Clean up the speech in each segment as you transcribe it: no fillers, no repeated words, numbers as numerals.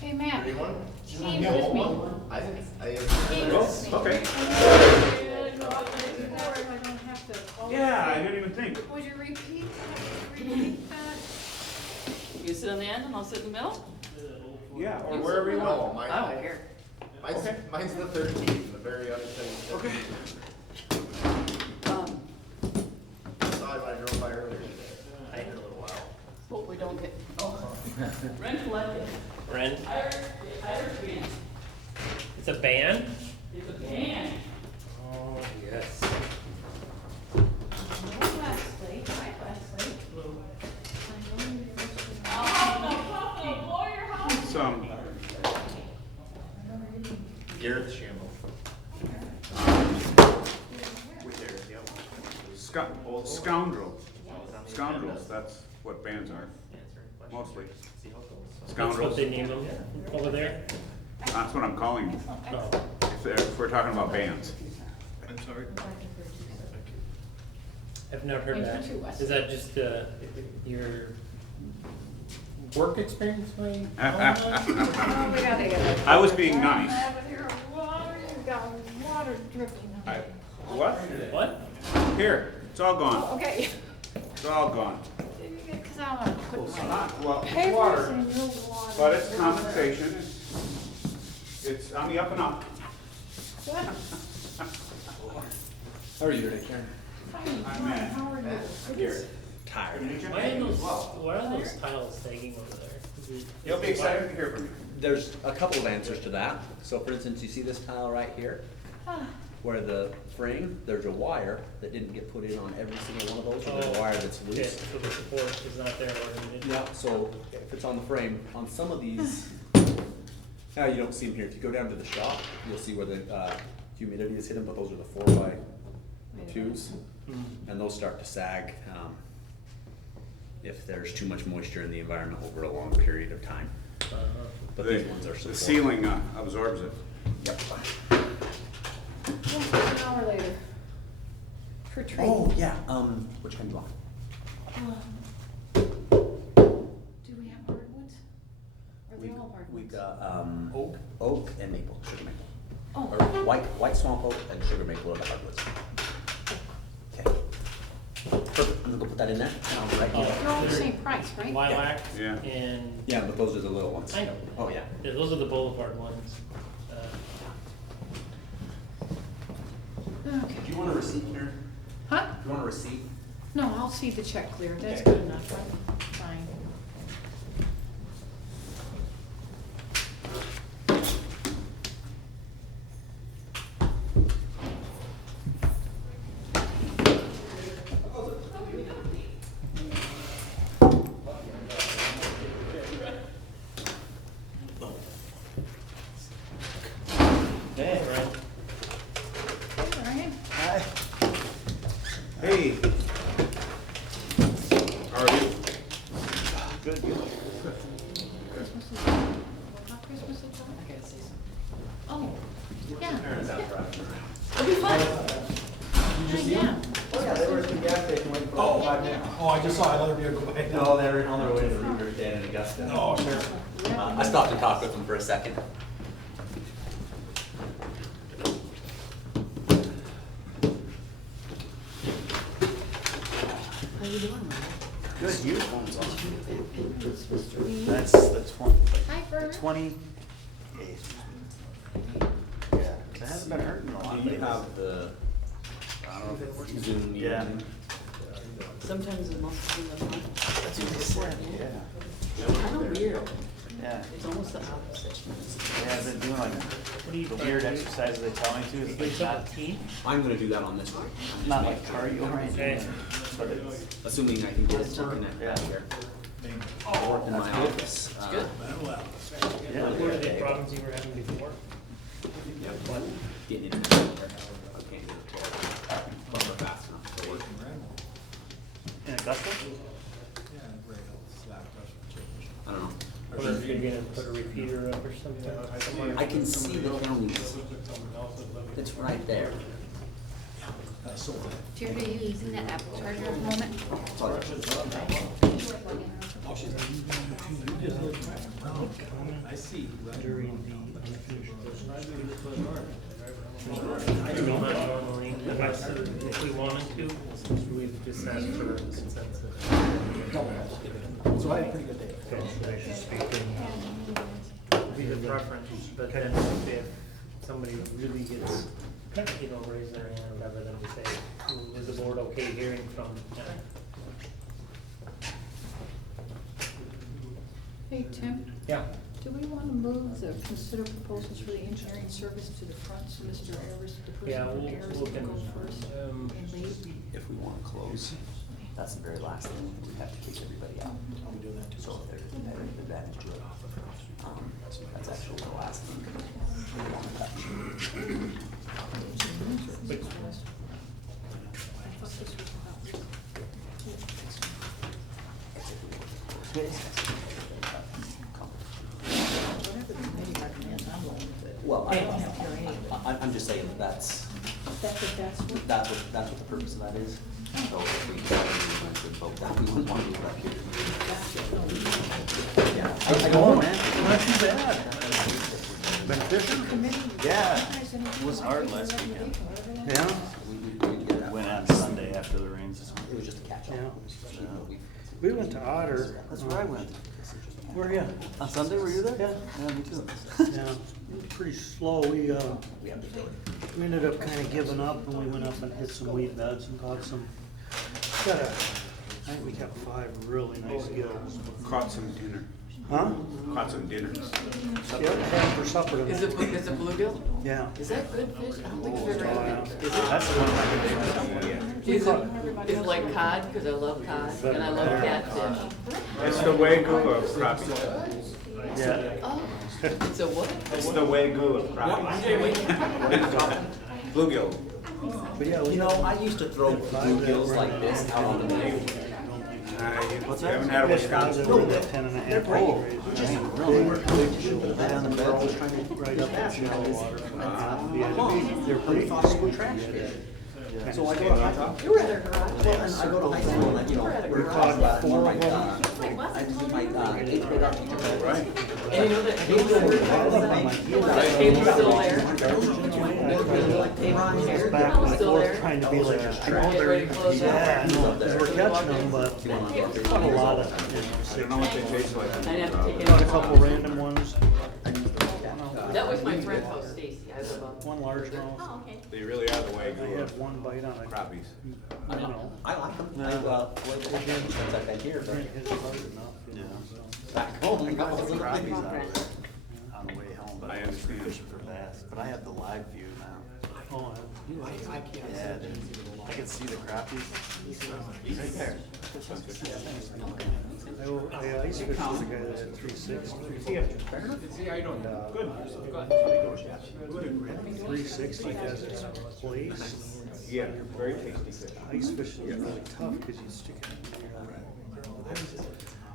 Hey, Matt. Anyone? Came with me. I Came Oh, with me. okay. I don't have to. Yeah, I didn't even think. Would you repeat that? You sit on the end and I'll sit in the middle? Yeah, or You wherever you sit want. mine, I don't care. mine's the 13th, the very unfinished. Okay. I saw it when I drove by earlier today. I had a little while. Hope we don't get, Ren collected. Ren, Irish band. it's a band? It's a band. Oh, yes. Leslie, hi Leslie. Some Gareth Shamble. scoundrels. Scoundrels, that's what bands are, mostly. That's what Scoundrels, they name them over there? that's what I'm calling them, Oh, if we're talking about bands. I'm sorry. I've never heard that. Thank you, Wes. Is that just, your work experience, maybe? Oh, we gotta get it. I was being nice. Water, you got water dripping on I, it. what? What? Here, it's all Oh, gone, okay. it's all gone. Cause I wanna put my Not, well, it's papers water, in your water. but it's compensation, it's on the up and up. What? How are you today, Karen? Fine, I'm fine, mad. how are you? Here. Tired. Why are those, what are those tiles hanging over there? Is it- You'll be excited to hear from me. There's a couple of answers to that. So for instance, you see this tile right here, Ah, where the frame, there's a wire that didn't get put in on every single one of those, or there's a Oh, wire that's Okay, loose. so the support is not there or anything? Yeah, so if it's on the frame, on some of these, now you don't see them here. If you go down to the shop, you'll see where the humidity is hidden, but those are the 4x2s. Hmm. And those start to sag if there's too much moisture in the environment over a long period of time. But these ones are The supported. ceiling absorbs it. Yep. an hour later. For tree. Oh, yeah, which kind do you want? Do we have hardwoods? Or We, they all hardwoods? we got, Oak? oak and maple, sugar maple. Oh. Or white swamp oak and sugar maple are the hardwoods. Okay. Perfect, I'm gonna go put that in there, and I'll write you. They're all the same price, right? Lilac Yeah. and, Yeah, but those are the little ones. I know. Oh, yeah. Yeah, those are the boulevard ones. Okay. Do you want a receipt here? Huh? Do you want a receipt? No, I'll see the check clear, that's Okay. good enough, I'm fine. Hey, right. All right. Hey. How are you? Christmas is, how Christmas is done? I gotta say something. Oh, yeah. It'll be fun. Yeah. Oh, yeah, they were at the gas station waiting for 5 minutes. Oh, I just saw another vehicle go by. No, they're on their way to the Rupert stand in Augusta. Oh, sure. I stopped and talked with them for a second. How you doing, man? Good, you phone's on. That's That's the Hi, Bert. 28th. Yeah, it hasn't been hurting a lot Do you lately. have the I don't know if it works. Zoom meeting? Yeah. Sometimes the muscles in the front. That's what they said, yeah. Kind of weird. Yeah. It's almost the opposite. Yeah, I've been doing like the weird exercises they tell me to. It's Wake like up not, a tea? I'm gonna do that on this one, not like cardio or Okay. anything, but it's, assuming I can get it to connect back Yeah. here. I work in my office. It's good. yeah. What are the problems you were having before? What? Getting it in there. I can't get it to work. But we're fast enough to work. In Augusta? I don't know. Or are you gonna put a repeater up or something? I can see the counties. It's right there. Jerry, are you using that Apple charger at the moment? It's all right. during the unfinished business. I do not normally, unless if we wanted to, we just ask for consensus. So I had a pretty good day. Conservation speaking. Be the preference, but then if somebody really gets, raise their hand or whatever, then we say, is the board okay hearing from? Hey, Tim, Yeah. do we want to move the consider proposals for the engineering service to the front, so Mr. Ayers, the Yeah, person we'll, from Ayers we'll can go first and lead? If we wanna close, that's the very last thing, we have to kick everybody out. We do that too. So if there's a competitive advantage to it, that's actually the last thing we wanna touch. Wait. I thought this was about. Whatever the committee recommends, I'm willing to. Well, I don't have to hear any of it. I'm just saying that's That's what what the purpose of that is. So if we went to vote that, we wouldn't want to do that here. Yeah, I don't know, man. Not too bad. Been fishing? Yeah, it was hard last weekend. Yeah. Went on Sunday after the rains. It was just a catch-all. Yeah. We went to Otter. That's where I went. Where, yeah. On Sunday, were you there? Yeah. Yeah, me too. Yeah, it was pretty slow. We ended up kind of giving up and we went up and hit some weed beds and caught some, I think we kept 5 really nice gills. Caught some dinner. Huh? Caught some dinner. Yeah, had for supper Is tonight. it bluegill? Yeah. Is that good fish? I don't think I've ever had it. Is it? That's one of my favorites. Is it like cod? Cause I love cod and I love catfish. It's the Wagyu of crappie. Yeah. Oh, it's a what? It's the Wagyu of crappie. Bluegill. But yeah, we You know, I used to throw bluegills like this out on the lake. What's that? Haven't had a Wisconsin. They're in that 10.5 degree. Right on the bed. Right up in shallow water. They're pretty awesome. So I go to high school. You were at a garage. Well, and I go to high school, and you know, We caught 4 of them. I do my 8th grade art teacher. Right. And you know that cable's still there? Back and Still forth there? trying to be like a Get strong. ready to close up. Yeah, I know, 'cause we're catching them, but caught a lot of, I don't know what they taste like. I'd have to take it caught a out. couple random ones. That was my friend's house, Stacy. I live up. One largemouth. Oh, okay. They really are the I Wagyu had of one bite on it. crappies. I don't know. I like them. I've since I've been here, but His hard enough, you know, so. back home, I Got wasn't some really crappies out of there on the way home, but I understand. fishing for bass. But I have the live view now. Oh, Yeah, dude. I can see the crappies. Right there. I ice fished with a guy that had 360. 360 has its place. Yeah, very tasty fish. Ice fishing is really tough because you stick it in the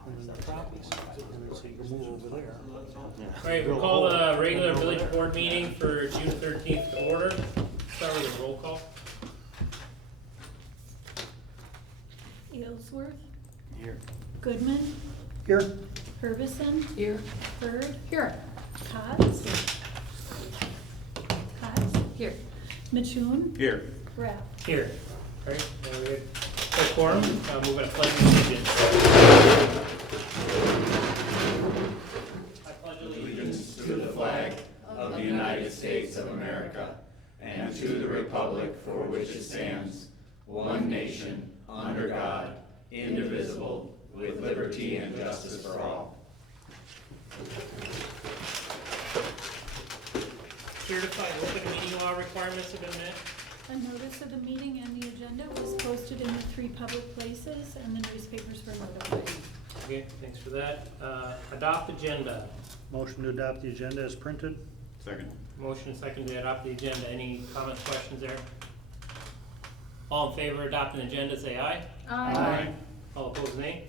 and then the crappies. And then so you can move over there. Alright, we'll call the regular village board meeting for June 13th to order. Start with a roll call. Aylesworth, Here. Goodman, Here. Hervison, Here. Bird. Here. Cots. Here. Mattoon, Here. Rapp. Here. Alright, now we get a quorum, move at a pledge of allegiance. I pledge allegiance to the flag of the United States of America and to the republic for which it stands, one nation, under God, indivisible, with liberty and justice for all. certified open meeting law requirements have been met. A notice of the meeting and the agenda was posted in the 3 public places and the newspapers were notified. Okay, thanks for that. Adopt agenda. Motion to adopt the agenda as printed. Second. Motion second to adopt the agenda. Any comments, questions there? All in favor of adopting the agenda, say aye. Aye. All opposed, nay.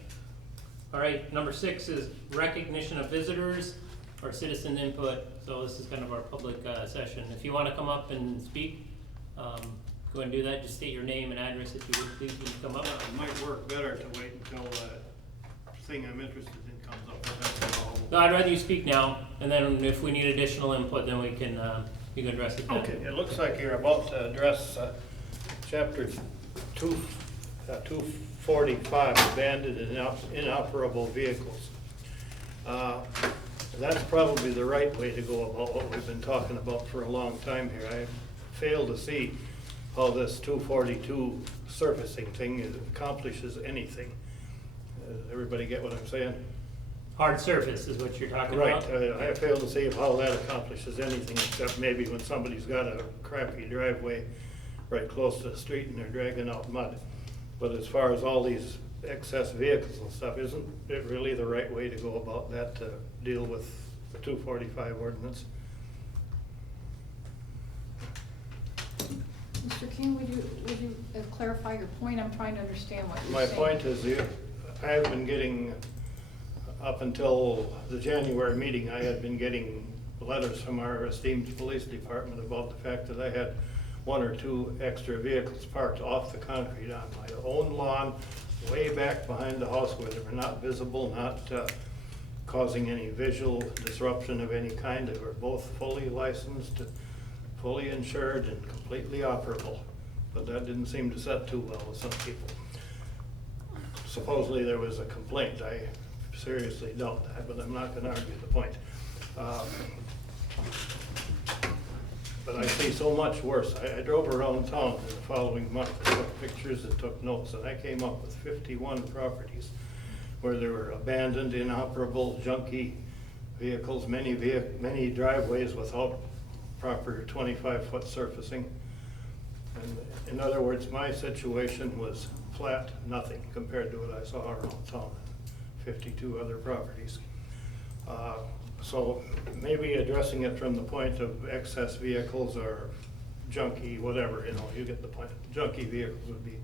All right, number 6 is recognition of visitors or citizen input. So this is kind of our public session. If you want to come up and speak, go ahead and do that. Just state your name and address if you would please when you come up. It might work better to wait until the thing I'm interested in comes up, but that's all. No, I'd rather you speak now, and then if we need additional input, then we can, you can address it then. Okay, it looks like you're about to address chapter 245, abandoned and inoperable vehicles. That's probably the right way to go about what we've been talking about for a long time here. I fail to see how this 242 surfacing thing accomplishes anything. Everybody get what I'm saying? Hard surface is what you're talking Right, about? I fail to see how that accomplishes anything except maybe when somebody's got a crappy driveway right close to the street and they're dragging out mud. But as far as all these excess vehicles and stuff, isn't it really the right way to go about that to deal with the 245 ordinance? Mr. King, would you clarify your point? I'm trying to understand what you're My saying. point is, I have been getting, up until the January meeting, I had been getting letters from our esteemed police department about the fact that I had 1 or 2 extra vehicles parked off the concrete on my own lawn, way back behind the house where they were not visible, not causing any visual disruption of any kind. They were both fully licensed, fully insured, and completely operable. But that didn't seem to set too well with some people. Supposedly there was a complaint. I seriously doubt that, but I'm not going to argue the point. But I see so much worse. I drove around town in the following month and took pictures and took notes, and I came up with 51 properties where there were abandoned, inoperable, junky vehicles, many driveways without proper 25-foot surfacing. And in other words, my situation was flat nothing compared to what I saw around town, 52 other properties. So maybe addressing it from the point of excess vehicles or junky, whatever, you know, you get the point. Junky vehicles would be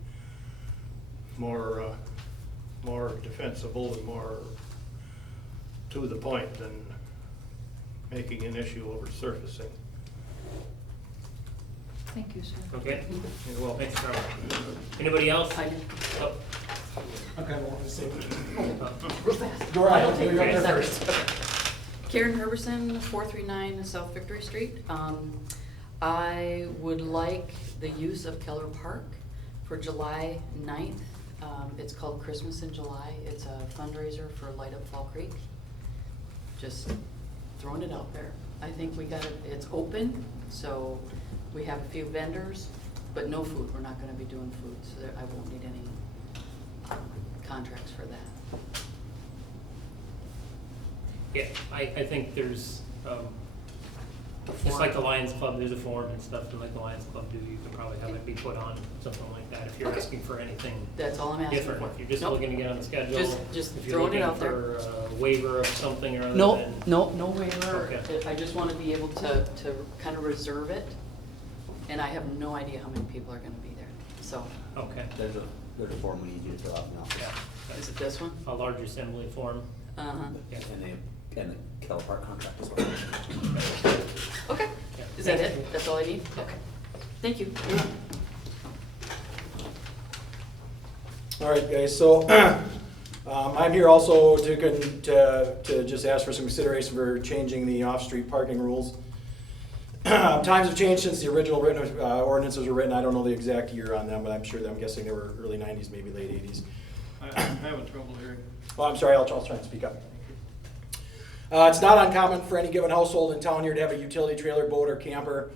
more defensible and more to the point than making an issue over surfacing. Thank you, sir. Okay, You're welcome. thanks, Carl. Anybody else? I do. Oh, Okay, well, let's see. Go ahead. You're up there first. Karen Herberson, 439 South Victory Street. I would like the use of Keller Park for July 9th. It's called Christmas in July. It's a fundraiser for Light Up Fall Creek. Just throwing it out there. I think we got it, it's open, so we have a few vendors, but no food. We're not gonna be doing food, so I won't need any contracts for that. yeah, I think there's, just like the Lions Club, there's a form and stuff, and like the Lions Club do, you can probably have it be put on, something like that, if you're Okay. asking for anything That's all I'm asking different. for. If you're just Nope. looking to get on the schedule. Just if you're throwing it looking out there. for a waiver of something or other No, than. no waiver. Okay. I just want to be able to kind of reserve it, and I have no idea how many people are going to be there. So, Okay, There's a form we need you to fill out in the office. yeah. is it this one? A large assembly form. Uh-huh. Yeah. And the Keller Park contract as well. Okay. Yeah. Is that it? That's all I need? Okay. Thank you. All right, guys, so I'm here also to just ask for some consideration for changing the off-street parking rules. Times have changed since the original ordinances were written. I don't know the exact year on them, but I'm guessing they were early 90s, maybe late 80s. I'm having trouble hearing. Well, I'm sorry, I'll try and speak up. It's not uncommon for any given household in town here to have a utility trailer, boat, or camper.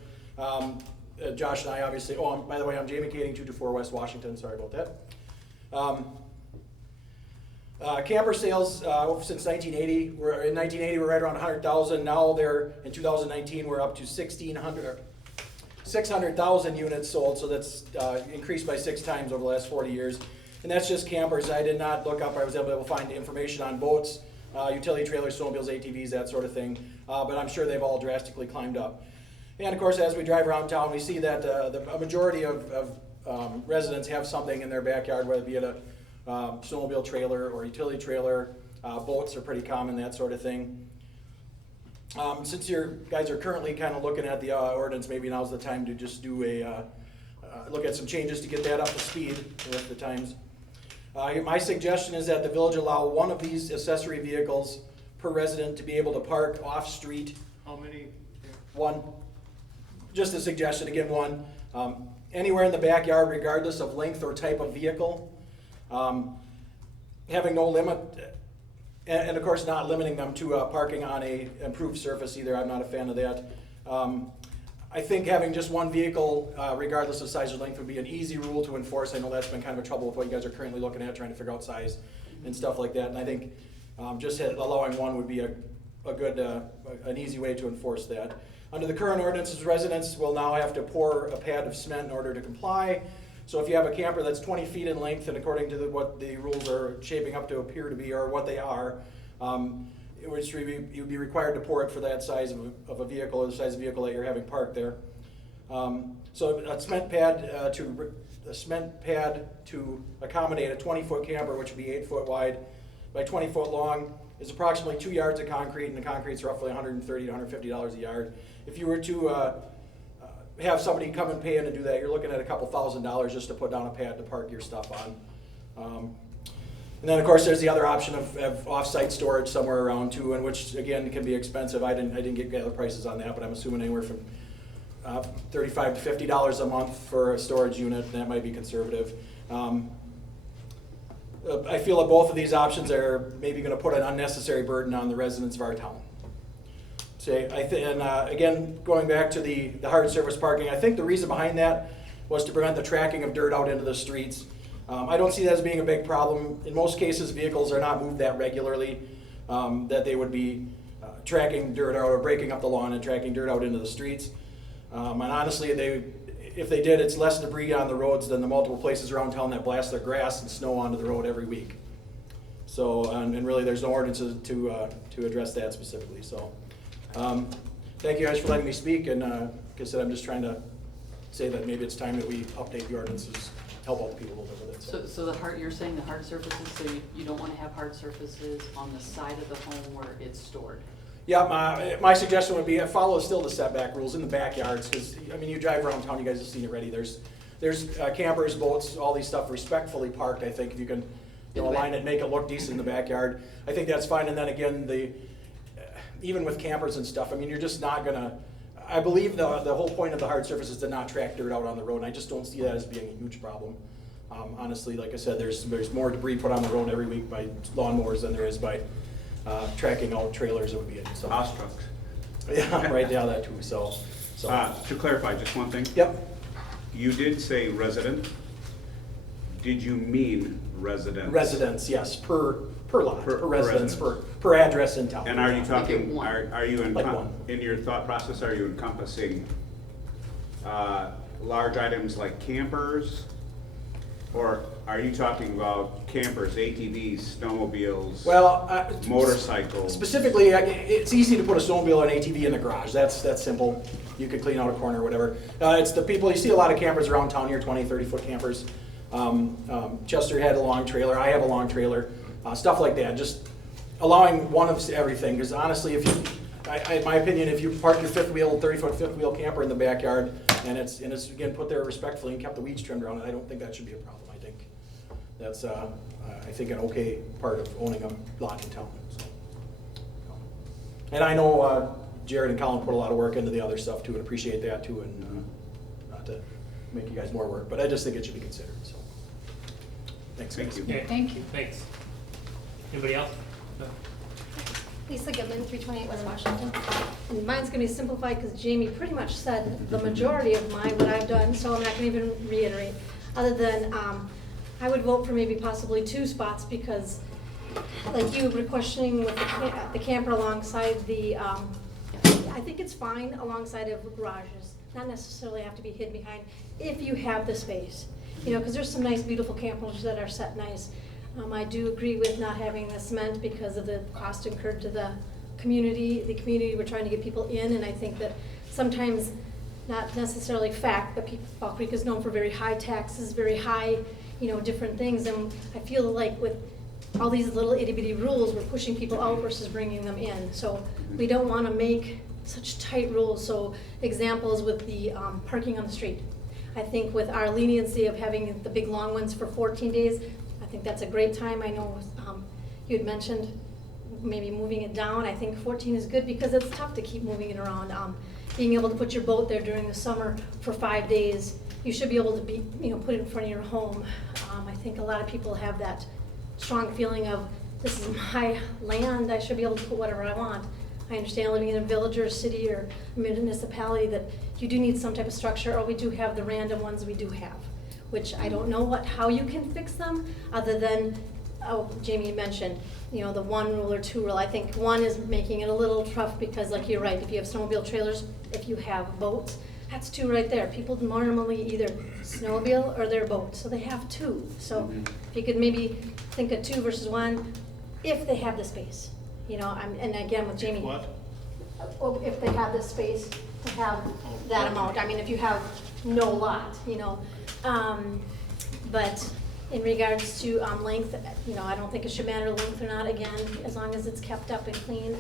Josh and I obviously, by the way, I'm Jamie Kading, 224 West Washington, sorry about that. Camper sales since 1980, in 1980 we're right around 100,000. Now in 2019 we're up to 600,000 units sold, so that's increased by 6 times over the last 40 years. And that's just campers. I did not look up, I was able to find information on boats, utility trailers, snowmobiles, ATVs, that sort of thing, but I'm sure they've all drastically climbed up. And of course, as we drive around town, we see that a majority of residents have something in their backyard, whether it be a snowmobile trailer or utility trailer. Boats are pretty common, that sort of thing. Since you guys are currently kind of looking at the ordinance, maybe now's the time to just do look at some changes to get that up to speed with the times. My suggestion is that the village allow one of these accessory vehicles per resident to be able to park off-street. How many? One, just a suggestion, again, one, anywhere in the backyard regardless of length or type of vehicle. Having no limit, and of course not limiting them to parking on a improved surface either, I'm not a fan of that. I think having just one vehicle, regardless of size or length, would be an easy rule to enforce. I know that's been kind of a trouble with what you guys are currently looking at, trying to figure out size and stuff like that. And I think just allowing one would be a good, an easy way to enforce that. Under the current ordinances, residents will now have to pour a pad of cement in order to comply. So if you have a camper that's 20 feet in length, and according to what the rules are shaping up to appear to be, or what they are, you'd be required to pour it for that size of a vehicle, or the size of vehicle that you're having parked there. So a cement pad to accommodate a 20-foot camper, which would be 8 foot wide by 20 foot long, is approximately 2 yards of concrete, and the concrete's roughly $130 to $150 a yard. If you were to have somebody come and pay in to do that, you're looking at a couple $1,000s just to put down a pad to park your stuff on. And then of course there's the other option of off-site storage somewhere around too, and which again can be expensive. I didn't get gather prices on that, but I'm assuming anywhere from $35 to $50 a month for a storage unit, and that might be conservative. I feel that both of these options are maybe going to put an unnecessary burden on the residents of our town. Again, going back to the hard surface parking, I think the reason behind that was to prevent the tracking of dirt out into the streets. I don't see that as being a big problem. In most cases, vehicles are not moved that regularly, that they would be tracking dirt out or breaking up the lawn and tracking dirt out into the streets. And honestly, if they did, it's less debris on the roads than the multiple places around town that blast their grass and snow onto the road every week. So, and really there's no ordinances to address that specifically. So, thank you guys for letting me speak, and like I said, I'm just trying to say that maybe it's time that we update the ordinances, help other people live with it. So you're saying the hard surfaces, so you don't want to have hard surfaces on the side of the home where it's stored? Yeah, my suggestion would be follow still the setback rules in the backyards, because I mean you drive around town, you guys have seen it already. There's campers, boats, all these stuff respectfully parked. I think if you can align it and make it look decent in the backyard, I think that's fine. And then again, even with campers and stuff, I mean you're just not gonna. I believe the whole point of the hard surface is to not track dirt out on the road, and I just don't see that as being a huge problem. Honestly, like I said, there's more debris put on the road every week by lawnmowers than there is by tracking out trailers that would be in. So. House trucks. Yeah, right, yeah, that too, so. To clarify, just one thing. Yep. You did say resident. Did you mean residents? Residents, yes, per lot, per residence, residence. per address in town. And are you Make it talking, one. are you Like one. in your thought process, are you encompassing large items like campers? Or are you talking about campers, ATVs, snowmobiles, Well, motorcycles? specifically, it's easy to put a snowmobile and ATV in the garage. That's simple. You could clean out a corner or whatever. It's the people, you see a lot of campers around town here, 20, 30-foot campers. Chester had a long trailer. I have a long trailer. Stuff like that. Just allowing one of everything. Because honestly, in my opinion, if you park your 30-foot fifth wheel camper in the backyard and it's again put there respectfully and kept the weeds trimmed around it, I don't think that should be a problem. I think that's I think an okay part of owning a lot in town. So. And I know Jared and Colin put a lot of work into the other stuff too, and appreciate that too, and not to make you guys more work, but I just think it should be considered. So, thanks. Thank you. Okay, Thank you. thanks. Anybody else? No. Lisa Goodman, 328 West Washington. And mine's going to be simplified because Jamie pretty much said the majority of what I've done, so I'm not going to even reiterate. Other than I would vote for maybe possibly 2 spots because, like you were questioning with the camper alongside the, I think it's fine alongside of garages. Not necessarily have to be hidden behind if you have the space. You know, because there's some nice, beautiful campers that are set nice. I do agree with not having the cement because of the cost incurred to the community. The community, we're trying to get people in, and I think that sometimes, not necessarily fact, but Fall Creek is known for very high taxes, very high, different things. And I feel like with all these little itty bitty rules, we're pushing people out versus bringing them in. So we don't want to make such tight rules. So examples with the parking on the street. I think with our leniency of having the big long ones for 14 days, I think that's a great time. I know you had mentioned maybe moving it down. I think 14 is good because it's tough to keep moving it around. Being able to put your boat there during the summer for 5 days, you should be able to be, put it in front of your home. I think a lot of people have that strong feeling of, this is my land, I should be able to put whatever I want. I understand living in a village or a city or a municipality that you do need some type of structure, or we do have the random ones we do have, which I don't know how you can fix them, other than, Jamie mentioned, the 1 rule or 2 rule. I think 1 is making it a little tough because, like, you're right, if you have snowmobile trailers, if you have boats, that's 2 right there. People normally either snowmobile or their boat, so they have 2. So if you could maybe think of 2 versus 1, if they have the space, and again with Jamie. What? If they have the space to have that amount. I mean, if you have no lot, but in regards to length, I don't think it should matter length or not, again, as long as it's kept up and clean,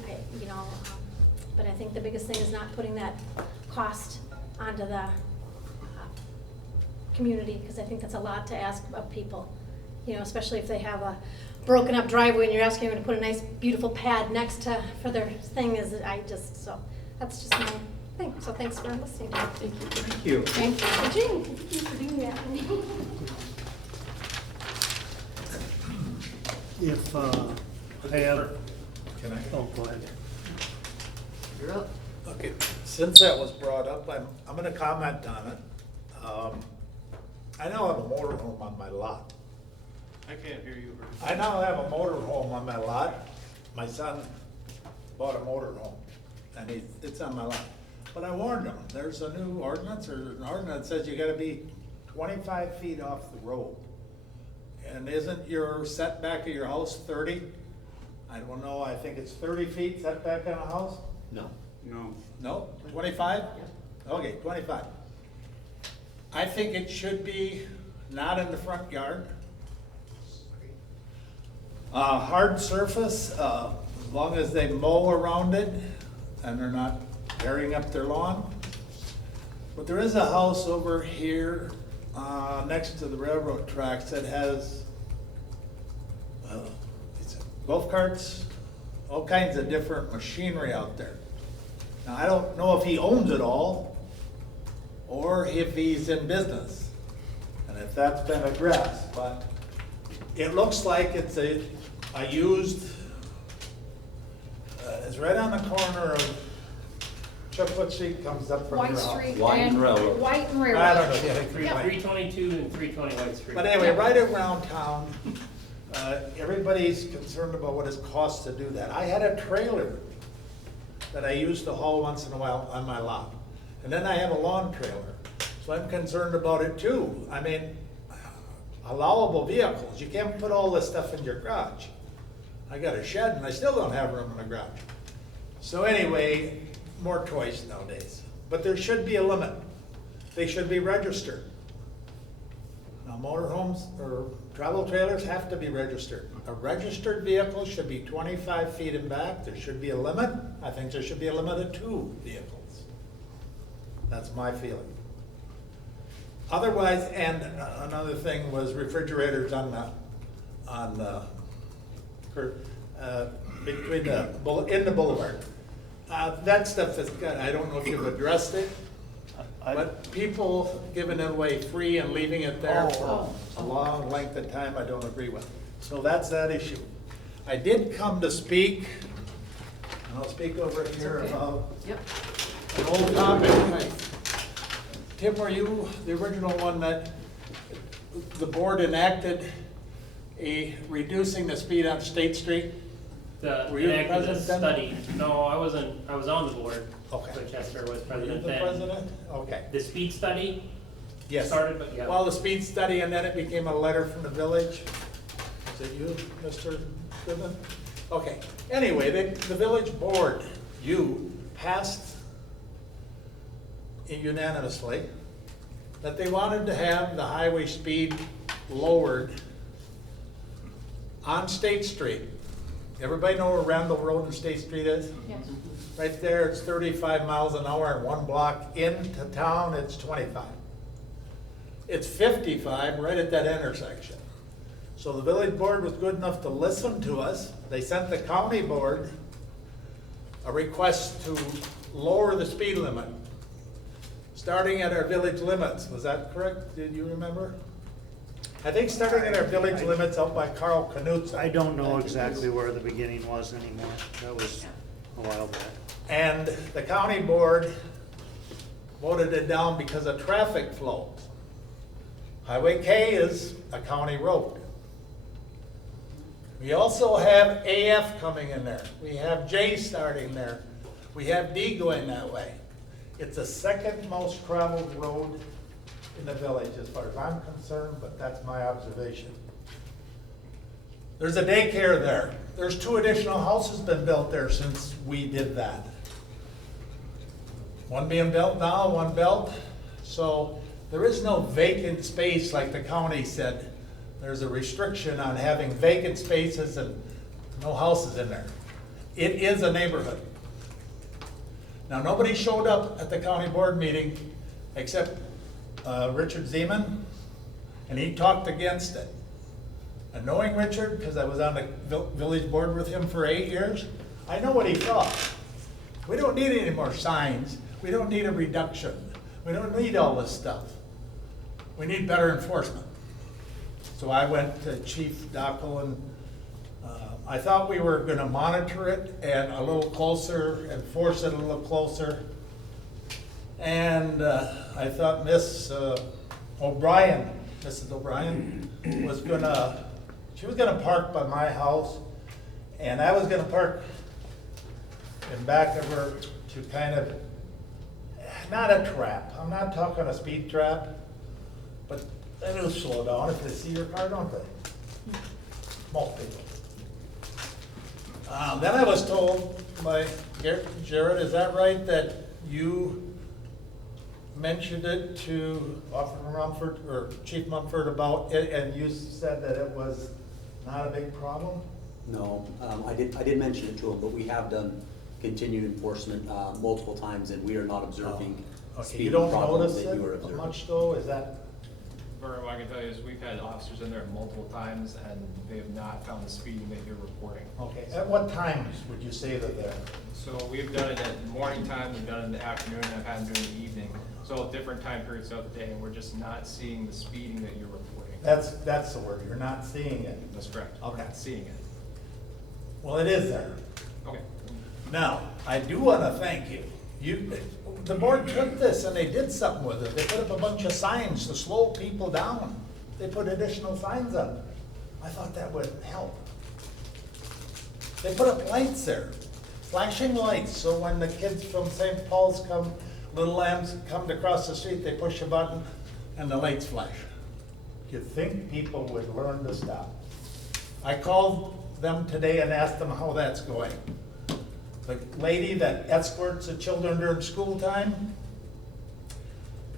but I think the biggest thing is not putting that cost onto the community, because I think that's a lot to ask of people, especially if they have a broken up driveway and you're asking them to put a nice beautiful pad next to, for their thing, so that's just my thing. So thanks for listening. Thank you. Thank you. Jean, thank you for doing that. If, I have, Can I? oh, go ahead. You're up. Okay, since that was brought up, I'm gonna comment on it. I now have a motorhome on my lot. I can't hear you. I now have a motorhome on my lot. My son bought a motorhome, and it's on my lot. But I warned him, there's a new ordinance, or an ordinance that says you gotta be 25 feet off the road. And isn't your setback of your house 30? I don't know, I think it's 30 feet setback on a house? No. No. No, 25? Okay, 25. I think it should be not in the front yard. Hard surface, as long as they mow around it and they're not tearing up their lawn. But there is a house over here, next to the railroad tracks that has, golf carts, all kinds of different machinery out there. Now, I don't know if he owns it all or if he's in business and if that's been addressed, but it looks like it's a used, it's right on the corner of, Chuck, what street comes up from your White house? Street White and and Railroad. White and I Railroad. don't know, yeah, Yep. 322 and 320 White Street. But anyway, right around town, everybody's concerned about what it costs to do that. I had a trailer that I used to haul once in a while on my lot. And then I have a lawn trailer, so I'm concerned about it too. I mean, allowable vehicles, you can't put all this stuff in your garage. I got a shed and I still don't have room in the garage. So anyway, more choice nowadays. But there should be a limit. They should be registered. Now, motorhomes or travel trailers have to be registered. A registered vehicle should be 25 feet in back. There should be a limit. I think there should be a limit of 2 vehicles. That's my feeling. Otherwise, and another thing was refrigerators on the between in the boulevard. That stuff is good. I don't know if you've addressed it. But people giving it away free and leaving it there for a long length of time, I don't agree with. So that's that issue. I did come to speak, and I'll speak over here about an old topic. Tim, were you the original one that the board enacted reducing the speed on State Street? Were you the enacted a president then? study. No, I wasn't. I was on the board. Okay. So Chester was Were you president the then. president? Okay. The speed study Yes. started, but yeah. Well, the speed study, and then it became a letter from the village. Is it you, Mr. Goodman? Okay. Anyway, the village board, you passed unanimously that they wanted to have the highway speed lowered on State Street. Everybody know where Randall Road and State Street is? Yes. Right there, it's 35 miles an hour, and 1 block into town, it's 25. It's 55 right at that intersection. So the village board was good enough to listen to us. They sent the county board a request to lower the speed limit, starting at our village limits. Was that correct? Did you remember? I think starting at our village limits out by Carl Knutson. I don't know exactly where the beginning was anymore. That was a while back. And the county board voted it down because of traffic flow. Highway K is a county road. We also have AF coming in there. We have J starting there. We have D going that way. It's the second most traveled road in the village as far as I'm concerned, but that's my observation. There's a daycare there. There's 2 additional houses been built there since we did that. One being built now, one built. So there is no vacant space like the county said. There's a restriction on having vacant spaces and no houses in there. It is a neighborhood. Now, nobody showed up at the county board meeting except Richard Zeman, and he talked against it. And knowing Richard, because I was on the village board with him for 8 years, I know what he thought. We don't need any more signs. We don't need a reduction. We don't need all this stuff. We need better enforcement. So I went to Chief Dockel and I thought we were gonna monitor it and a little closer, enforce it a little closer. And I thought Mrs. O'Brien was gonna park by my house, and I was gonna park in back of her to kind of, not a trap, I'm not talking a speed trap, but they do slow down if they see your car, don't they? Most people. Then I was told by Jared, is that right, that you mentioned it to Officer Mumford, or Chief Mumford about it, and you said that it was not a big problem? No, I did mention it to him, but we have done continued enforcement multiple times, and we are not observing Okay, you speeding don't problems notice that you are it observing. much though, is that? What I can tell you is we've had officers in there multiple times and they have not found the speeding that you're reporting. Okay, at what times would you say that they're? So we've done it at morning time, we've done it in the afternoon, and I've had them during the evening. So at different time periods throughout the day, and we're just not seeing the speeding that you're reporting. That's the word, you're not seeing it. That's correct. Okay. We're not seeing it. Well, it is there. Okay. Now, I do want to thank you. The board took this and they did something with it. They put up a bunch of signs to slow people down. They put additional signs up. I thought that would help. They put up lights there, flashing lights, so when the kids from St. Paul's come, Little Lambs come to cross the street, they push a button and the lights flash. You'd think people would learn to stop. I called them today and asked them how that's going. The lady that escorts the children during school time,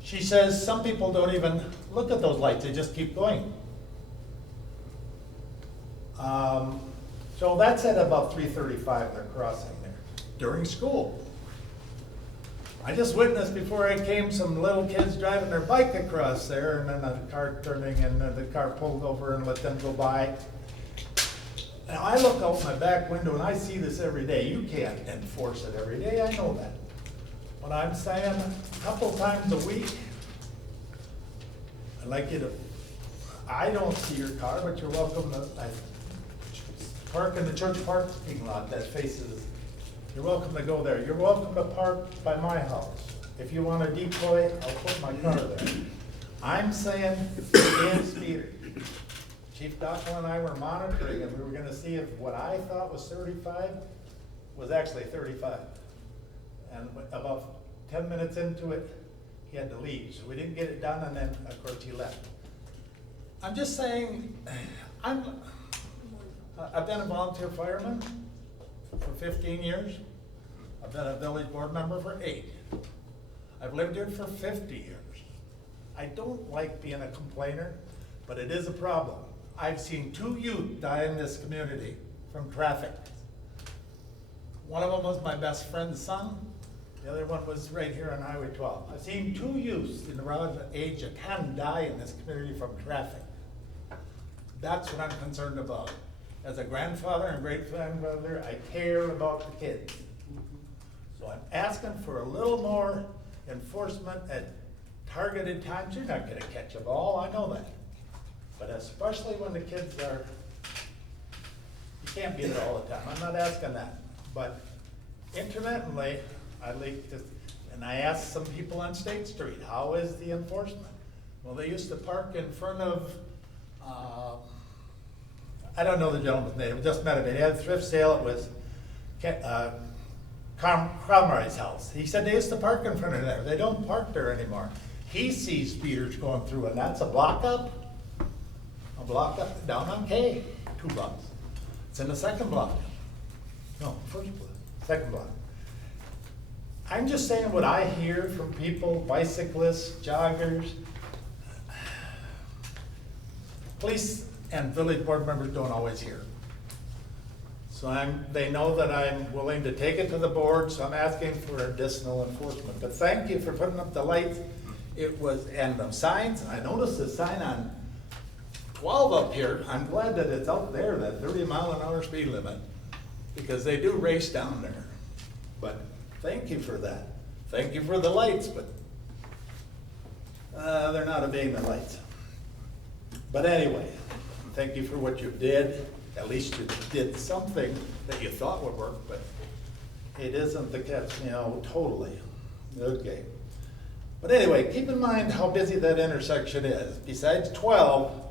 she says some people don't even look at those lights, they just keep going. So that's at about 3:35, they're crossing there, during school. I just witnessed before I came some little kids driving their bike across there, and then a car turning, and then the car pulled over and let them go by. Now, I look out my back window and I see this every day. You can't enforce it every day, I know that. But I'm saying a couple times a week, I'd like you to, I don't see your car, but you're welcome to, I park in the church parking lot that faces, you're welcome to go there. You're welcome to park by my house. If you want to decoy, I'll put my car there. I'm saying, stand speeder. Chief Dockel and I were monitoring, and we were gonna see if what I thought was 35 was actually 35. And about 10 minutes into it, he had to leave, so we didn't get it done, and then, of course, he left. I'm just saying, I've been a volunteer fireman for 15 years. I've been a village board member for 8. I've lived here for 50 years. I don't like being a complainer, but it is a problem. I've seen 2 youth die in this community from traffic. One of them was my best friend's son. The other one was right here on Highway 12. I've seen 2 youths in around the age of 10 die in this community from traffic. That's what I'm concerned about. As a grandfather and great-grandfather, I care about the kids. So I'm asking for a little more enforcement at targeted times. You're not gonna catch them all, I know that. But especially when the kids are, you can't be there all the time, I'm not asking that. But intermittently, I like to, and I asked some people on State Street, how is the enforcement? Well, they used to park in front of, I don't know the gentleman's name, just met him, he had a thrift sale, it was Cromrye's house. He said they used to park in front of there, they don't park there anymore. He sees speeders going through, and that's a block up down on K, 2 blocks. It's in the second block. No, first block, second block. I'm just saying what I hear from people, bicyclists, joggers. Police and village board members don't always hear. So they know that I'm willing to take it to the board, so I'm asking for additional enforcement. But thank you for putting up the lights. It was, and the signs, I noticed the sign on 12 up here. I'm glad that it's out there, that 30-mile-an-hour speed limit, because they do race down there. But thank you for that. Thank you for the lights, but they're not obeying the lights. But anyway, thank you for what you did. At least you did something that you thought would work, but it isn't the catch, totally. Okay. But anyway, keep in mind how busy that intersection is. Besides 12,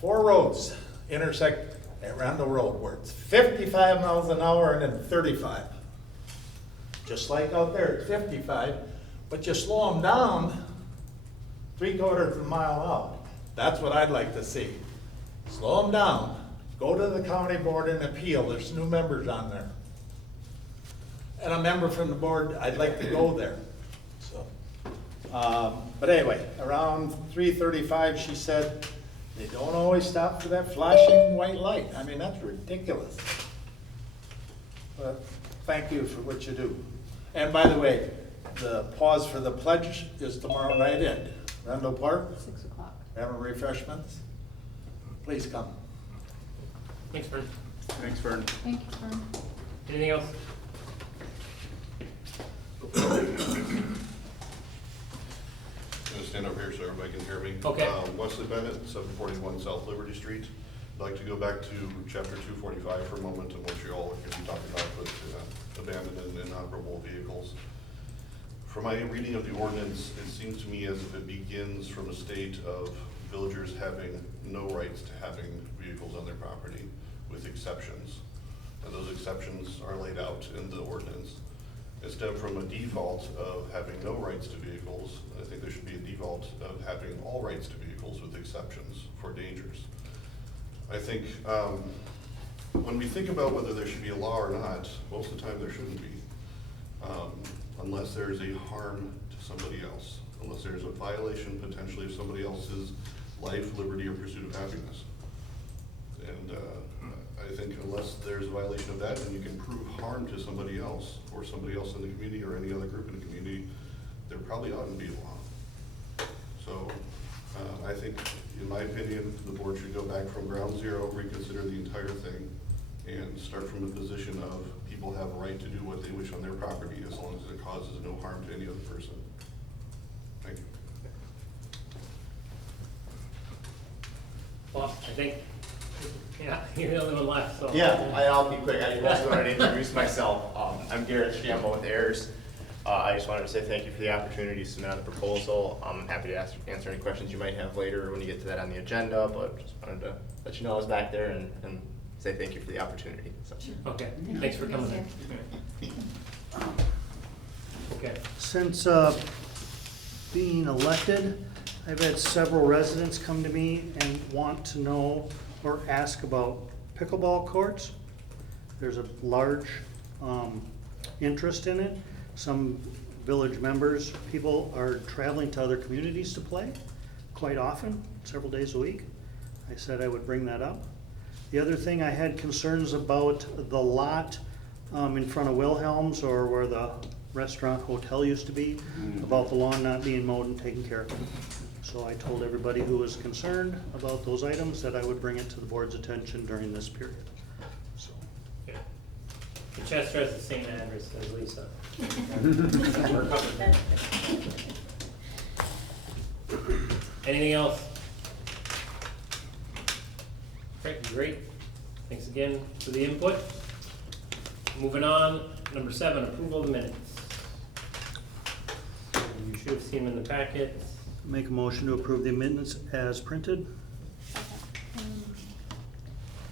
4 roads intersect at Randall Road where it's 55 miles an hour and then 35. Just like out there, it's 55, but you slow them down 3/4 of a mile out. That's what I'd like to see. Slow them down, go to the county board and appeal. There's new members on there. And a member from the board, I'd like to go there. So, but anyway, around 3:35, she said, they don't always stop for that flashing white light. I mean, that's ridiculous. But thank you for what you do. And by the way, the pause for the pledge is tomorrow night at Randall Park. 6 o'clock. Having refreshments. Please come. Thanks, Vern. Thanks, Vern. Thank you, Vern. Anything else? I'm gonna stand over here so everybody can hear me. Okay. Wesley Bennett, 741 South Liberty Street. I'd like to go back to chapter 245 for a moment, and what you all are going to be talking about with abandoned and inoperable vehicles. From my reading of the ordinance, it seems to me as if it begins from a state of villagers having no rights to having vehicles on their property, with exceptions. And those exceptions are laid out in the ordinance. Instead from a default of having no rights to vehicles, I think there should be a default of having all rights to vehicles with exceptions for dangers. I think when we think about whether there should be a law or not, most of the time there shouldn't be. Unless there's a harm to somebody else, unless there's a violation potentially of somebody else's life, liberty, or pursuit of happiness. And I think unless there's a violation of that, then you can prove harm to somebody else, or somebody else in the community, or any other group in the community, there probably oughtn't be a law. So I think, in my opinion, the board should go back from ground zero, reconsider the entire thing, and start from a position of people have a right to do what they wish on their property as long as it causes no harm to any other person. Thank you. Well, I think, yeah, you're the only one left, so. Yeah, I'll be quick. I also wanted to introduce myself. I'm Garrett Shambo with AIRS. I just wanted to say thank you for the opportunity to submit on the proposal. I'm happy to answer any questions you might have later when you get to that on the agenda, but just wanted to let you know I was back there and say thank you for the opportunity. So. Okay, thanks for coming in. Okay. Since being elected, I've had several residents come to me and want to know or ask about pickleball courts. There's a large interest in it. Some village members, people are traveling to other communities to play quite often, several days a week. I said I would bring that up. The other thing, I had concerns about the lot in front of Wilhelm's, or where the restaurant hotel used to be, about the lawn not being mowed and taken care of. So I told everybody who was concerned about those items that I would bring it to the board's attention during this period. So, Yeah. And Chester has the same address as Lisa. We're covered. Anything else? Okay, great. Thanks again for the input. Moving on, number 7, approval of the minutes. You should have seen them in the packet. make a motion to approve the amendments as printed.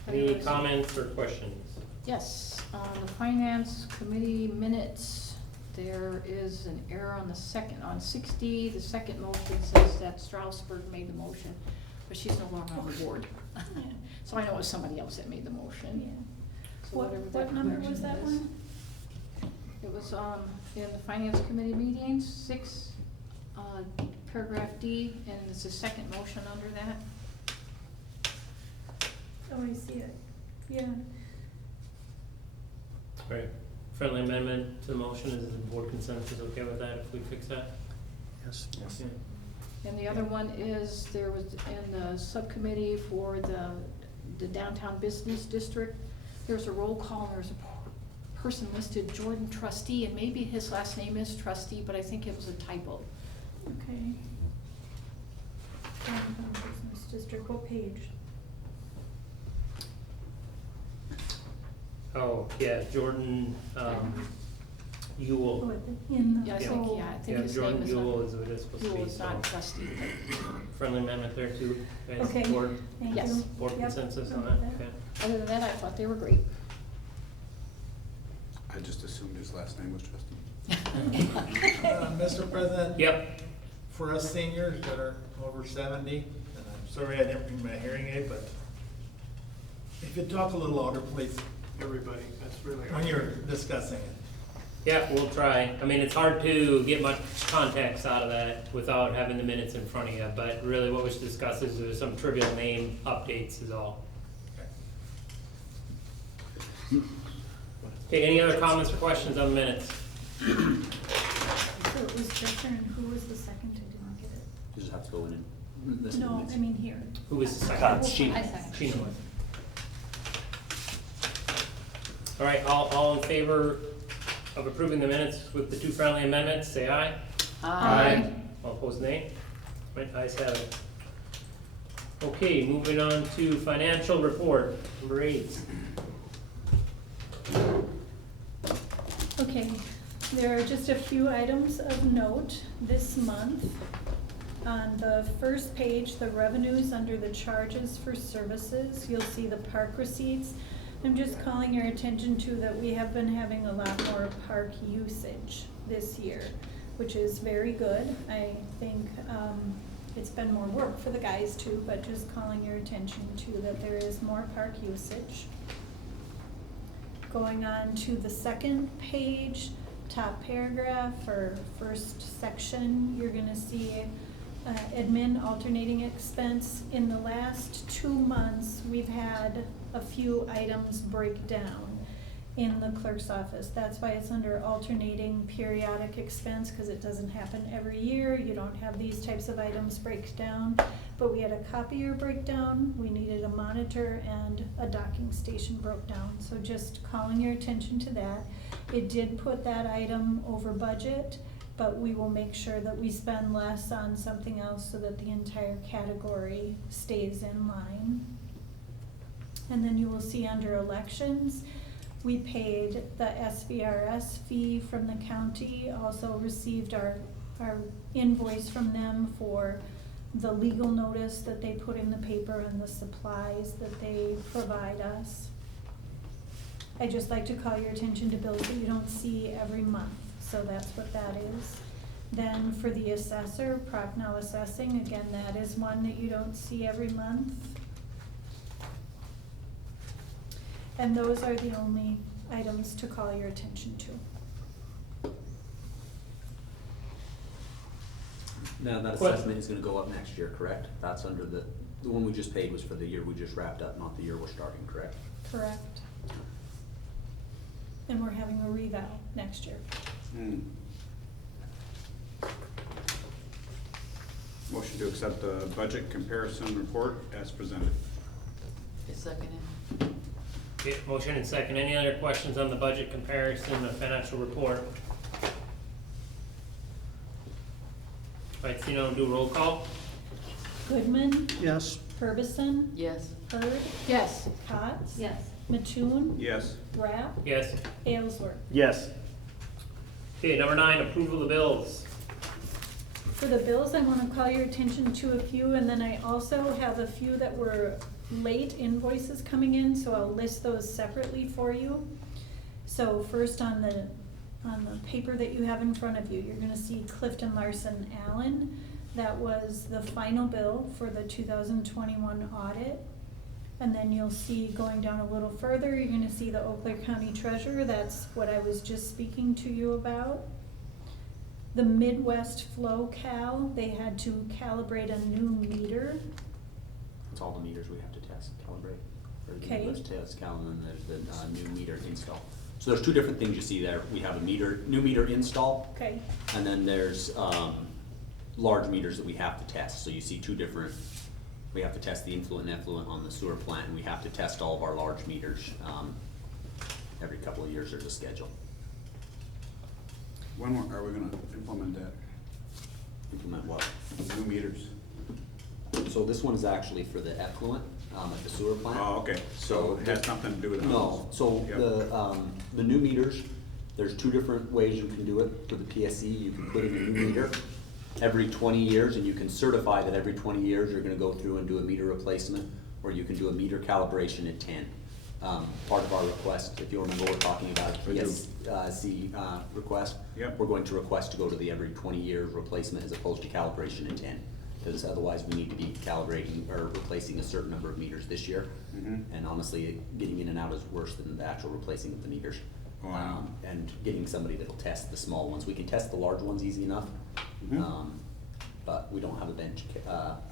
Any comments or questions? Yes, on the finance committee minutes, there is an error on the second, on 60, the second motion says that Strasburg made the motion, but she's no longer on the board. So I know it was somebody else that made the motion. So What, whatever that what number was correction that is. one? It was, in the finance committee meetings, 6, paragraph D, and it's the second motion under that. Oh, I see it, yeah. Right, friendly amendment to the motion, is the board consensus okay with that if we fix that? Yes. Yeah. And the other one is, there was in the subcommittee for the downtown business district, there's a roll call, and there's a person listed, Jordan Trustee, and maybe his last name is Trustee, but I think it was a typo. Okay. Downtown Business District, what page? Oh, yeah, Jordan, Ewell. In the. Yeah, I think, yeah, I think Yeah, his Jordan name is Ewell not, is what it's supposed to be. Ewell is not so Trustee. Friendly amendment there too, guys, Okay, board, thank Yes. you. board Yep, consensus on okay. that, okay? Other than that, I thought they were great. I just assumed his last name was Trustee. Mr. President? Yep. For us seniors that are over 70, and I'm sorry I didn't bring my hearing aid, but if you talk a little louder, please, Everybody, that's really. when you're discussing it. Yeah, we'll try. I mean, it's hard to get much context out of that without having the minutes in front of you, but really what was discussed is there's some trivial name updates is all. Okay, any other comments or questions on the minutes? So it was Chester, and who was the second? I didn't get it. You just have to go in and listen to No, minutes. I mean here. Who was the second? Sheena. I second. Sheena was. All right, all in favor of approving the minutes with the 2 friendly amendments, say aye. Aye. All opposed, nay. Right, ayes have it. Okay, moving on to financial report, number 8. Okay, there are just a few items of note this month. On the first page, the revenues under the charges for services, you'll see the park receipts. I'm just calling your attention to that we have been having a lot more park usage this year, which is very good. I think it's been more work for the guys too, but just calling your attention to that there is more park usage. Going on to the second page, top paragraph or first section, you're gonna see admin alternating expense. In the last 2 months, we've had a few items break down in the clerk's office. That's why it's under alternating periodic expense, because it doesn't happen every year. You don't have these types of items break down. But we had a copier breakdown, we needed a monitor, and a docking station broke down. So just calling your attention to that. It did put that item over budget, but we will make sure that we spend less on something else so that the entire category stays in line. And then you will see under elections, we paid the SVRS fee from the county, also received our invoice from them for the legal notice that they put in the paper and the supplies that they provide us. I just like to call your attention to bills that you don't see every month, so that's what that is. Then for the assessor, Prochnow Assessing, again, that is one that you don't see every month. And those are the only items to call your attention to. Now, that assessment is gonna go up next year, correct? That's under the one we just paid was for the year we just wrapped up, not the year we're starting, correct? Correct. And we're having a revow next year. Motion to accept the budget comparison report as presented. I second it. Okay, motion and second. Any other questions on the budget comparison, the financial report? All right, seeing none, do roll call. Goodman, Yes. Ferguson, Yes. Hurd, Yes. Cots. Yes. Mattoon, Yes. Rapp, Yes. Aylesworth. Yes. Okay, number 9, approval of the bills. For the bills, I want to call your attention to a few, and then I also have a few that were late invoices coming in, so I'll list those separately for you. So first on the paper that you have in front of you, you're gonna see Clifton Larson Allen. That was the final bill for the 2021 audit. And then you'll see, going down a little further, you're gonna see the Eau Claire County Treasurer. That's what I was just speaking to you about. The Midwest Flow Cal, they had to calibrate a new meter. It's all the meters we have to test, calibrate. For the Okay. US test cal, and then there's the new meter install. So there's two different things you see there. We have a new meter install, Okay, and then there's large meters that we have to test. So you see two different, we have to test the influent and effluent on the sewer plant, and we have to test all of our large meters. Every couple of years there's a schedule. When are we gonna implement that? Implement what? New meters? So this one is actually for the effluent at the sewer plant. Oh, okay, so it has nothing to do with the No, so Yep. the new meters, there's two different ways you can do it. For the PSC, you can put in a new meter every 20 years, and you can certify that every 20 years you're gonna go through and do a meter replacement, or you can do a meter calibration at 10. Part of our request, if you remember, we're talking about I do. PSC request. Yep. We're going to request to go to the every 20-year replacement as opposed to calibration at 10. Because otherwise we need to be calibrating or replacing a certain number of meters this year. Mhm. And honestly, getting in and out is worse than the actual replacing of the meters. Wow. And getting somebody that'll test the small ones. We can test the large ones easy enough. Mhm. But we don't have a bench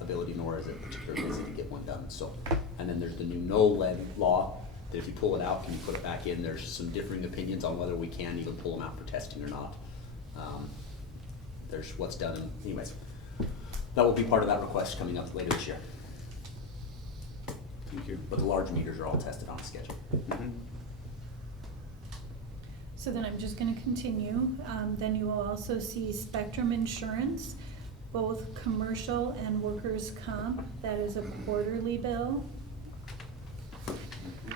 ability, nor is it particularly easy to get one done, so. And then there's the new no lead law, that if you pull it out, can you put it back in? There's some differing opinions on whether we can even pull them out for testing or not. There's what's done, anyways. That will be part of that request coming up later this year. Thank you. But the large meters are all tested on a schedule. Mhm. so then I'm just gonna continue. Then you will also see Spectrum Insurance, both commercial and workers' comp. That is a quarterly bill.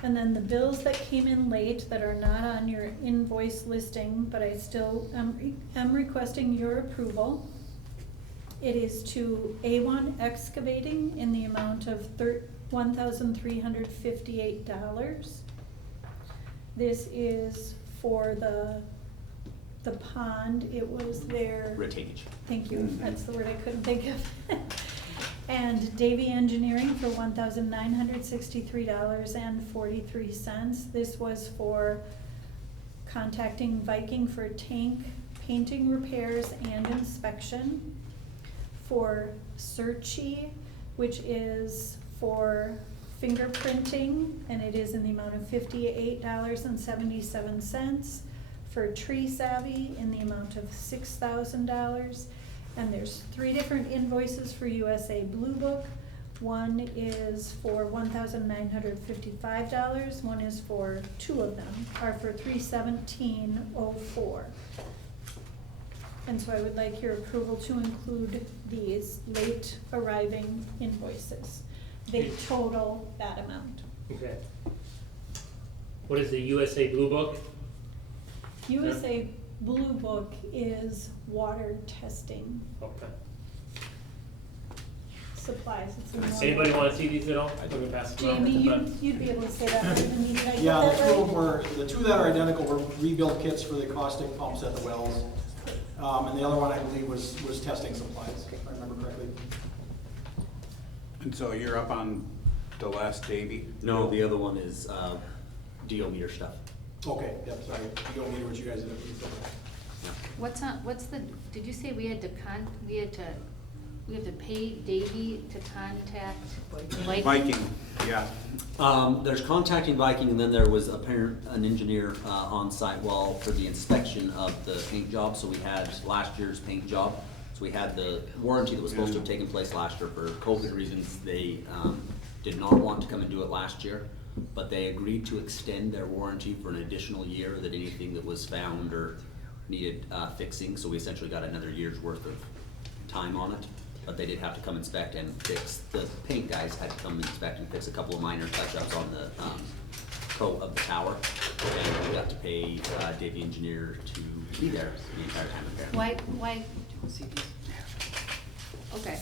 And then the bills that came in late that are not on your invoice listing, but I still am requesting your approval. It is to A1 Excavating in the amount of $1,358. This is for the pond. It was their. Retainage. Thank you, Mhm. that's the word I couldn't think of. And Davy Engineering for $1,963.43. This was for contacting Viking for tank painting repairs and inspection. For Searchy, which is for fingerprinting, and it is in the amount of $58.77. For Tree Savvy in the amount of $6,000. And there's 3 different invoices for USA Blue Book. One is for $1,955, one is for, 2 of them are for $317.04. And so I would like your approval to include these late arriving invoices. They total that amount. Okay. What is the USA Blue Book? USA Blue Book is water testing Okay. supplies. It's in Anybody water. wanna see these at all? I can pass them around. Jamie, you'd be able to say that right in the meeting. Did I get Yeah, that the two of them right? were, the two that are identical were rebuild kits for the caustic pumps at the wells. And the other one, I believe, was testing supplies, if I remember correctly. And so you're up on the last Davy? No, the other one is DO meter stuff. Okay, yep, sorry, you don't need what you guys did. Did you say we had to pay Davy to contact Viking? Viking, yeah. There's contacting Viking, and then there was an engineer on site for the inspection of the paint job. So we had last year's paint job, So we had the warranty that was supposed to have taken place last year. For COVID reasons, they did not want to come and do it last year, but they agreed to extend their warranty for an additional year, that anything that was found or needed fixing. So we essentially got another year's worth of time on it. But they did have to come inspect and fix, the paint guys had to come inspect and fix a couple of minor touch-ups on the coat of the tower. And we got to pay Dave the engineer to be there the entire time apparently. Why? Okay.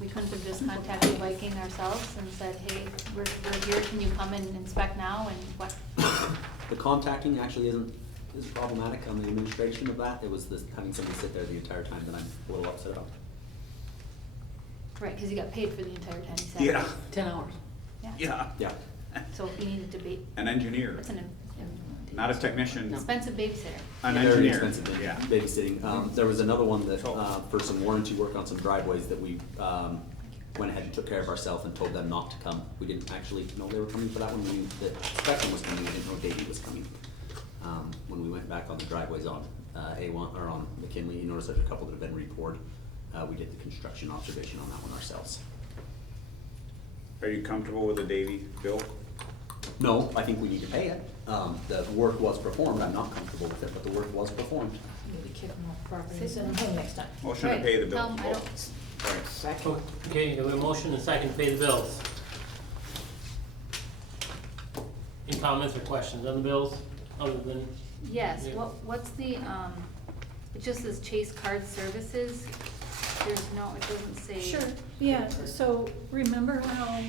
We couldn't have just contacted Viking ourselves and said, hey, we're here, can you come and inspect now, and what? The contacting actually isn't problematic on the administration of that. It was this having somebody sit there the entire time that I'm a little upset about. Right, because you got paid for the entire time he sat. Yeah. 10 hours. Yeah. Yeah. So he needed to be. An engineer, It's an not a technician. expensive babysitter. An Very engineer. expensive Yeah. babysitting. There was another one that, for some warranty work on some driveways that we, went ahead and took care of ourselves and told them not to come. We didn't actually know they were coming for that one. We knew that Spectrum was coming. We didn't know Davey was coming. When we went back on the driveways on, A1, or on McKinley, you notice there's a couple that have been re-poured. We did the construction observation on that one ourselves. Are you comfortable with the Davy bill? No, I think we need to pay it. The work was performed. I'm not comfortable with it, but the work was performed. Maybe kick him off property, send him home next time. Motion to Right, pay the bill. tell him I don't. Second. Okay, we have a motion and second to pay the bills. Any comments or questions on the bills, other than? Yes, Yeah. what's the, it just says Chase Card Services. There's no, it doesn't say. Sure, yeah, so remember how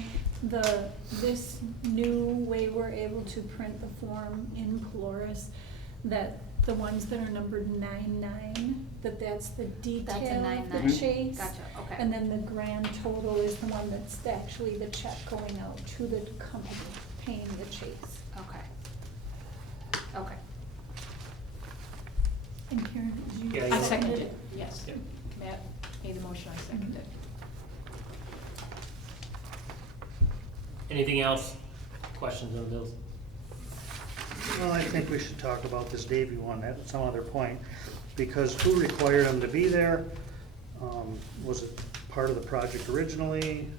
this new way we're able to print the form in Polaris, that the ones that are numbered 9-9, that's the detail That's a of 9-9. the chase. Gotcha, okay. And then the grand total is the one that's actually the check going out to the company paying the chase. Okay. Okay. And Karen, did you? Yeah, I you- seconded it, yes. Yep. Matt made the motion, I seconded it. Anything else? Questions on the bills? Well, I think we should talk about this Davy one at some other point, because who required them to be there? Was it part of the project originally?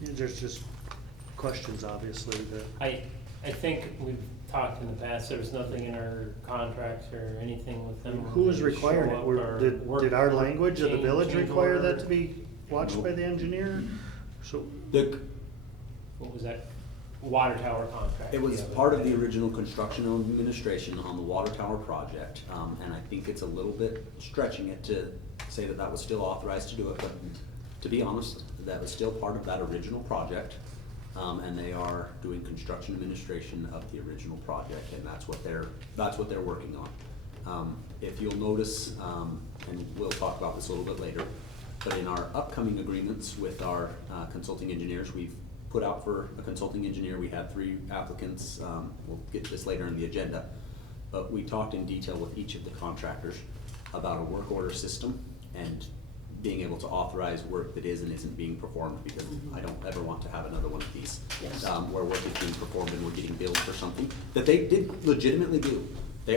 There's just questions, obviously, that. I think we've talked in the past, there's nothing in our contracts or anything with them. Who was when they requiring show it? up Were- or Did work- our language of the change- village change require order. that to be watched by the engineer? So, What was that? Water tower contract. It was Yeah, part of the original construction administration on the water tower project, and I think it's a little bit stretching it to say that that was still authorized to do it, but to be honest, that was still part of that original project. And they are doing construction administration of the original project, and that's what they're working on. If you'll notice, and we'll talk about this a little bit later, but in our upcoming agreements with our consulting engineers, we've put out for a consulting engineer. We had 3 applicants. We'll get to this later in the agenda. But we talked in detail with each of the contractors about a work order system and being able to authorize work that is and isn't being performed, because I don't ever want to have another one of these. Yes. Where work is being performed and we're getting billed for something that they did legitimately do. They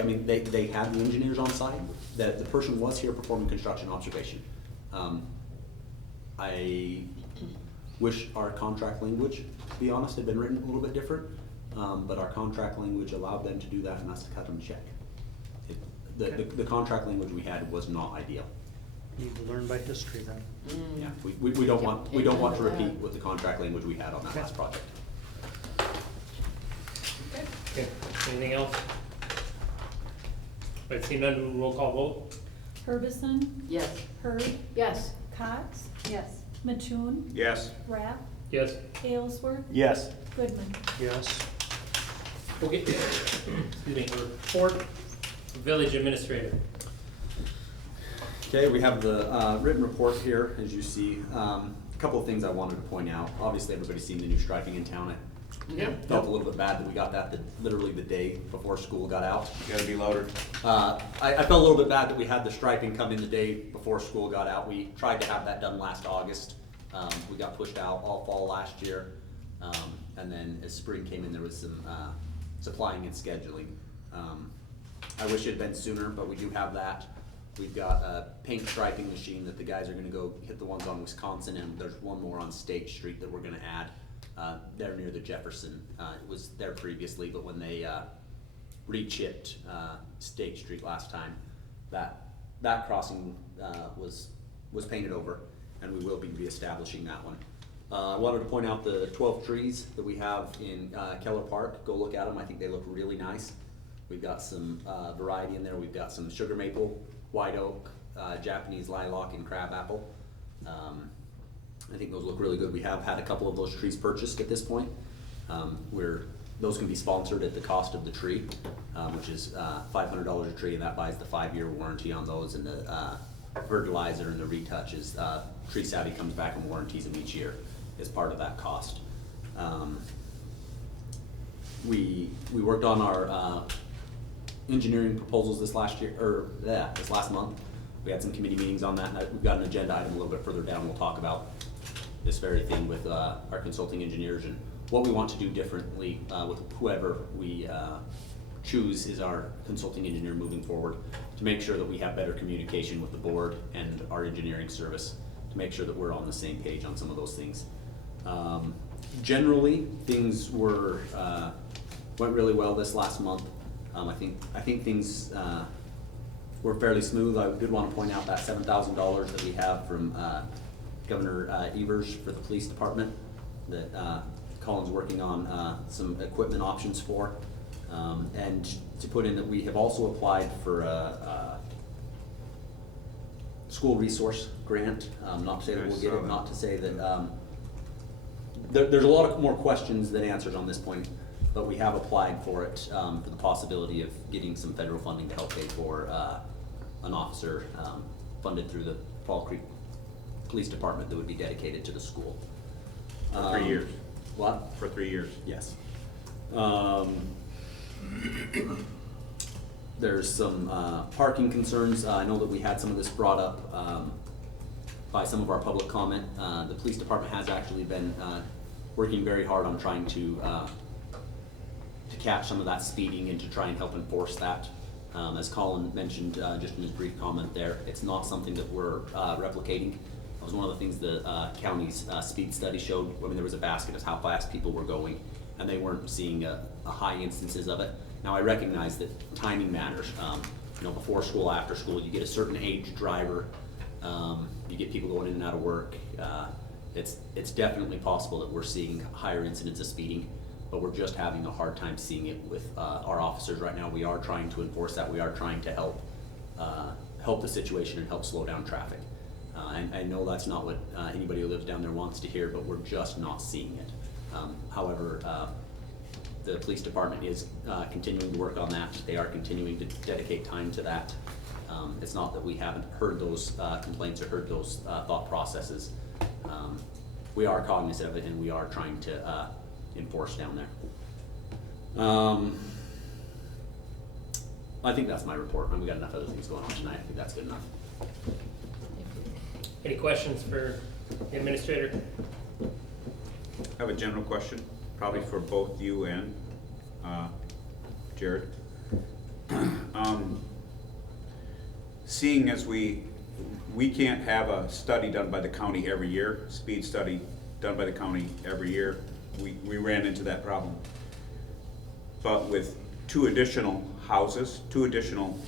had the engineers on site, that the person was here performing construction observation. I wish our contract language, to be honest, had been written a little bit different, but our contract language allowed them to do that and us to cut them a check. The contract language we had was not ideal. need to learn by history then. Yeah, we don't want to repeat with the contract language we had on that last project. Okay, anything else? Right, seeing none, roll call vote? Herbison? Yes. Hurd? Yes. Cox? Yes. Mattoon? Yes. Rapp? Yes. Aylesworth? Yes. Goodman? Yes. Okay, excuse me, report, village administrator. Okay, we have the written report here, as you see. A couple of things I wanted to point out. Obviously, everybody's seen the new striping in town. Yeah. Felt a little bit bad that we got that literally the day before school got out. Gotta be louder. I felt a little bit bad that we had the striping come in the day before school got out. We tried to have that done last August. We got pushed out all fall last year. And then as spring came in, there was some supplying and scheduling. I wish it had been sooner, but we do have that. We've got a paint striping machine that the guys are gonna go hit the ones on Wisconsin, and there's one more on State Street that we're gonna add. They're near the Jefferson. It was there previously, but when they re-chipped State Street last time, that crossing was painted over, and we will be reestablishing that one. I wanted to point out the 12 trees that we have in Keller Park. Go look at them. I think they look really nice. We've got some variety in there. We've got some sugar maple, white oak, Japanese lilac, and crabapple. I think those look really good. We have had a couple of those trees purchased at this point. Those can be sponsored at the cost of the tree, which is $500 a tree, and that buys the 5-year warranty on those, and the fertilizer and the retouch is Tree Savvy comes back and warranties them each year as part of that cost. We worked on our engineering proposals this last month. We had some committee meetings on that, and we've got an agenda item a little bit further down. We'll talk about this very thing with our consulting engineers and what we want to do differently with whoever we choose is our consulting engineer moving forward, to make sure that we have better communication with the board and our engineering service, to make sure that we're on the same page on some of those things. Generally, things went really well this last month. I think things were fairly smooth. I did want to point out that $7,000 that we have from Governor Evers for the police department that Colin's working on some equipment options for. And to put in that we have also applied for a school resource grant. Not to say that we'll get it, not to say that there's a lot of more questions than answers on this point, but we have applied for it for the possibility of getting some federal funding to help pay for an officer funded through the Fall Creek Police Department that would be dedicated to the school. For 3 years. What? For 3 years. Yes. There's some parking concerns. I know that we had some of this brought up by some of our public comment. The police department has actually been working very hard on trying to catch some of that speeding and to try and help enforce that. As Colin mentioned just in his brief comment there, it's not something that we're replicating. That was one of the things the county's speed study showed. I mean, there was a basket of how fast people were going, and they weren't seeing a high instances of it. Now, I recognize that timing matters. Before school, after school, you get a certain age driver, you get people going in and out of work. It's definitely possible that we're seeing higher incidents of speeding, but we're just having a hard time seeing it with our officers right now. We are trying to enforce that. We are trying to help the situation and help slow down traffic. I know that's not what anybody who lives down there wants to hear, but we're just not seeing it. However, the police department is continuing to work on that. They are continuing to dedicate time to that. It's not that we haven't heard those complaints or heard those thought processes. We are cognizant of it, and we are trying to enforce down there. I think that's my report. We got enough other things going on tonight. I think that's good enough. Any questions for the administrator? I have a general question, probably for both you and Jared. Seeing as we can't have a study done by the county every year, speed study done by the county every year, we ran into that problem. But with 2 additional houses, 2 additional,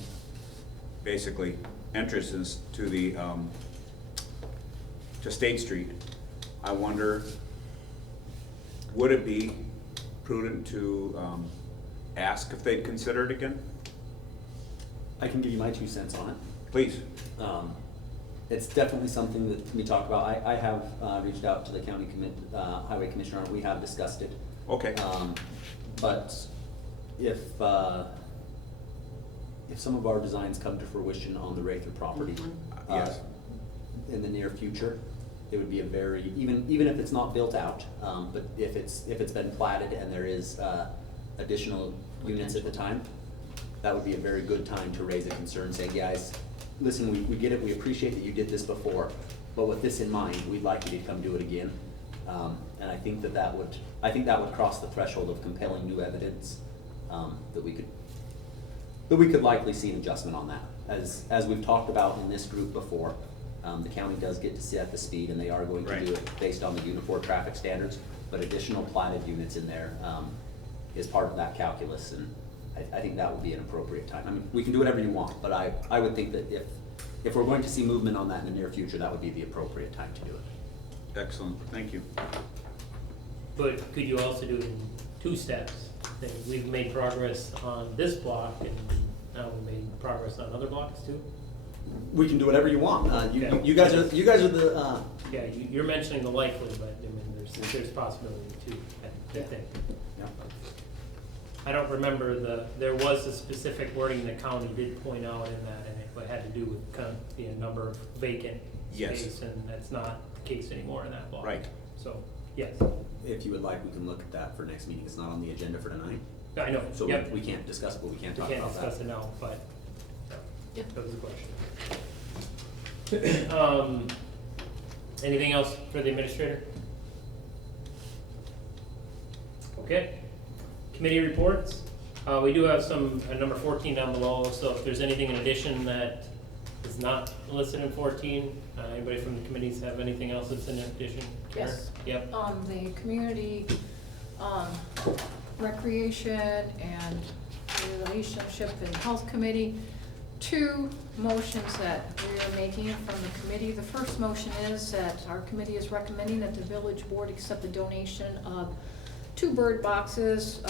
basically, entrances to the to State Street, I wonder, would it be prudent to ask if they'd consider it again? I can give you my 2 cents on it. Please. It's definitely something that can be talked about. I have reached out to the county highway commissioner, and we have discussed it. Okay. But if some of our designs come to fruition on the Rather property, yes, in the near future, it would be a very, even if it's not built out, but if it's been platted and there is additional units at the time, that would be a very good time to raise a concern, saying, guys, listen, we get it, we appreciate that you did this before, but with this in mind, we'd like you to come do it again. And I think that would cross the threshold of compelling new evidence that we could likely see an adjustment on that. as we've talked about in this group before, the county does get to set the speed, and they are going to Right. do it based on the uniform traffic standards, but additional platted units in there, is part of that calculus, and I think that would be an appropriate time. I mean, we can do whatever you want, but I would think that if we're going to see movement on that in the near future, that would be the appropriate time to do it. Excellent, thank you. But could you also do it in 2 steps? That we've made progress on this block and now we've made progress on other blocks too? We can do whatever you want. Okay. You guys are the, Yeah, you're mentioning the likely, but I mean, there's possibility too, I think. yeah. I don't remember there was a specific wording the county did point out in that, and it had to do with kind of the number of vacant Yes. space, and that's not the case anymore in that block. Right. So, yes, If you would like, we can look at that for next meeting. It's not on the agenda for tonight. I know, So yep. we can't discuss it, but we can We talk can't about that. discuss it now, but Yep. that was the question. Anything else for the administrator? Okay. Committee reports. We do have some, number 14 down below, so if there's anything in addition that is not listed in 14, anybody from the committees have anything else that's in addition? Karen? Yes. Yep. The community, recreation and relationship and health committee, 2 motions that we are making from the committee. The first motion is that our committee is recommending that the village board accept the donation of 2 bird boxes,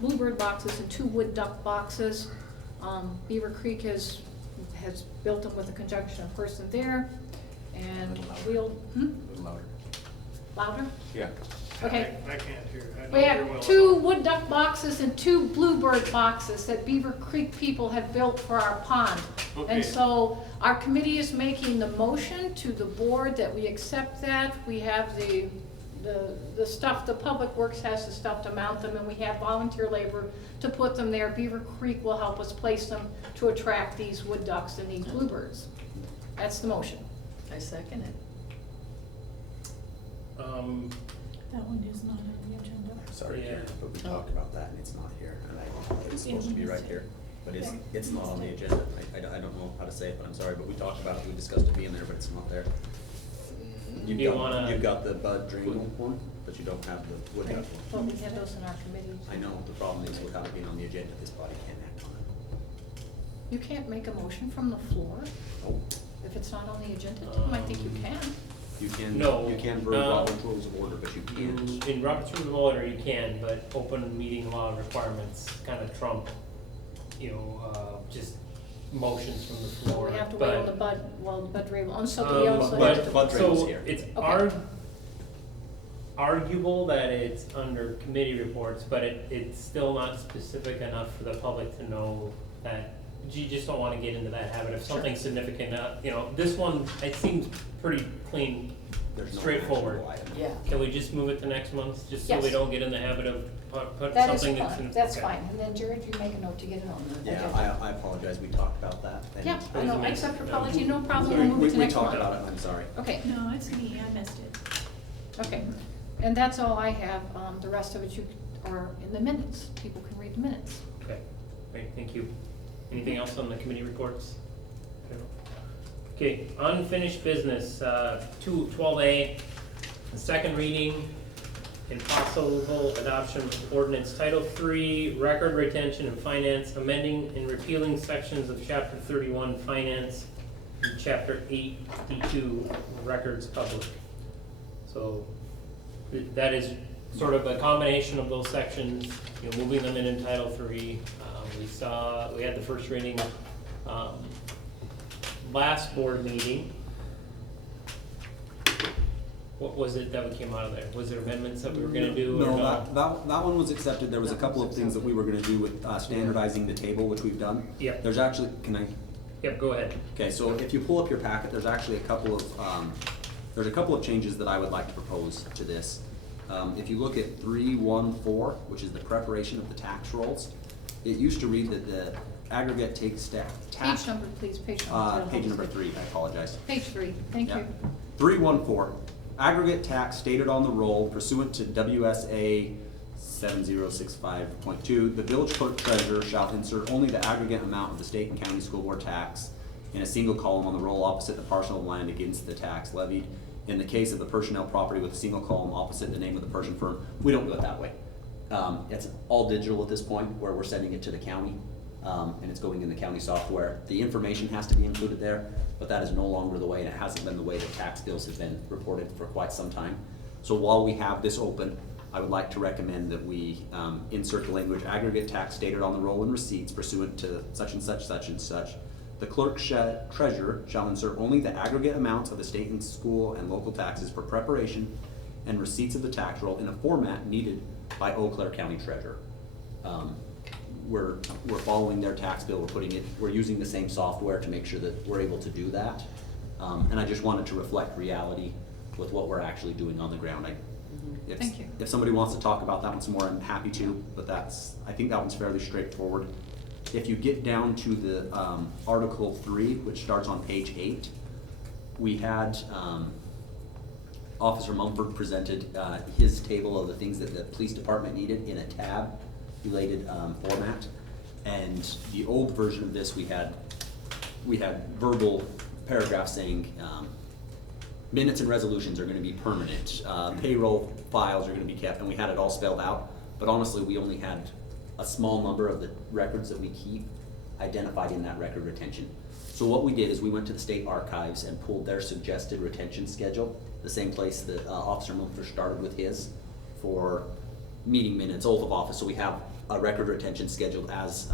bluebird boxes and 2 wood duck boxes. Beaver Creek has built them with a conjunction of person there, and we'll, A little louder. louder? Yeah. Okay. I can't hear. I We don't hear well have 2 wood duck boxes and 2 bluebird boxes that Beaver Creek people have built for our pond. Okay. And so our committee is making the motion to the board that we accept that. We have the stuff, the Public Works has the stuff to mount them, and we have volunteer labor to put them there. Beaver Creek will help us place them to attract these wood ducks and these bluebirds. That's the motion. I second it. That one is not on the agenda. Sorry, Yeah. Karen, but we talked about that and it's not here. And it's supposed to be right here, but it's not on the agenda. I don't know how to say it, but I'm sorry, but we talked about it, we discussed it being there, but it's not there. You've Do you got- wanna- You've got the bud dream one, but you don't have the wood duck one. Well, we have those in our committee. I know, the problem is without it being on the agenda, this body can't act on it. You can't make a motion from the floor Oh, if it's not on the agenda. Tim, I think you can. you can, No, you can break Robert's Rules of Order, but you can't. In Robert's Rules of Order, you can, but open meeting law requirements kind of trump, just motions from the floor. We have to wait on the but- Bud Rabel, and somebody else. But, Bud Rabel's so here. it's Okay. arguable that it's under committee reports, but it's still not specific enough for the public to know that, you just don't wanna get into that habit of something significant, this one, it seems pretty clean, There's no straightforward. actionable item. Yeah. Can we just move it to next month, just so we Yes. don't get in the habit of put That is something that's. fine, in- that's okay. fine. And then Jared, you make a note to get it on the Yeah, agenda. I apologize, we talked about that. and- Yeah, I know, I accept your apology, no problem, Sorry, we'll move it to we next talked month. about it, I'm sorry. Okay, No, it's me, I missed it. okay. And that's all I have. The rest of it are in the minutes. People can read the minutes. Okay, great, thank you. Anything else on the committee reports? Okay, unfinished business, 12A, second reading and possible adoption of ordinance Title III, Record Retention and Finance, amending and repealing sections of Chapter 31, Finance, and Chapter 82, Records Public. So that is sort of a combination of those sections, moving them in Title III. We had the first reading last board meeting. What was it that came out of there? Was there amendments that we were gonna do or No, not? that one was accepted. There was a That couple was of things that we were gonna do with standardizing the table, which we've done. Yep. There's actually, can I? Yep, go ahead. Okay, so if you pull up your packet, there's actually a couple of changes that I would like to propose to this. If you look at 314, which is the preparation of the tax rolls, it used to read that the aggregate tax. Page number, please, page number. Page number 3, I apologize. Page 3, thank Yeah. you. 314, aggregate tax stated on the roll pursuant to WSA 7065.2, the village clerk treasurer shall insert only the aggregate amount of the state and county school board tax in a single column on the roll opposite the parcel of land against the tax levied. In the case of the personnel property with a single column opposite the name of the Persian firm, we don't do it that way. It's all digital at this point, where we're sending it to the county, and it's going in the county software. The information has to be included there, but that is no longer the way, and it hasn't been the way that tax bills have been reported for quite some time. So while we have this open, I would like to recommend that we insert the language aggregate tax stated on the roll and receipts pursuant to such and such, such and such. The clerk treasurer shall insert only the aggregate amounts of the state and school and local taxes for preparation and receipts of the tax roll in a format needed by Eau Claire County Treasurer. We're following their tax bill, we're using the same software to make sure that we're able to do that. And I just wanted to reflect reality with what we're actually doing on the ground. Thank you. If somebody wants to talk about that one some more, I'm happy to, but I think that one's fairly straightforward. If you get down to the Article 3, which starts on page 8, we had Officer Mumford presented his table of the things that the police department needed in a tabulated format. And the old version of this, we had verbal paragraphs saying minutes and resolutions are going to be permanent, payroll files are going to be kept, and we had it all spelled out. But honestly, we only had a small number of the records that we keep identified in that record retention. So what we did is we went to the state archives and pulled their suggested retention schedule, the same place that Officer Mumford started with his for meeting minutes, oath of office. So we have a record retention schedule as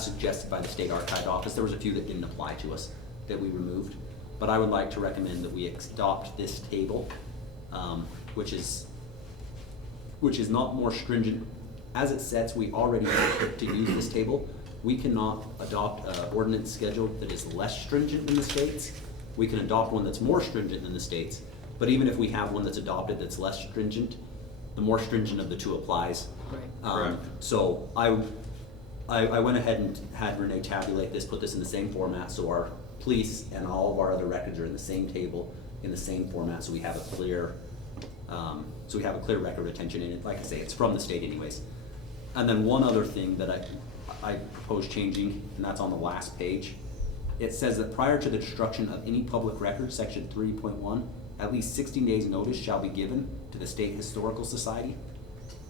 suggested by the state archive office. There was a few that didn't apply to us that we removed, but I would like to recommend that we adopt this table, which is not more stringent. As it sets, we already know to use this table. We cannot adopt an ordinance schedule that is less stringent than the states. We can adopt one that's more stringent than the states. But even if we have one that's adopted that's less stringent, the more stringent of the two applies. Right. So I went ahead and had Renee tabulate this, put this in the same format, so our police and all of our other records are in the same table, in the same format, so we have a clear record retention in it. Like I say, it's from the state anyways. And then one other thing that I propose changing, and that's on the last page. It says that prior to the destruction of any public record, section 3.1, at least 16 days notice shall be given to the State Historical Society.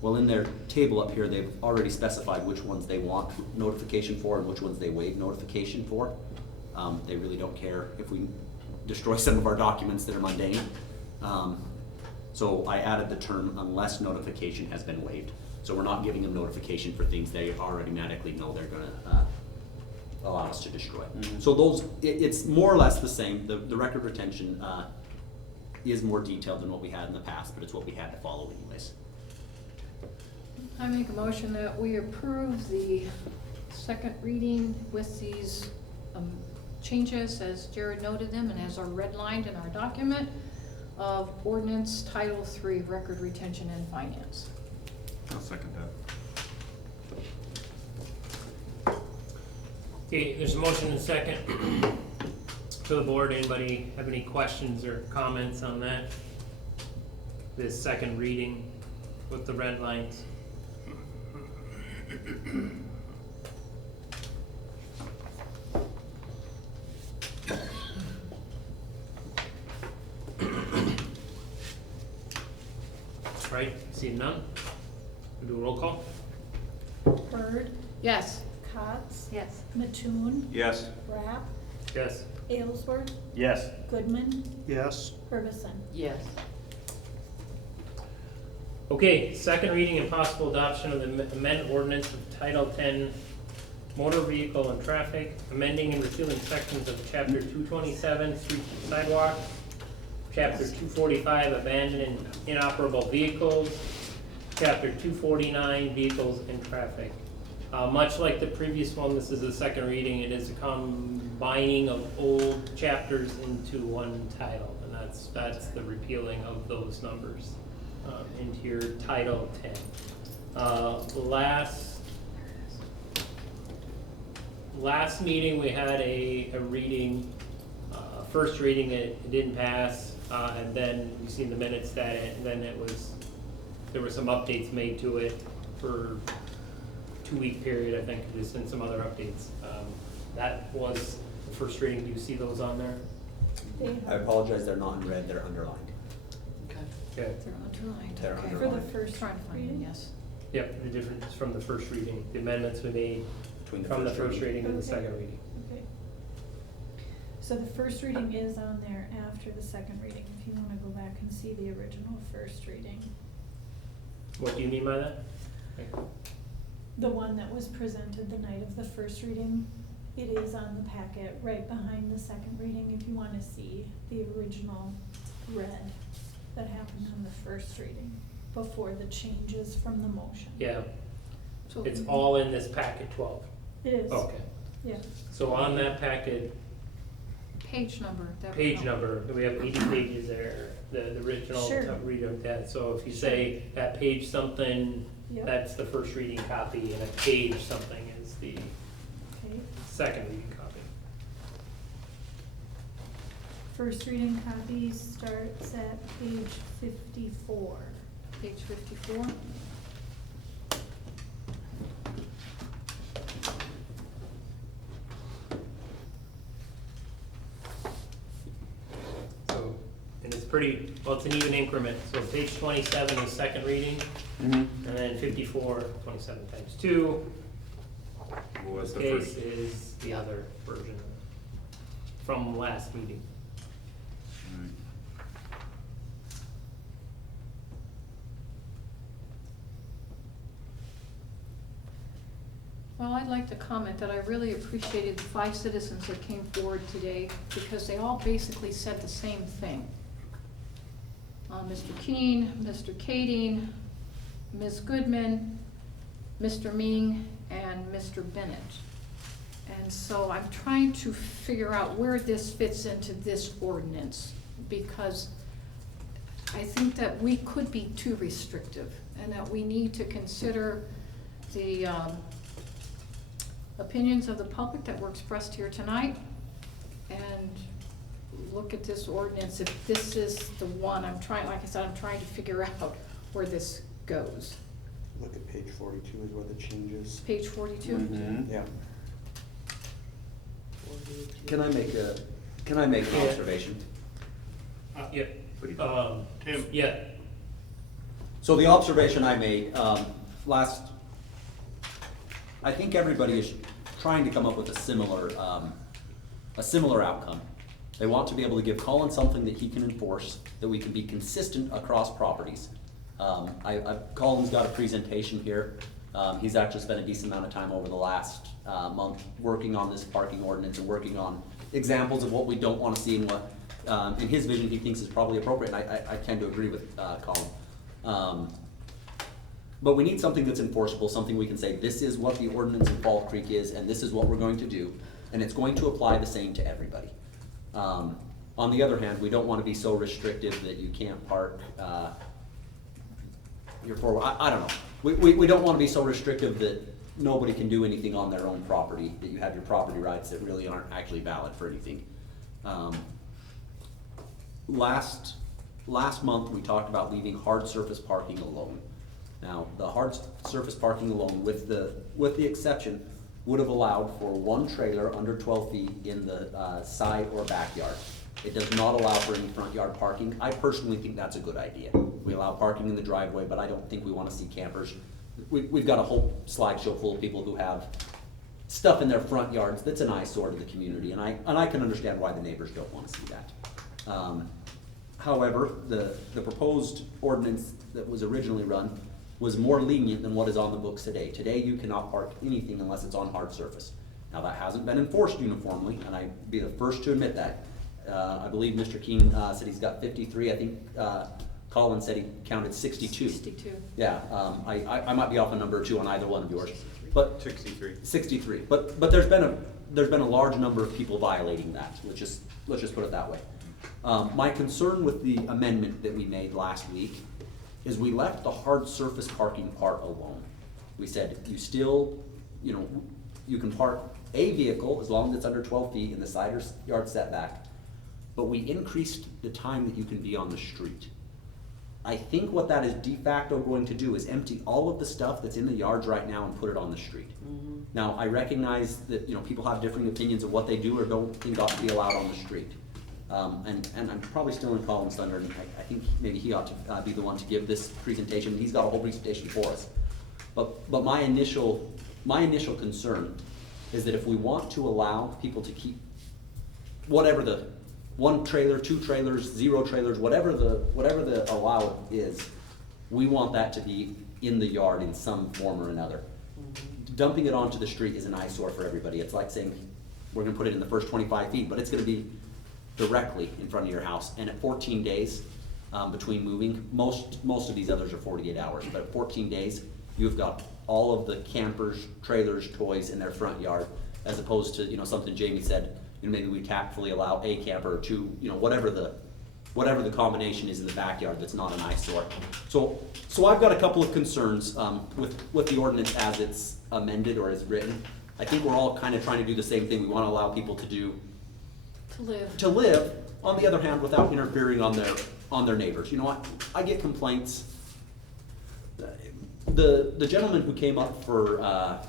Well, in their table up here, they've already specified which ones they want notification for and which ones they waive notification for. They really don't care if we destroy some of our documents that are mundane. So I added the term unless notification has been waived. So we're not giving them notification for things they automatically know they're gonna allow us to destroy. Mm-hmm. So it's more or less the same. The record retention is more detailed than what we had in the past, but it's what we had to follow anyways. I make a motion that we approve the second reading with these changes as Jared noted them and as are redlined in our document of ordinance Title III, Record Retention and Finance. I'll second that. Okay, there's a motion and a second to the board. Anybody have any questions or comments on that? This second reading with the red lines? Right, see none? We do a roll call? Bird, Yes. Cots, Yes. Mattoon, Yes. Rapp, Yes. Aylesworth, Yes. Goodman, Yes. Hervison. Yes. Okay, second reading and possible adoption of the amended ordinance of Title 10 Motor Vehicle and Traffic, amending and repealing sections of Chapter 227 Streets and Sidewalk, Chapter 245 Abandoned and Inoperable Vehicles, Chapter 249 Vehicles and Traffic. Much like the previous one, this is the second reading. It is a combining of old chapters into one title, and that's the repealing of those numbers into your Title 10. Last meeting we had a reading, first reading it didn't pass, and then you see in the minutes that then it was there were some updates made to it for 2-week period, I think, there's been some other updates. That was the first reading, do you see those on there? I apologize, they're not in red, they're underlined. Okay. They're underlined. They're Okay. underlined. For the first Trying to find it, reading? yes. Yep, the difference from the first reading, the amendments we made Between the from the first first reading and the Okay. second reading. Okay. So the first reading is on there after the second reading, if you wanna go back and see the original first reading. What do you mean by that? The one that was presented the night of the first reading, it is on the packet right behind the second reading, if you wanna see the original red that happened on the first reading, before the changes from the motion. Yeah, So it's all in this packet 12. It is. Okay, Yeah. so on that packet, page number. that would page help. number, we have 80 pages there, the original Sure. read of that. So if you Sure. say that page something, Yep. that's the first reading copy, and a page something is the Okay. second reading copy. First reading copy starts at page 54. Page 54. So, and it's pretty, well, it's an even increment. So page 27 is second reading, and then 54, 27 times 2. In What's this the case first? is the other version from last meeting. Well, I'd like to comment that I really appreciated the 5 citizens that came forward today, because they all basically said the same thing. Mr. Keene, Mr. Kading, Ms. Goodman, Mr. Ming, and Mr. Bennett. And so I'm trying to figure out where this fits into this ordinance, because I think that we could be too restrictive, and that we need to consider the opinions of the public that were expressed here tonight, and look at this ordinance, if this is the one, I'm trying, like I said, I'm trying to figure out where this goes. Look at page 42 is where the changes. Page 42? Mhm. Yeah. Can I make an Yeah. observation? Yeah. Tim? Yeah. So the observation I made, I think everybody is trying to come up with a similar outcome. They want to be able to give Colin something that he can enforce, that we can be consistent across properties. Colin's got a presentation here. He's actually spent a decent amount of time over the last month working on this parking ordinance and working on examples of what we don't want to see and what, in his vision, he thinks is probably appropriate, and I tend to agree with Colin. But we need something that's enforceable, something we can say, this is what the ordinance in Fall Creek is, and this is what we're going to do, and it's going to apply the same to everybody. On the other hand, we don't want to be so restrictive that you can't park your four, I don't know. We don't want to be so restrictive that nobody can do anything on their own property, that you have your property rights that really aren't actually valid for anything. Last month, we talked about leaving hard surface parking alone. Now, the hard surface parking alone, with the exception, would have allowed for one trailer under 12 feet in the side or backyard. It does not allow for any front yard parking. I personally think that's a good idea. We allow parking in the driveway, but I don't think we want to see campers. We've got a whole slideshow full of people who have stuff in their front yards that's an eyesore to the community, and I can understand why the neighbors don't want to see that. However, the proposed ordinance that was originally run was more lenient than what is on the books today. Today, you cannot park anything unless it's on hard surface. Now, that hasn't been enforced uniformly, and I'd be the first to admit that. I believe Mr. Keene said he's got 53. I think Colin said he counted 62. 62. Yeah, I might be off a number or two on either one of yours, but 63. 63. But there's been a large number of people violating that. Let's just put it that way. My concern with the amendment that we made last week is we left the hard surface parking part alone. We said you still, you can park a vehicle as long as it's under 12 feet in the side or yard setback, but we increased the time that you can be on the street. I think what that is de facto going to do is empty all of the stuff that's in the yards right now and put it on the street. Now, I recognize that, you know, people have differing opinions of what they do or don't think ought to be allowed on the street. And I'm probably still in Colin's thunder, and I think maybe he ought to be the one to give this presentation. He's got a whole presentation for us. But my initial concern is that if we want to allow people to keep whatever the 1 trailer, 2 trailers, 0 trailers, whatever the allow is, we want that to be in the yard in some form or another. Dumping it onto the street is an eyesore for everybody. It's like saying, we're gonna put it in the first 25 feet, but it's gonna be directly in front of your house. And at 14 days between moving, most of these others are 48 hours, but at 14 days, you've got all of the campers, trailers, toys in their front yard, as opposed to, you know, something Jamie said, you know, maybe we tactfully allow a camper or 2, you know, whatever the combination is in the backyard that's not an eyesore. So I've got a couple of concerns with the ordinance as it's amended or as written. I think we're all kind of trying to do the same thing. We want to allow people to live. On the other hand, without interfering on their neighbors. You know what? I get complaints. The gentleman who came up for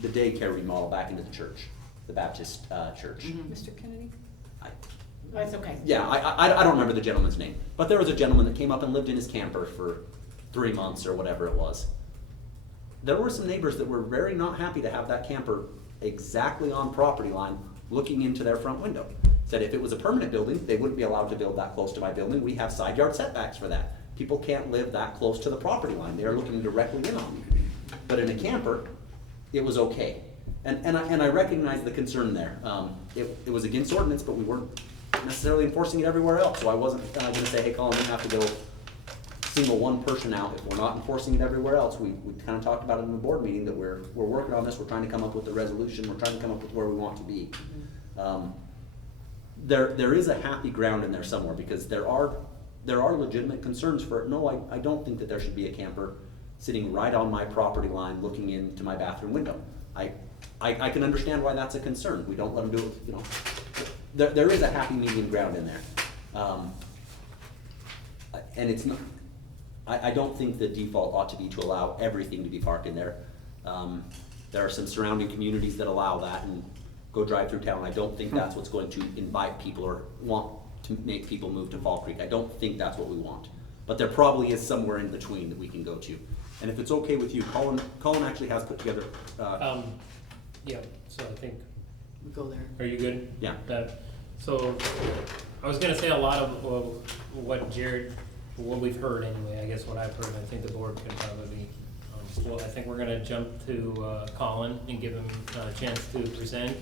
the daycare remodel back into the church, the Baptist church. Mr. Kennedy? That's okay. Yeah, I don't remember the gentleman's name, but there was a gentleman that came up and lived in his camper for 3 months or whatever it was. There were some neighbors that were very not happy to have that camper exactly on property line looking into their front window. Said if it was a permanent building, they wouldn't be allowed to build that close to my building. We have side yard setbacks for that. People can't live that close to the property line. They are looking directly in on me. But in a camper, it was okay. And I recognize the concern there. It was against ordinance, but we weren't necessarily enforcing it everywhere else. So I wasn't gonna say, hey, Colin, we have to go single one person out if we're not enforcing it everywhere else. We kind of talked about it in the board meeting that we're working on this. We're trying to come up with a resolution. We're trying to come up with where we want to be. There is a happy ground in there somewhere because there are legitimate concerns for it. No, I don't think that there should be a camper sitting right on my property line looking into my bathroom window. I can understand why that's a concern. We don't let them do it, you know. There is a happy medium ground in there. And it's not, I don't think the default ought to be to allow everything to be parked in there. There are some surrounding communities that allow that and go drive through town. I don't think that's what's going to invite people or want to make people move to Fall Creek. I don't think that's what we want. But there probably is somewhere in between that we can go to. And if it's okay with you, Colin actually has put together. Yeah, so I think. We go there. Are you good? Yeah. So I was gonna say a lot of what we've heard anyway, I guess what I've heard, I think the board can probably, well, I think we're gonna jump to Colin and give him a chance to present.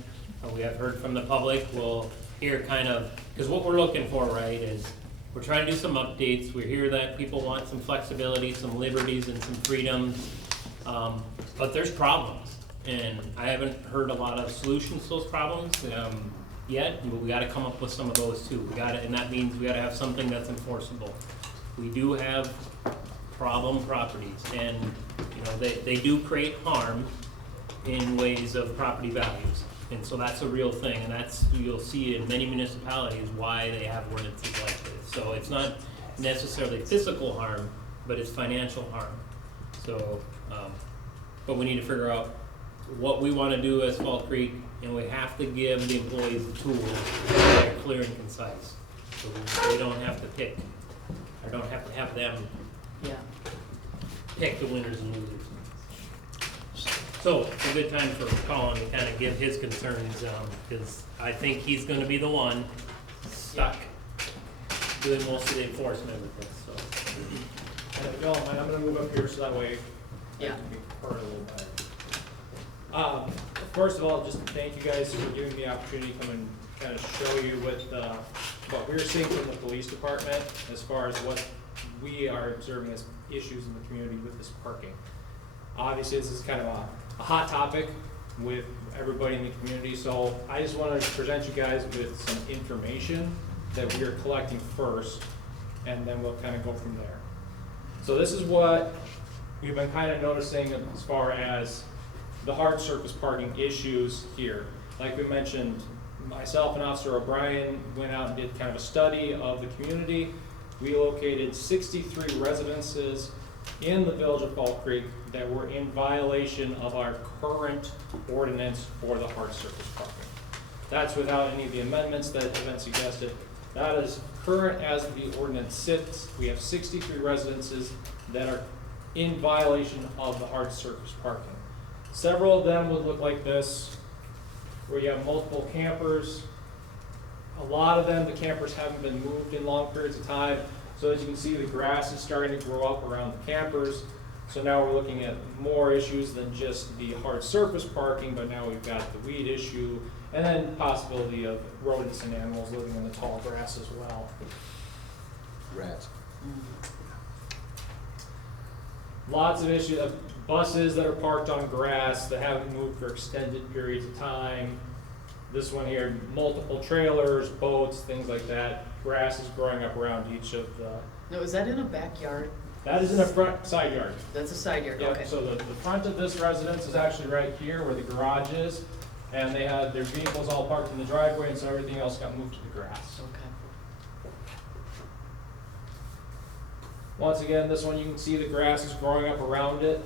We have heard from the public. We'll hear kind of, because what we're looking for, right, is we're trying to do some updates. We hear that people want some flexibility, some liberties, and some freedoms, but there's problems. And I haven't heard a lot of solutions to those problems yet, but we gotta come up with some of those too. And that means we gotta have something that's enforceable. We do have problem properties, and you know, they do create harm in ways of property values. And so that's a real thing, and that's, you'll see in many municipalities why they have ordinances like this. So it's not necessarily physical harm, but it's financial harm. So, but we need to figure out what we want to do as Fall Creek, and we have to give the employees the tools that are clear and concise. So we don't have to pick, or don't have to have them pick the winners and losers. So it's a good time for Colin to kind of give his concerns, because I think he's going to be the one stuck doing most of the enforcement with this. So. And if y'all don't mind, I'm gonna move up here so that way I Yeah. can be heard a little better. First of all, just thank you guys for giving me the opportunity to come and kind of show you what we're seeing from the police department as far as what we are observing as issues in the community with this parking. Obviously, this is kind of a hot topic with everybody in the community, so I just wanted to present you guys with some information that we are collecting first, and then we'll kind of go from there. So this is what we've been kind of noticing as far as the hard surface parking issues here. Like we mentioned, myself and Officer O'Brien went out and did kind of a study of the community, we located 63 residences in the Village of Fall Creek that were in violation of our current ordinance for the hard surface parking. That's without any of the amendments that have been suggested. That is current as the ordinance sits. We have 63 residences that are in violation of the hard surface parking. Several of them would look like this, where you have multiple campers. A lot of them, the campers haven't been moved in long periods of time. So as you can see, the grass is starting to grow up around the campers. So now we're looking at more issues than just the hard surface parking, but now we've got the weed issue, and then possibility of rodents and animals living in the tall grass as well. Rats. Lots of issues, buses that are parked on grass that haven't moved for extended periods of time. This one here, multiple trailers, boats, things like that. Grass is growing up around each of the. No, is that in a backyard? That is in a front side yard. That's a side yard, okay. Yep, so the front of this residence is actually right here where the garage is, and they had their vehicles all parked in the driveway, and so everything else got moved to the grass. Okay. Once again, this one you can see the grass is growing up around it.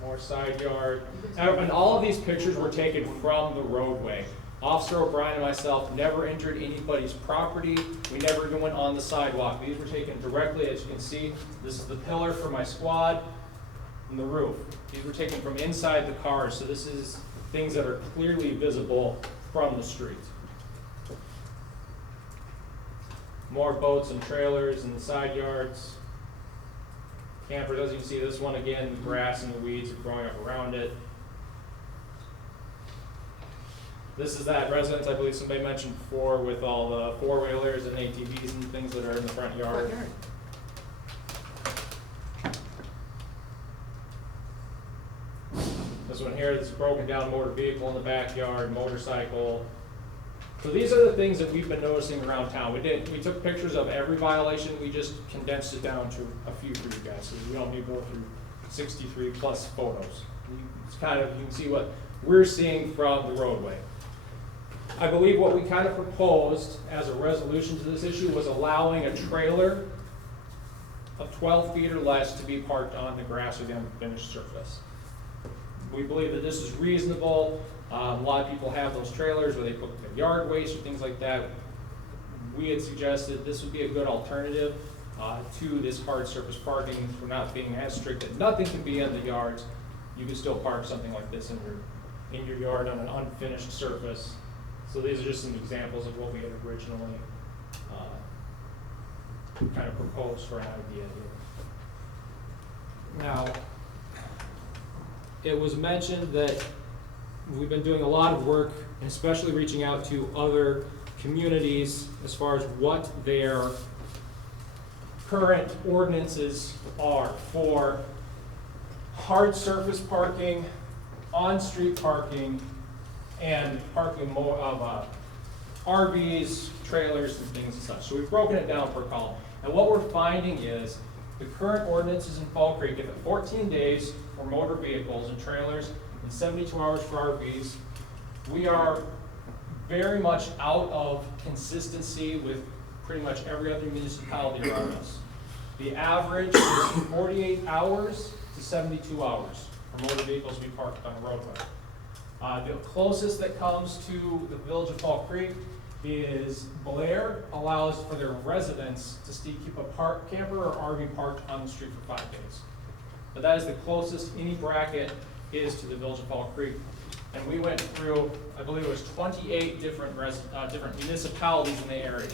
More side yard. And all of these pictures were taken from the roadway. Officer O'Brien and myself never entered anybody's property. We never even went on the sidewalk. These were taken directly, as you can see. This is the pillar for my squad and the roof. These were taken from inside the cars, so this is things that are clearly visible from the street. More boats and trailers in the side yards. Campers, as you can see, this one again, the grass and the weeds are growing up around it. This is that residence I believe somebody mentioned before with all the four-wheelers and ATVs and things that are in the front yard. This one here, this is broken down motor vehicle in the backyard, motorcycle. So these are the things that we've been noticing around town. We took pictures of every violation, we just condensed it down to a few for you guys, so we don't need to go through 63 plus photos. It's kind of, you can see what we're seeing from the roadway. I believe what we kind of proposed as a resolution to this issue was allowing a trailer of 12 feet or less to be parked on the grass or the unfinished surface. We believe that this is reasonable. A lot of people have those trailers where they put their yard waste or things like that. We had suggested this would be a good alternative to this hard surface parking. We're not being as strict that nothing can be in the yards. You can still park something like this in your yard on an unfinished surface. So these are just some examples of what we had originally kind of proposed for an idea here. Now, it was mentioned that we've been doing a lot of work, and especially reaching out to other communities as far as what their current ordinances are for hard surface parking, on-street parking, and parking of RVs, trailers, and things and such. So we've broken it down per column. And what we're finding is the current ordinances in Fall Creek give it 14 days for motor vehicles and trailers and 72 hours for RVs. We are very much out of consistency with pretty much every other municipality around us. The average is 48 hours to 72 hours for motor vehicles to be parked on the roadway. The closest that comes to the Village of Fall Creek is Blair allows for their residents to keep a camper or RV parked on the street for 5 days. But that is the closest any bracket is to the Village of Fall Creek. And we went through, I believe it was 28 different municipalities in the area.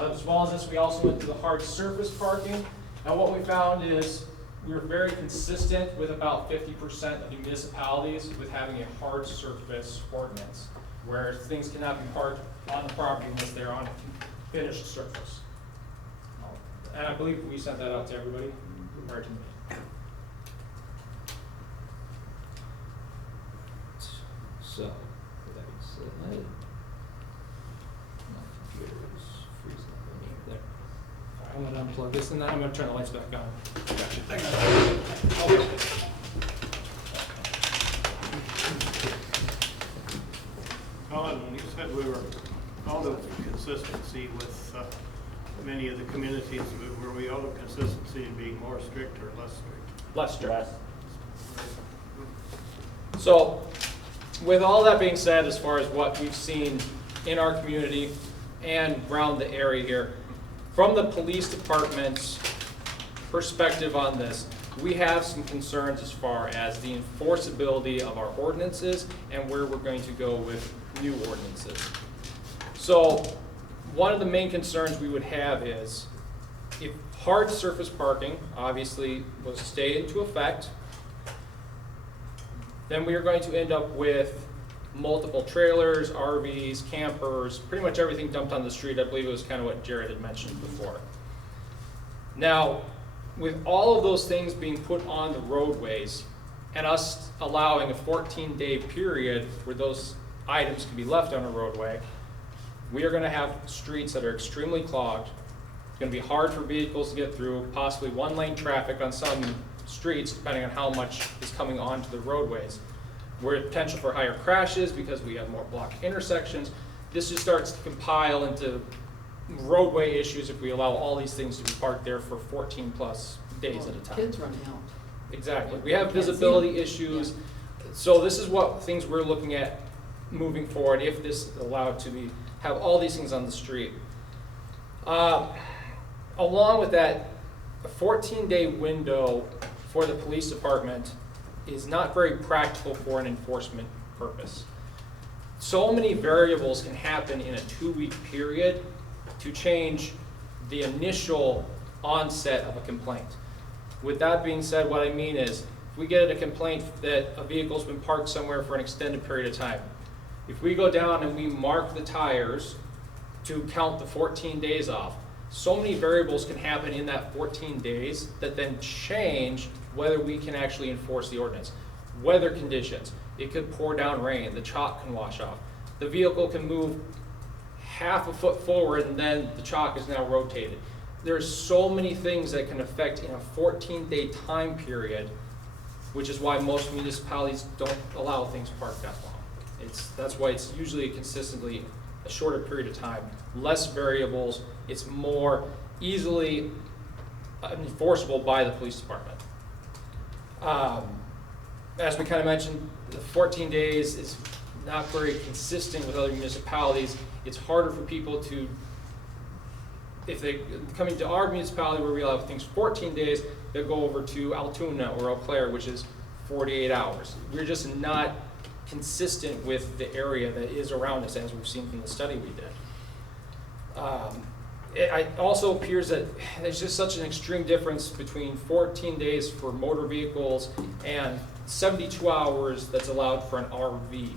As well as this, we also went to the hard surface parking. And what we found is we were very consistent with about 50% of the municipalities with having a hard surface ordinance, where things cannot be parked on the property unless they're on a finished surface. And I believe we sent that out to everybody prior to me. So, with that being said, my computer is freezing up on me there. All right, I'm gonna unplug this and then I'm gonna turn the lights back on. Alan, when you said we were out of consistency with many of the communities where we out of consistency in being more strict or less strict? Less strict. So, with all that being said, as far as what we've seen in our community and around the area here, from the police department's perspective on this, we have some concerns as far as the enforceability of our ordinances and where we're going to go with new ordinances. So, one of the main concerns we would have is if hard surface parking obviously will stay into effect, then we are going to end up with multiple trailers, RVs, campers, pretty much everything dumped on the street. I believe it was kind of what Jared had mentioned before. Now, with all of those things being put on the roadways and us allowing a 14-day period where those items can be left on a roadway, we are going to have streets that are extremely clogged. It's going to be hard for vehicles to get through, possibly one-lane traffic on some streets, depending on how much is coming onto the roadways. We're at potential for higher crashes because we have more blocked intersections. This just starts to compile into roadway issues if we allow all these things to be parked there for 14 plus days at a time. Kids running out. Exactly. We have visibility issues. So this is what things we're looking at moving forward if this is allowed to be, have all these things on the street. Along with that, a 14-day window for the police department is not very practical for an enforcement purpose. So many variables can happen in a 2-week period to change the initial onset of a complaint. With that being said, what I mean is, if we get a complaint that a vehicle's been parked somewhere for an extended period of time, if we go down and we mark the tires to count the 14 days off, so many variables can happen in that 14 days that then change whether we can actually enforce the ordinance. Weather conditions, it could pour down rain, the chalk can wash off. The vehicle can move half a foot forward and then the chalk is now rotated. There's so many things that can affect in a 14-day time period, which is why most municipalities don't allow things parked that long. That's why it's usually consistently a shorter period of time, less variables, it's more easily enforceable by the police department. As we kind of mentioned, the 14 days is not very consistent with other municipalities. It's harder for people to, if they come into our municipality where we allow things 14 days, they'll go over to Altoona or Eau Claire, which is 48 hours. We're just not consistent with the area that is around us, as we've seen from the study we did. It also appears that there's just such an extreme difference between 14 days for motor vehicles and 72 hours that's allowed for an RV.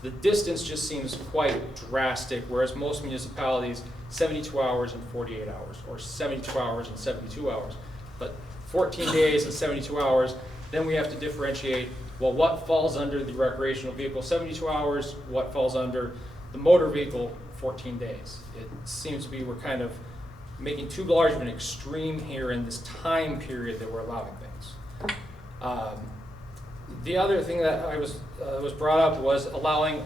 The distance just seems quite drastic, whereas most municipalities, 72 hours and 48 hours, or 72 hours and 72 hours. But 14 days and 72 hours, then we have to differentiate, well, what falls under the recreational vehicle 72 hours, what falls under the motor vehicle 14 days. It seems to be we're kind of making too large of an extreme here in this time period that we're allowing things. The other thing that was brought up was allowing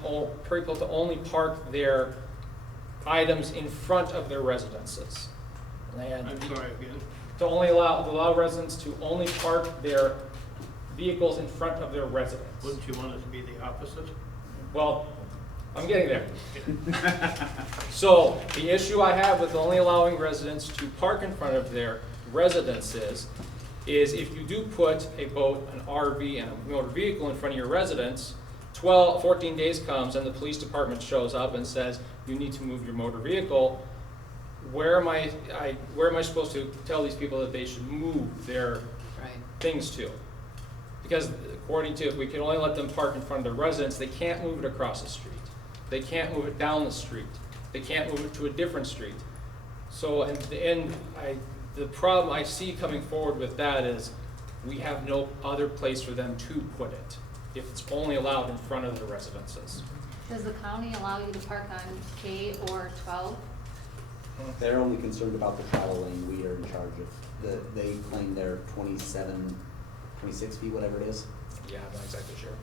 people to only park their items in front of their residences. And I'm sorry, again? To only allow residents to only park their vehicles in front of their residence. Wouldn't you want it to be the opposite? Well, I'm getting there. So the issue I have with only allowing residents to park in front of their residences is if you do put a boat, an RV, and a motor vehicle in front of your residence, 14 days comes and the police department shows up and says, you need to move your motor vehicle. Where am I supposed to tell these people that they should move their things to? Because according to, if we can only let them park in front of their residence, they can't move it across the street. They can't move it down the street. They can't move it to a different street. So in the end, the problem I see coming forward with that is we have no other place for them to put it if it's only allowed in front of the residences. Does the county allow you to park on K or 12? They're only concerned about the travel lane. We are in charge of they claim they're 26 feet, whatever it is. Yeah, I'm not exactly sure.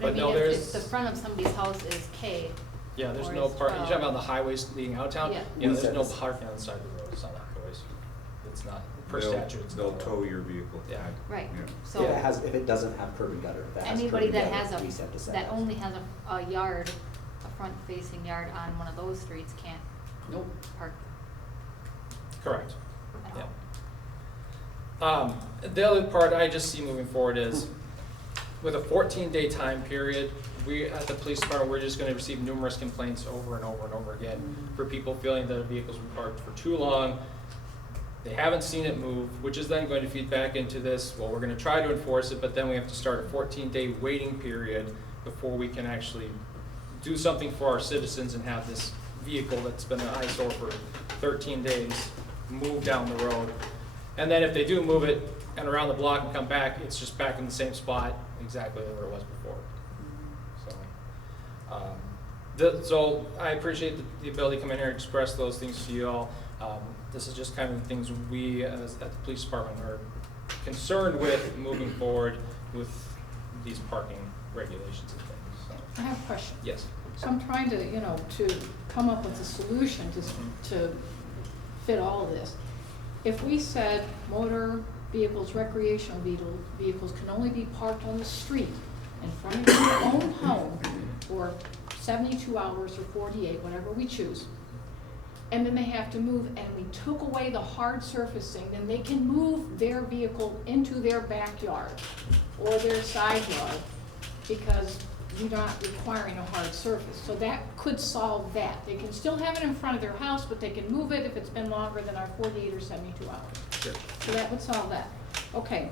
But I mean, if the front of somebody's house is K, Yeah, there's Or no is park, you're talking 12? about the highways leading out of town? Yeah. Yeah, We there's said no this- parking on the side of the road, it's not like always. It's not, per They'll- statute, it's They'll not. tow your vehicle. Yeah. Right, Yeah. so. If it doesn't have curb and gutter, if that has curb Anybody and that gutter, has police have to set that it. only has a yard, a front-facing yard on one of those streets can't Nope. park Correct, at yeah. all. The other part I just see moving forward is, with a 14-day time period, we, at the police department, we're just gonna receive numerous complaints over and over and over again for people feeling that a vehicle's been parked for too long. They haven't seen it move, which is then going to feed back into this, well, we're gonna try to enforce it, but then we have to start a 14-day waiting period before we can actually do something for our citizens and have this vehicle that's been an eyesore for 13 days move down the road. And then if they do move it and around the block and come back, it's just back in the same spot exactly where it was before. So I appreciate the ability to come in here and express those things to you all. This is just kind of the things we as at the police department are concerned with moving forward with these parking regulations and things. So, I have a question. yes. So I'm trying to, to come up with a solution to fit all of this. If we said motor vehicles, recreational vehicles can only be parked on the street in front of your own home for 72 hours or 48, whatever we choose, and then they have to move, and we took away the hard surfacing, then they can move their vehicle into their backyard or their side yard because you're not requiring a hard surface. So that could solve that. They can still have it in front of their house, but they can move it if it's been longer than our 48 or 72 hours. Sure. So that would solve that. Okay.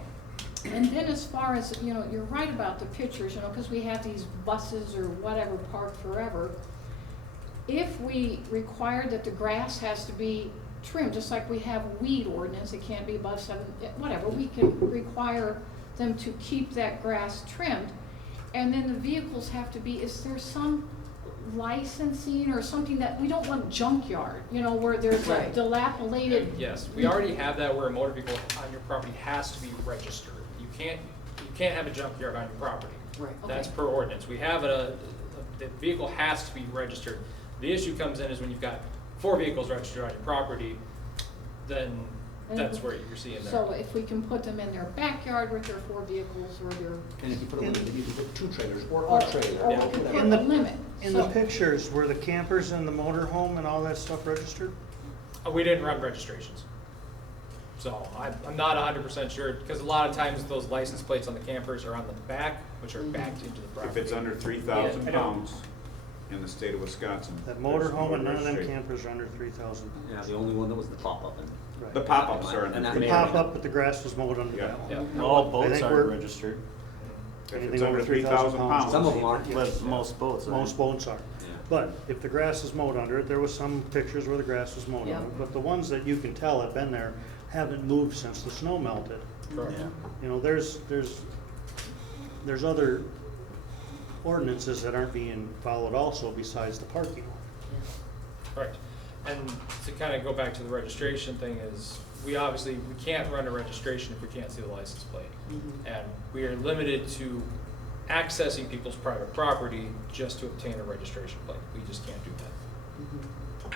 And then as far as, you're right about the pictures, because we have these buses or whatever parked forever. If we require that the grass has to be trimmed, just like we have a weed ordinance, it can't be above 7, whatever, we can require them to keep that grass trimmed. And then the vehicles have to be, is there some licensing or something that, we don't want junkyard, where there's a Right. dilapidated. Yes, we already have that where a motor vehicle on your property has to be registered. You can't have a junkyard on your property. Right. That's Okay. per ordinance. We have the vehicle has to be registered. The issue comes in is when you've got 4 vehicles registered on your property, then that's where you're seeing there. So if we can put them in their backyard with their 4 vehicles or their. And if you put a limit, you can put 2 trailers or Or- a trailer. or we or can whatever. put In the a limit. In the So- pictures, were the campers and the motorhome and all that stuff registered? We didn't run registrations. So I'm not 100% sure, because a lot of times those license plates on the campers are on the back, which are backed into the property. If it's under 3,000 Yeah, I know. pounds in the state of Wisconsin. That there's no motorhome and none of them registration. campers are under 3,000. Yeah, the only one that was the pop-up. And Right. The pop-ups are And under that The may or 3,000. may pop-up, but the grass was mowed under Yeah. that one. Yeah. All I boats think aren't we're- registered, If Anything it's under over 3,000 pounds. Some of them aren't. but most boats are. Most boats are. Yeah. But if the grass is mowed under it, there was some pictures where the grass was mowed Yeah. under it, but the ones that you can tell have been there haven't moved since the snow melted. Correct. There's other ordinances that aren't being followed also besides the parking. Correct. And to kind of go back to the registration thing is, we can't run a registration if we can't see the license plate. And we are limited to accessing people's private property just to obtain a registration plate. We just can't do that.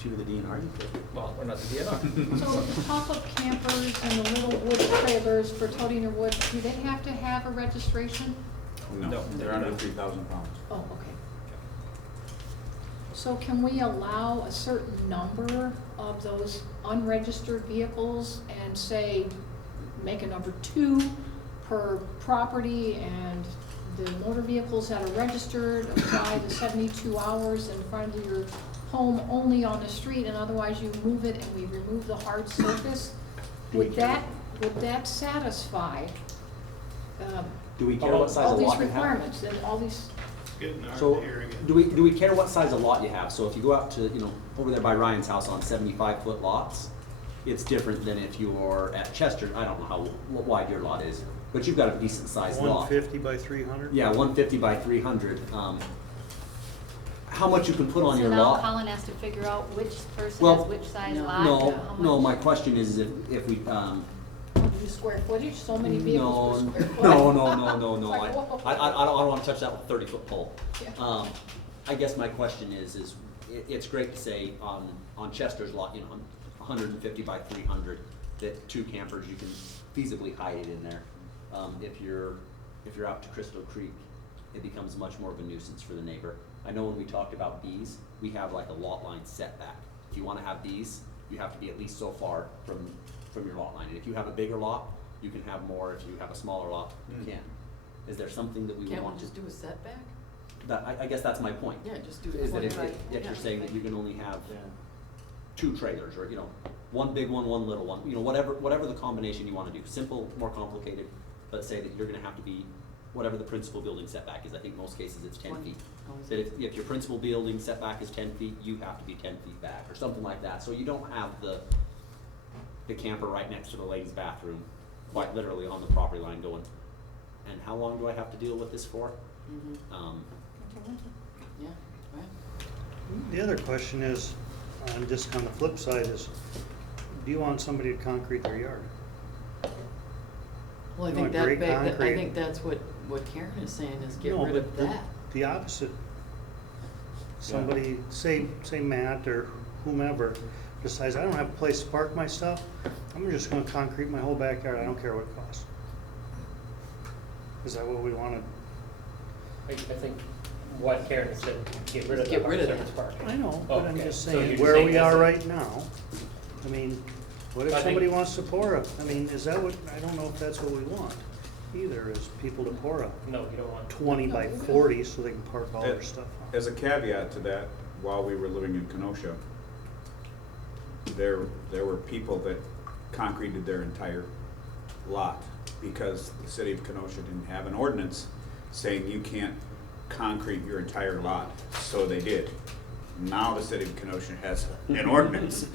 To the DNR, you could. Well, we're not the DNR. So the pop-up campers and the little wood trailers for toting their wood, do they have to have a registration? No, No. they're under 3,000 pounds. Oh, okay. So can we allow a certain number of those unregistered vehicles and say, make a number 2 per property, and the motor vehicles that are registered apply the 72 hours in front of your home only on the street, and otherwise you move it and we remove the hard surface? Would that satisfy Do we care what size all of these lot you have? requirements and all these? Getting hard So, to hear again. do we care what size of lot you have? So if you go out to, over there by Ryan's house on 75-foot lots, it's different than if you're at Chester. I don't know how wide your lot is, but you've got a decent sized lot. 150 by 300? Yeah, 150 by 300. How much you can put on So your now lot? Colin has to figure out which person Well, has which size lot. No, how no, my much. question is if we, Square footage, so many vehicles per square foot? no. It's like, whoa. I don't wanna touch that with a 30-foot pole. Yeah. I guess my question is it's great to say on Chester's lot, you know, on 150 by 300, that 2 campers, you can feasibly hide it in there. If you're out to Crystal Creek, it becomes much more of a nuisance for the neighbor. I know when we talked about bees, we have like a lot line setback. If you wanna have bees, you have to be at least so far from your lot line. And if you have a bigger lot, you can have more. If you have a smaller lot, you can. Is there something that we would Can't want we to? just do a setback? I guess that's my point. Yeah, just do Is that 20 if by- you're yeah. saying that you can only have 2 trailers, or, you know, 1 big one, 1 little one, you know, whatever the combination you wanna do, simple, more complicated, but say that you're gonna have to be, whatever the principal building setback is, I think most cases it's 10 20. feet. Oh, is That it? if your principal building setback is 10 feet, you have to be 10 feet back, or something like that, so you don't have the camper right next to the ladies' bathroom, quite literally on the property line going, and how long do I have to deal with this for? Mhm. Yeah, right. The other question is, just on the flip side is, do you want somebody to concrete their yard? Well, I You think want great I concrete. think that's what Karen is saying, is get No, rid but of the- that. The opposite. Somebody, say Matt or whomever, decides, I don't have a place to park my stuff, I'm just gonna concrete my whole backyard, I don't care what it costs. Is that what we wanna? I think what Karen said, get rid of the Get hard rid of surface that. parking. I know, but I'm Okay, just so saying, you're where saying we that's are it. right now, I mean, what if I think- somebody wants to pour a, I mean, is that what, I don't know if that's what we want either, is people to pour a No, you don't want. 20 by 40 so they can park all their stuff on. As a caveat to that, while we were living in Kenosha, there were people that concreted their entire lot because the city of Kenosha didn't have an ordinance saying you can't concrete your entire lot, so they did. Now the city of Kenosha has an ordinance.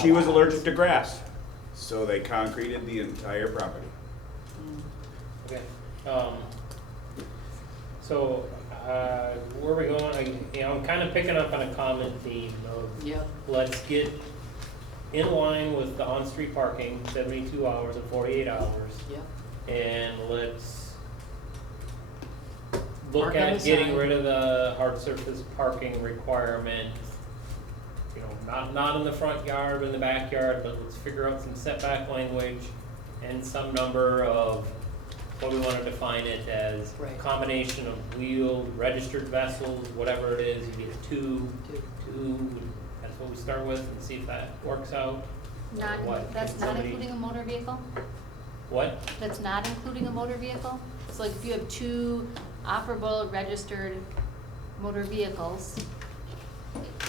She was allergic to grass, so they concreted the entire property. Okay, so, where are we going? I'm kind of picking up on a common theme of, Yep. let's get in line with the on-street parking, 72 hours and 48 hours. Yep. And let's look Park on at the getting side. rid of the hard surface parking requirement. You know, not in the front yard, but in the backyard, but let's figure out some setback language and some number of what we wanna define it as. Right. Combination of wheeled, registered vessels, whatever it is, you get two, that's what we start with, and see if that works out. Or Not, what? that's Can not somebody- including a motor vehicle? What? That's not including a motor vehicle? So like if you have 2 operable registered motor vehicles,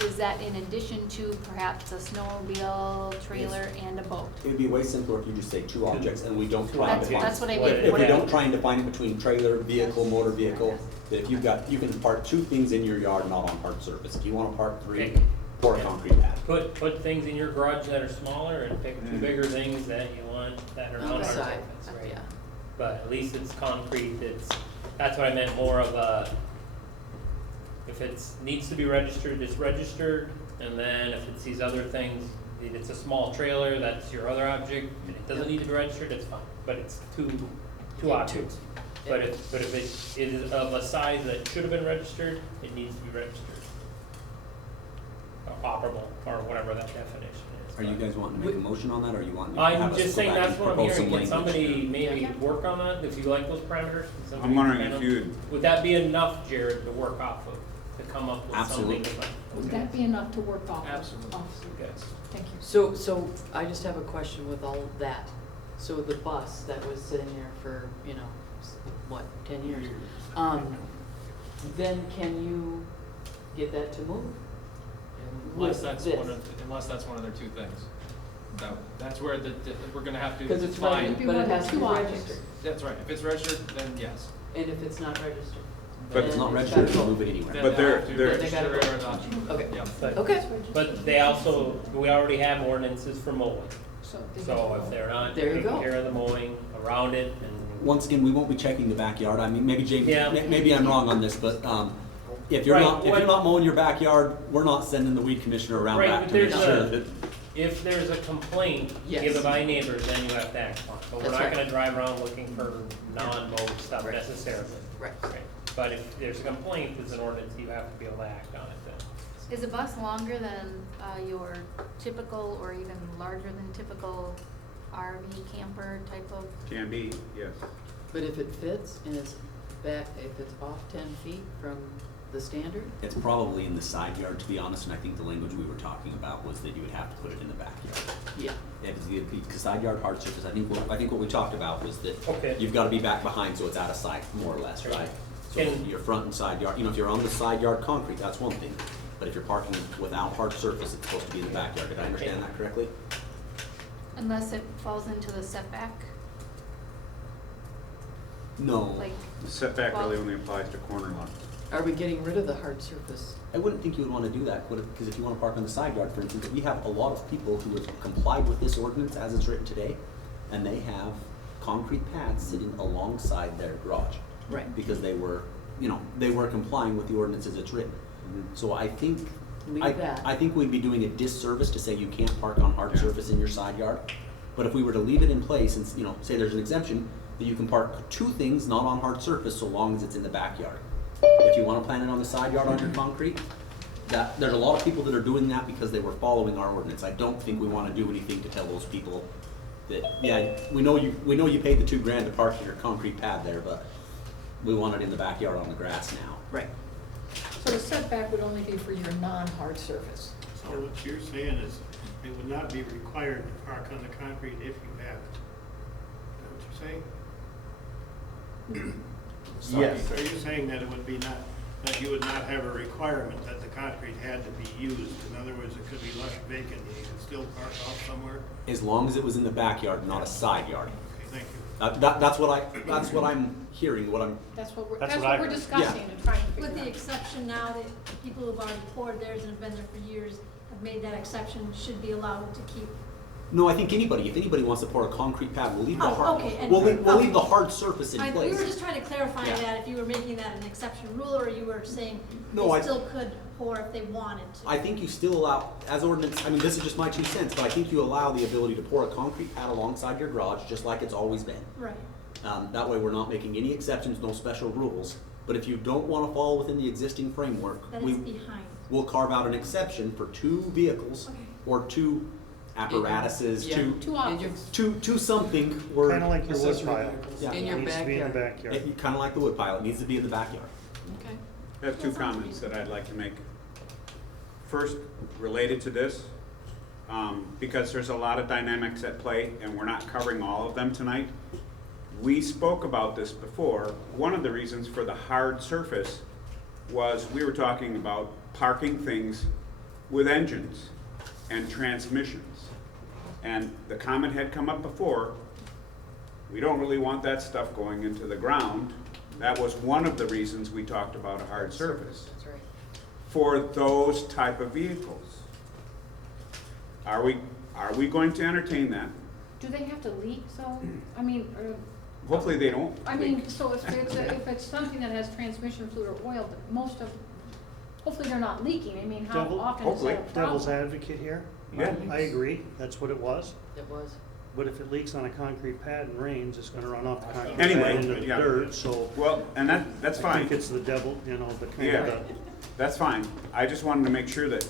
is that in addition to perhaps a snowmobile, trailer, and a boat? It would be way simpler if you just say 2 objects and we don't try and That's, define. that's what I What mean. it- If we don't try and define it between trailer, vehicle, motor vehicle, that if you've got, you can park 2 things in your yard, not on hard surface. If you wanna park 3, Okay. pour a concrete pad. Put things in your garage that are smaller and pick 2 bigger things that you want that are On not the hard side, surface, right? yeah. But at least it's concrete, that's what I meant, more of a, if it's, needs to be registered, it's registered, and then if it's these other things, if it's a small trailer, that's your other object, and it doesn't need to be registered, it's fine, but it's two objects. But if it is of a size that should have been registered, it needs to be registered. Or operable, or whatever that definition is. Are you guys wanting to make a motion on that, or are you wanting to I'm have us just go saying, back that's and what I'm propose some hearing, can language? somebody maybe Yeah. work on that, if you like those parameters? Can somebody I'm wondering kind if of- you'd, Would that be enough, Jared, to work off of, to come up with something? Absolutely. Would that be enough to work off of? Absolutely. Yes. Thank you. So I just have a question with all of that. So the bus that was sitting there for, you know, what, 10 years? Then can you get that to move? Unless With that's this? unless that's one of their 2 things. That's where we're gonna have to Because it's define. registered, but it has to be Two objects. registered. That's right, if it's registered, then yes. And if it's not registered? But If it's not then registered, gotta you go. move it anywhere. Then But they they're- have to they're- register They gotta or go. not. Okay. Yeah. But- Okay. But they also, we already have ordinances for mowing, So they so don't if know. they're not There you taking go. care of the mowing around it, and Once again, we won't be checking the backyard. I mean, maybe James, Yeah. maybe I'm wrong on this, but, if you're Right, not, if what- you're not mowing your backyard, we're not sending the weed commissioner around Right, back but to make there's sure a- that. if there's a complaint Yes. given by neighbors, then you have to act on it. But we're That's not right. gonna drive around looking for non-mowed stuff Right. necessarily. Right. Right. But if there's a complaint, there's an ordinance, you have to be able to act on it then. Is a bus longer than your typical or even larger than typical RV camper type of? Can be, yes. But if it fits and it's back, if it's off 10 feet from the standard? It's probably in the side yard, to be honest, and I think the language we were talking about was that you would have to put it in the backyard. Yeah. Because side yard, hard surface, I think what we talked about was that Okay. you've gotta be back behind so it's out of sight, more or less, right? So Can- your front and side yard, if you're on the side yard concrete, that's one thing. But if you're parking without hard surface, it's supposed to be in the backyard. Did I understand that correctly? Unless it falls into the setback, No. like, The setback really only applies to corner lots. Are we getting rid of the hard surface? I wouldn't think you would want to do that, because if you want to park on the side yard, for instance, we have a lot of people who have complied with this ordinance as it's written today, and they have concrete pads sitting alongside their garage. Right. Because they were complying with the ordinance as it's written. So I think, Leave that. I think we'd be doing a disservice to say you can't park on hard surface in your side yard. But if we were to leave it in place and, say there's an exemption, that you can park two things not on hard surface so long as it's in the backyard. If you want to plant it on the side yard on your concrete, there's a lot of people that are doing that because they were following our ordinance. I don't think we want to do anything to tell those people that, yeah, we know you paid the $2,000 to park your concrete pad there, but we want it in the backyard on the grass now. Right. So the setback would only be for your non-hard surface. So what you're saying is, it would not be required to park on the concrete if you have it. Is that what you're saying? Yes. Are you saying that it would be that you would not have a requirement that the concrete had to be used? In other words, it could be left vacant, you could still park off somewhere? As long as it was in the backyard, not a side yard. Okay, thank you. That's what I'm hearing, That's what we're, That's that's what I what we're heard. discussing and trying to figure With out. the exception now that people who've already poured theirs and have been there for years have made that exception, should be allowed to keep. No, I think if anybody wants to pour a concrete pad, we'll leave the Oh, hard, okay, and- we'll leave okay. the hard surface in We place. were just trying to clarify Yeah. that, if you were making that an exception rule, or you were saying No, they I- still could pour if they wanted to. I think you still allow, as ordinance, I mean, this is just my 2 cents, but I think you allow the ability to pour a concrete pad alongside your garage, just like it's always been. Right. That way, we're not making any exceptions, no special rules. But if you don't want to fall within the existing framework, That it's behind. we'll carve out an exception for 2 vehicles Okay. or 2 apparatuses, Yeah. two Two options. to something where. Kinda like your wood Accessory pile. vehicles. Yeah. In your It needs to be in the backyard. backyard. Kind of like the wood pile, it needs to be in the backyard. Okay. I have 2 comments that I'd like to make. First, related to this, because there's a lot of dynamics at play and we're not covering all of them tonight. We spoke about this before. One of the reasons for the hard surface was we were talking about parking things with engines and transmissions. And the comment had come up before, we don't really want that stuff going into the ground. That was one of the reasons we talked about a hard surface That's right. for those type of vehicles. Are we going to entertain that? Do they have to leak, so, I mean, Hopefully they don't. I mean, so if it's something that has transmission fluid or oil, hopefully they're not leaking, I mean, how Devil- often is that a problem? Devil's advocate here. Yeah. I agree, that's what it was. It was. But if it leaks on a concrete pad and rains, it's gonna run off the concrete Anyway, pad into the yeah. dirt, so. Well, and that's I fine. think it's the devil, but kind Yeah, of the, that's fine. I just wanted to make sure that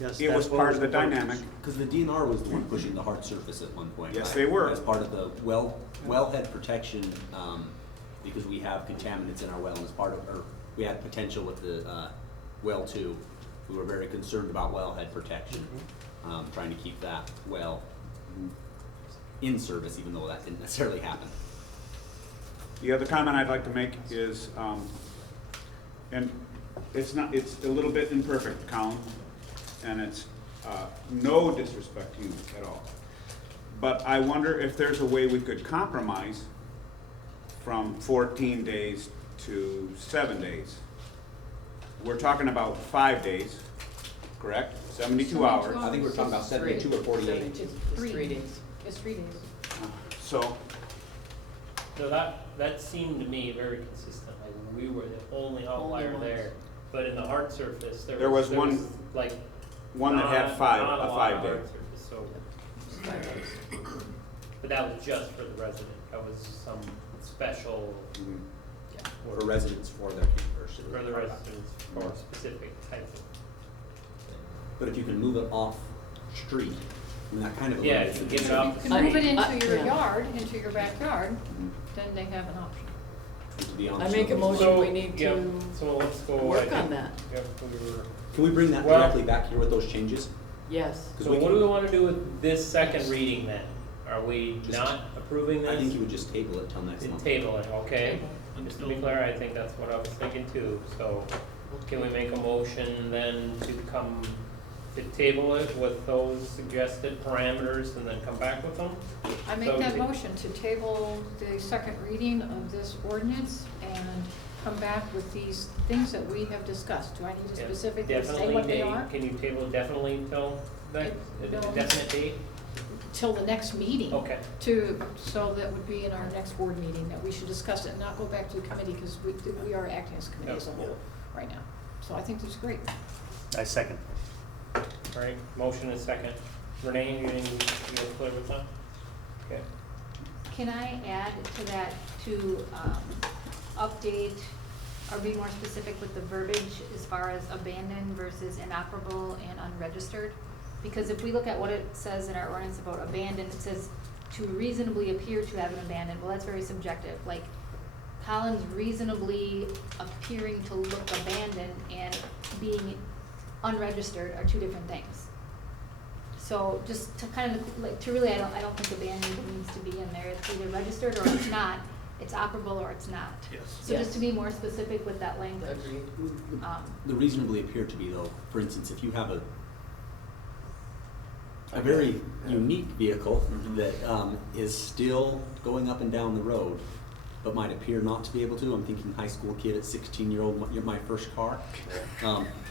yes, it was that's what part of the proposed. dynamic. Because the DNR was the one pushing the hard surface at one point. Yes, right? they were. As part of the wellhead protection, because we have contaminants in our well, and as part of, or we had potential with the well too. We were very concerned about wellhead protection, trying to keep that well in service, even though that didn't necessarily happen. The other comment I'd like to make is, and it's a little bit imperfect, Colin, and it's no disrespect to you at all. But I wonder if there's a way we could compromise from 14 days to 7 days. We're talking about 5 days, correct? 72 hours. I think we're talking about 72 or 48. It's 3 days. It's 3 days. So, So that seemed to me very consistent, like we were the only outlier ones. there. But in the hard surface, There was one- like. one that had not- five, not a lot 5 of day. hard surface, so. But that was just for the resident, that was some special, Mhm. yeah. for residents for their campers. For the residents, for a specific type of. But if you can move it off street, I mean, that kind of. Yeah, eliminates if the you get it concern. off You can move it into your yeah. yard, into your backyard, then they have an option. To be on I the make a street. motion, we need yeah, to so let's go. I work think- on that. Yep, we were. Can we bring that Well- directly back here with those changes? Yes. 'Cause So we what can- do we wanna do with this second reading then? Are we Just- not approving this? I think you would just table it till next month. Table it, okay. Just to be clear, I think that's what I was thinking too, so can we make a motion then to table it with those suggested parameters and then come back with them? I make So that the- motion to table the second reading of this ordinance and come back with these things that we have discussed. Do I need to Yeah, specifically say definitely what they date. are? Can you table it definitely until that, a No. definite date? Till the next meeting. Okay. So that would be in our next board meeting, that we should discuss it and not go back to the committee, because we are acting as a committee as a whole right now. So I think this is great. I second. All right, motion is second. Renee, you clear with that? Okay. Can I add to that to update or be more specific with the verbiage as far as abandoned versus inoperable and unregistered? Because if we look at what it says in our ordinance about abandoned, it says to reasonably appear to have an abandoned. Well, that's very subjective. Like Collins reasonably appearing to look abandoned and being unregistered are two different things. So just to kind of, like, to really, I don't think abandoned needs to be in there. It's either registered or it's not. It's operable or it's not. Yes. So just to be more specific with that language. The reasonably appear to be though, for instance, if you have a very unique vehicle that is still going up and down the road, but might appear not to be able to. I'm thinking high school kid at 16-year-old, my first car.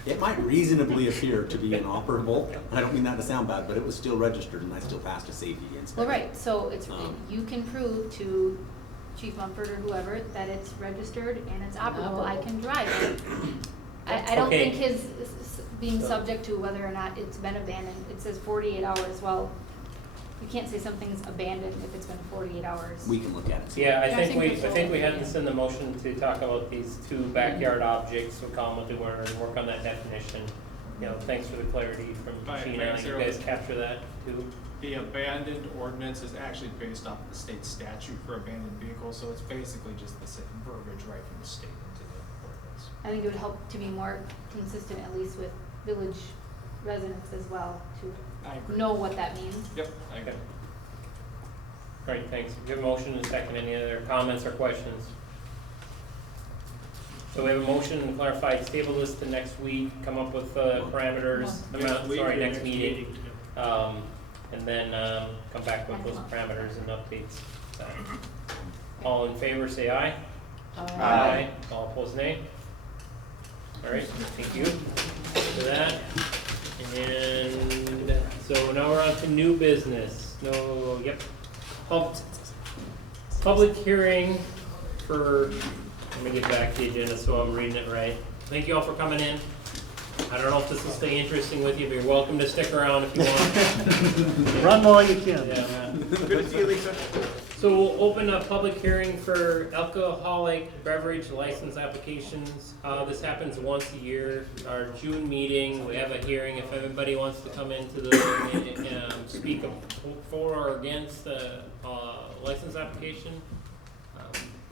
It might reasonably appear to be inoperable. I don't mean that to sound bad, but it was still registered and I still passed a safety inspection. Well, right, so it's, you can prove to Chief Mumford or whoever that it's registered and it's operable, I can drive it. I don't Okay. think his being subject to whether or not it's been abandoned, it says 48 hours, well, you can't say something's abandoned if it's been 48 hours. We can look at it. Yeah, I think that's we all. had this in the motion to talk about these two backyard objects, we call them what they were, and work on that definition. You know, thanks for the clarity from Right, Sheena, thanks, you Harold. guys capture that too? The abandoned ordinance is actually based off the state statute for abandoned vehicles, so it's basically just the same verbiage right from the state into the ordinance. I think it would help to be more consistent, at least with village residents as well, I agree. to know what that means. Yep, I agree. Great, thanks. Give a motion and a second. Any other comments or questions? So we have a motion to clarify, table this to next week, come up with parameters, next meeting. And then come back with those parameters and updates. All in favor, say aye. Aye. All opposed, nay. All right, thank you for that. And so now we're on to new business. No, yep. Public hearing for, let me get back to the agenda so I'm reading it right. Thank you all for coming in. I don't know if this will stay interesting with you, but you're welcome to stick around if you want. Run while you can. Yeah. Good to see you, Lisa. So we'll open a public hearing for alcoholic beverage license applications. This happens once a year, our June meeting, we have a hearing. If everybody wants to come into the, speak for or against the license application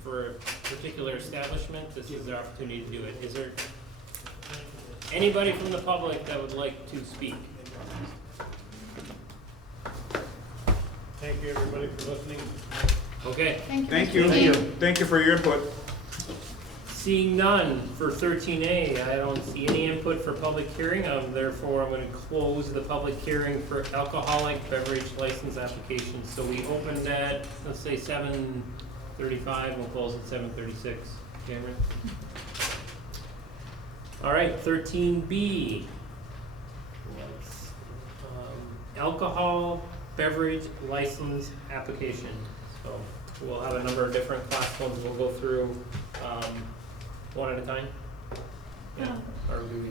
for a particular establishment, this is their opportunity to do it. Is there anybody from the public that would like to speak? Thank you, everybody, for listening. Okay. Thank you. Thank you for your input. Seeing none for 13A, I don't see any input for public hearing. Therefore, I'm going to close the public hearing for alcoholic beverage license applications. So we opened at, let's say 7:35, we'll close at 7:36. Cameron? All right, 13B. Alcohol beverage license application. So we'll have a number of different class ones we'll go through one at a time. Yeah. Or do we?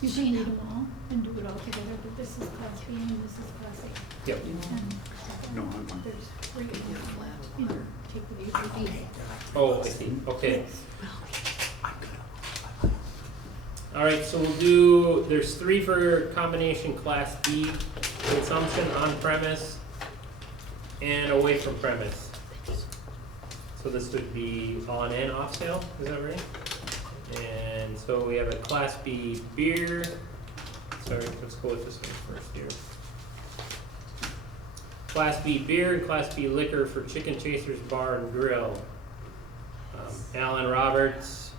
You should read them all and do it all together, but this is class B and this is class A. Yep. And No, I'm fine. There's three of them. Here, take the A through D. Oh, I see, okay. All right, so we'll do, there's 3 for combination Class B, consumption on premise and away from premise. So this would be on and off sale, is that right? And so we have a Class B beer, sorry, let's go with this one first here. Class B beer and Class B liquor for Chicken Chasers Bar and Grill. Alan Roberts.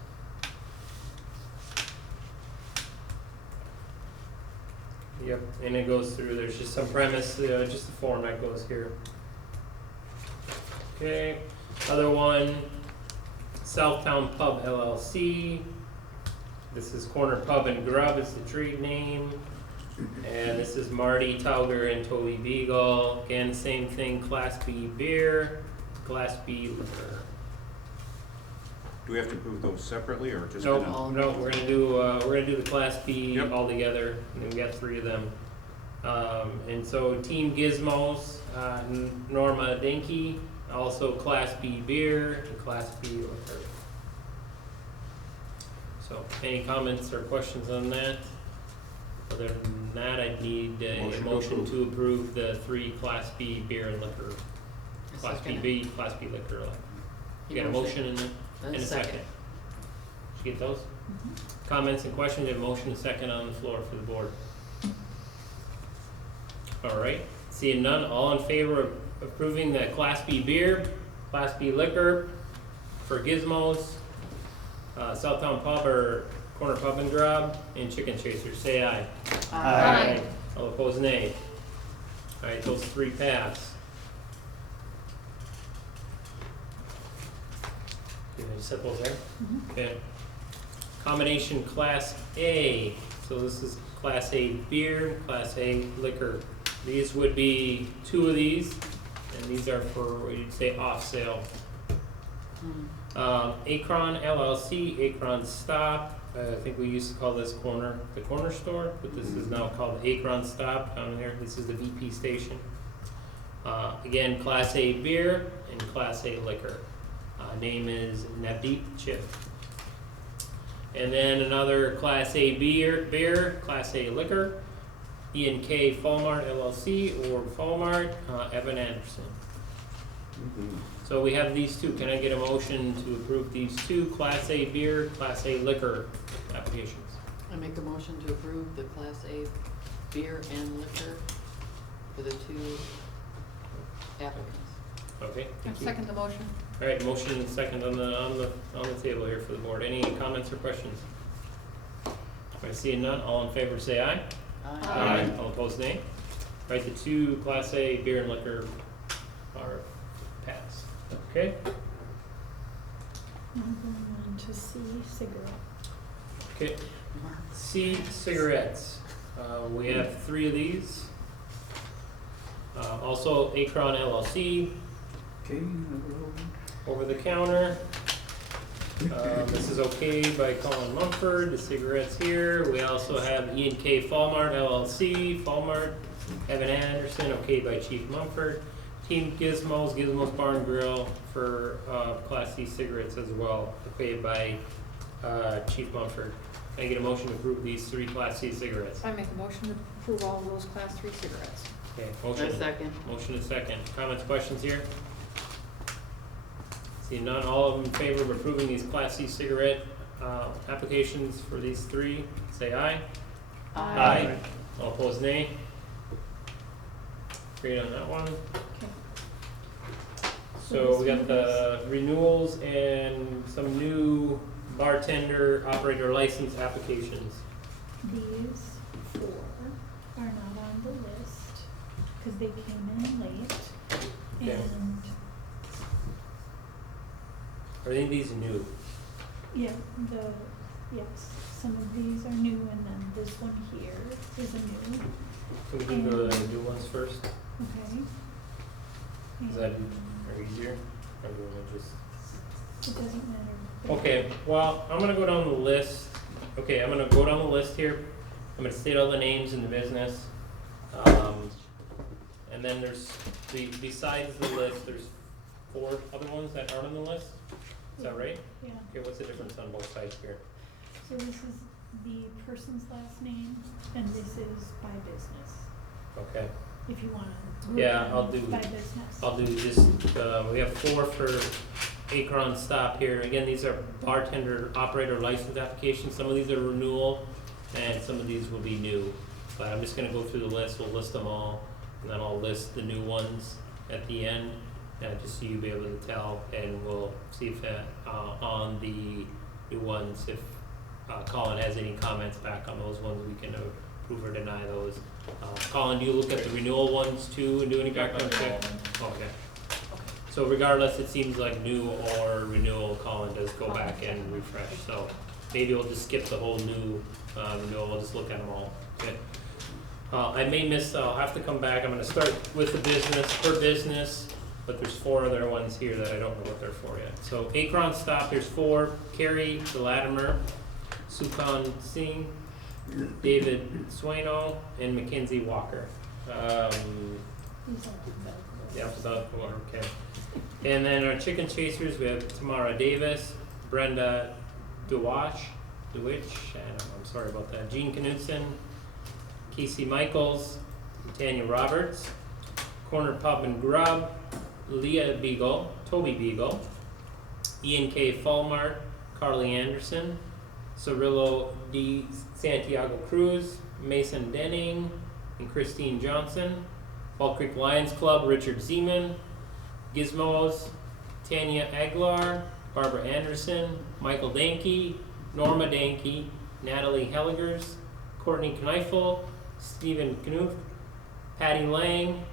Yep, and it goes through, there's just some premise, just the form that goes here. Okay, other one, Southtown Pub LLC. This is Corner Pub and Grub, it's the trade name. And this is Marty Tauger and Toby Beagle. Again, same thing, Class B beer, Class B liquor. Do we have to approve those separately or just? No, gonna- no, we're gonna do the Class B all together, and we got 3 of them. And so Team Gizmos, Norma Dinky, also Class B beer and Class B liquor. So, any comments or questions on that? Other than that, I'd need a motion to approve the 3 Class B beer and liquor. Class B, Class B liquor. You got a motion and a second. Did you get those? Comments and questions, a motion and second on the floor for the board. All right, seeing none, all in favor of approving the Class B beer, Class B liquor for Gizmos, Southtown Pub or Corner Pub and Grub, and Chicken Chasers, say aye. Aye. All opposed, nay. All right, those 3 pass. You gonna set those there? Okay. Combination Class A, so this is Class A beer, Class A liquor. These would be 2 of these, and these are for, what you'd say, off sale. Akron LLC, Akron Stop, I think we used to call this the corner store, but this is now called Akron Stop down here. This is the VP station. Again, Class A beer and Class A liquor. Name is Navdeep Chip. And then another Class A beer, Class A liquor, E&K Falmart LLC or Falmart, Evan Anderson. So we have these 2. Can I get a motion to approve these 2 Class A beer, Class A liquor applications? I make a motion to approve the Class A beer and liquor for the 2 applicants. Okay, thank you. Second the motion. All right, motion and second on the table here for the board. Any comments or questions? I see none. All in favor say aye. Aye. All opposed, nay. All right, the 2 Class A beer and liquor are passed. Okay. Now going on to C, cigarette. Okay. C cigarettes. We have 3 of these. Also Akron LLC. Over the counter. This is okay by Colin Mumford, the cigarettes here. We also have E&K Falmart LLC, Falmart, Evan Anderson, okay by Chief Mumford. Team Gizmos, Gizmos Bar and Grill for Class C cigarettes as well, okay by Chief Mumford. Can I get a motion to approve these 3 Class C cigarettes? I make a motion to approve all those Class 3 cigarettes. Okay, motion. I second. Motion and second. Comments, questions here? Seeing none, all of them in favor of approving these Class C cigarette applications for these 3, say aye. Aye. All opposed, nay. Agreed on that one. Okay. So we got the renewals and some new bartender operator license applications. These 4 are not on the list because they came in late. Okay. And, Are any of these new? yeah, yes, some of these are new and then this one here is a new. Can we do the new ones first? Okay. Is that And easier? Or do we wanna just? it doesn't matter. Okay, well, I'm gonna go down the list. Okay, I'm gonna go down the list here. I'm gonna state all the names in the business. And then there's besides the list, there's 4 other ones that aren't on the list? Is that right? Yeah. Okay, what's the difference on both sides here? So this is the person's last name, and this is by business, Okay. if you wanna. Yeah, group I'll them do, by business. I'll do just, we have 4 for Akron Stop here. Again, these are bartender operator license applications. Some of these are renewal and some of these will be new. But I'm just gonna go through the list, we'll list them all, and then I'll list the new ones at the end, just so you'll be able to tell, and we'll see if, on the new ones, if, Colin has any comments back on those ones, we can approve or deny those. Colin, do you look at the renewal ones too and do any background check? Okay. So regardless, it seems like new or renewal, Colin does go back and refresh, so maybe we'll just skip the whole new, renewal, we'll just look at them all, okay? I may miss, I'll have to come back, I'm gonna start with the business, per business, but there's 4 other ones here that I don't know what they're for yet. So Akron Stop, there's 4, Carrie Latimer, Sukhan Singh, David Swano, and Mackenzie Walker. Yeah, without order, okay. And then our chicken chasers, we have Tamara Davis, Brenda DeWitch, I'm sorry about that, Jean Knudsen, Casey Michaels, Tanya Roberts, Corner Pub and Grub, Leah Beagle, Toby Beagle, Ian K. Falmart, Carly Anderson, Cirillo D. Santiago Cruz, Mason Denning, and Christine Johnson, Fall Creek Lions Club, Richard Zeman, Gizmos, Tanya Aguilar, Barbara Anderson, Michael Danke, Norma Danke, Natalie Helligers, Courtney Kneifel, Stephen Knuth, Patty Lang,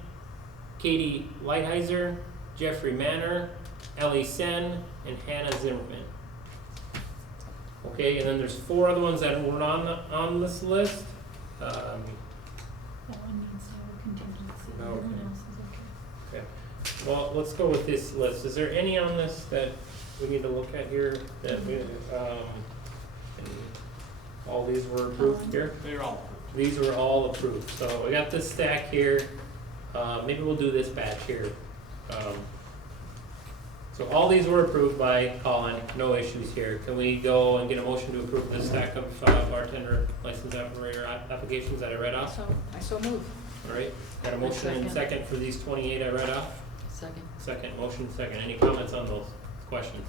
Katie Lighthizer, Jeffrey Manor, Ellie Sen, and Hannah Zimmerman. Okay, and then there's 4 other ones that weren't on this list. That one needs no contingency, everyone else is okay. Okay, well, let's go with this list. Is there any on this that we need to look at here that we, and all these were approved here? They're all These were all approved, so we got this stack here. Maybe we'll do this batch here. So all these were approved by Colin, no issues here. Can we go and get a motion to approve this stack of bartender license operator applications that I read off? I so move. All right, got a motion and second for these 28 I read off? Second. Second, motion second. Any comments on those? Questions?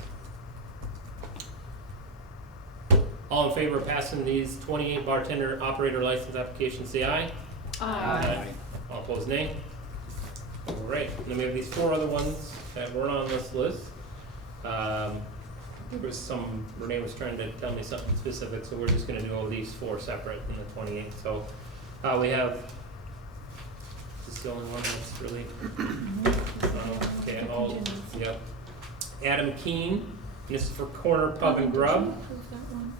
All in favor of passing these 28 bartender operator license applications, say aye. Aye. All opposed, nay. All right, and then we have these 4 other ones that weren't on this list. There was some, Renee was trying to tell me something specific, so we're just gonna do all these 4 separate in the 28. So, we have, is this the only one that's really, okay, all, yep. Adam Keen, and this is for Corner Pub and Grub. Approve that one.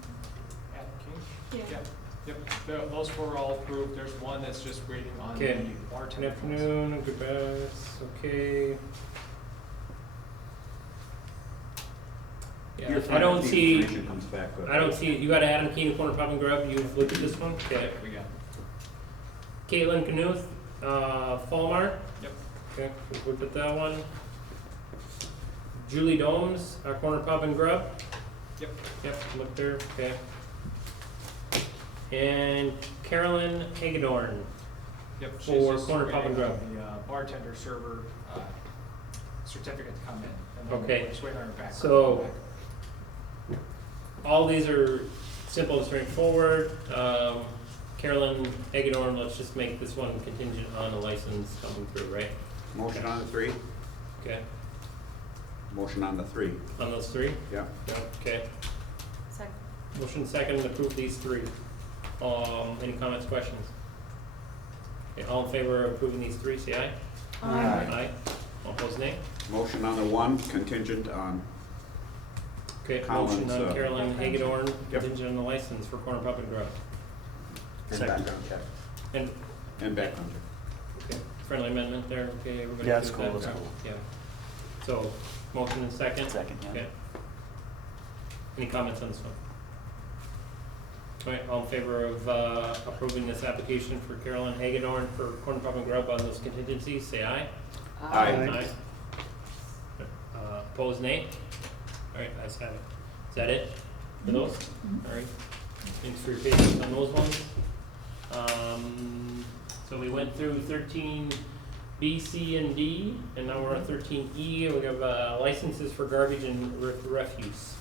Yeah. Yep, those 4 are all approved, there's one that's just waiting on the Okay, good bartender. afternoon, goodbye, okay. Yeah, You're I fine don't if the see, information comes back, but- I don't see, you got Adam Keen, Corner Pub and Grub, you've looked at this one? Okay. We got. Caitlin Knuth, Falmart? Yep. Okay, we've looked at that one. Julie Domes, our Corner Pub and Grub? Yep. Yep, look there, okay. And Carolyn Hagedorn. Yep, she's For just Corner Pub and waiting Grub. on the bartender server certificate to come in. And then Okay. we're just waiting on her back. So, all these are simple and straightforward. Carolyn Hagedorn, let's just make this one contingent on a license coming through, right? Motion on the 3? Okay, Motion on the 3. on those 3? Yeah. Yeah, okay. Second. Motion second to approve these 3. Any comments, questions? Okay, all in favor of approving these 3, say aye. Aye. Aye. All opposed, nay. Motion on the 1, contingent on, Okay, Collins, motion on Carolyn Hagedorn, Yep. contingent on the license for Corner Pub and Grub. and background check. And Background check. okay, friendly amendment there, okay, everybody? Yeah, that's good cool, with that's that? cool. Yeah. So, motion and second? Second, yeah. Okay. Any comments on this one? All right, all in favor of approving this application for Carolyn Hagedorn for Corner Pub and Grub on those contingencies, say aye. Aye. Opposed, nay? All right, ayes have it. Is that it for those? All right. Thanks for your patience on those ones. So we went through 13B, C, and D, and now we're on 13E. We have licenses for garbage and refuse.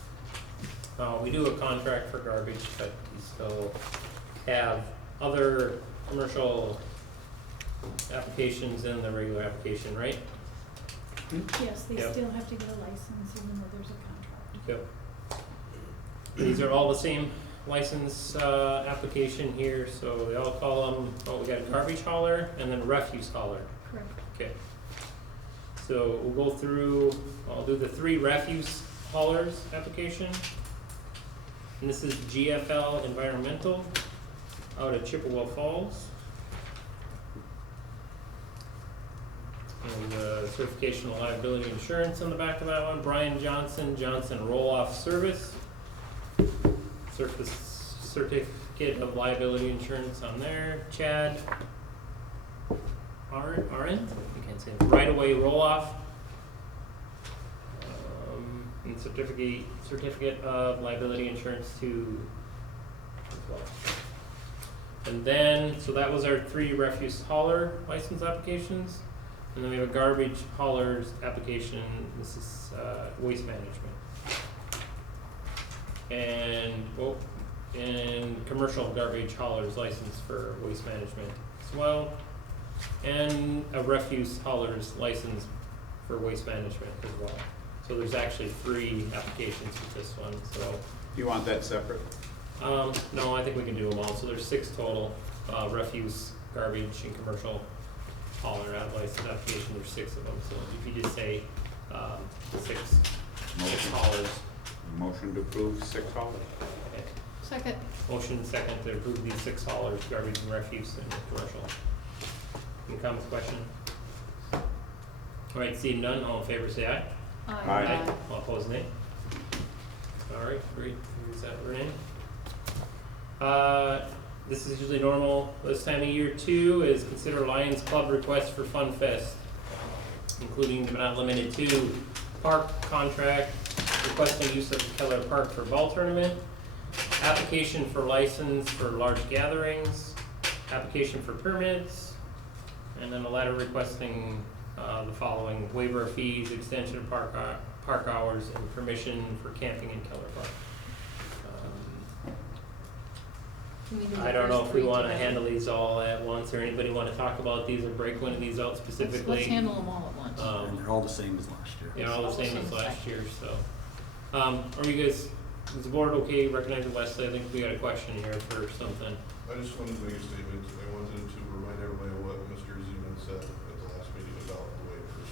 We do a contract for garbage, but we still have other commercial applications in the regular application, right? Yes, they Yep. still have to get a license even though there's a contract. Yep. These are all the same license application here, so they all call them, we got a garbage hauler and then refuse hauler. Correct. Okay. So we'll go through, I'll do the 3 refuse haulers application. And this is GFL Environmental out of Chippewa Falls. And certification of liability insurance on the back of that one. Brian Johnson, Johnson Roll-Off Service. Certificate of liability insurance on there. Chad Arendt, I can't say it. Right-of-way roll-off. And certificate of liability insurance to as well. And then, so that was our 3 refuse hauler license applications. And then we have a garbage haulers application. This is waste management. And commercial garbage haulers license for waste management as well. And a refuse haulers license for waste management as well. So there's actually 3 applications with this one, so. You want that separate? No, I think we can do them all. So there's 6 total, refuse, garbage, and commercial hauler license application. There's 6 of them, so if you just say, 6 haulers. Motion to approve 6 haulers. Okay. Second. Motion second to approve these 6 haulers, garbage and refuse and commercial. Any comments, questions? All right, seeing none, all in favor say aye. Aye. All opposed, nay. All right, great. Here's that, Renee. This is usually normal this time of year too, is consider Lions Club request for Fun Fest, including but not limited to park contract, requesting use of Keller Park for ball tournament, application for license for large gatherings, application for permits, and then a letter requesting the following: waiver of fees, extension of park hours, and permission for camping in Keller Park. Can we do the I don't know first if we 3 wanna together? handle these all at once, or anybody wanna talk about these or break one of these out specifically. Let's handle them all at once. And they're all the same as last year. Yeah, all the same as last year, so. Are you guys, is the board okay recognizing Wesley? I think we got a question here for something. I just wanted to make a statement. I wanted to remind everybody of what Mr. Zeman said at the last meeting about the waivers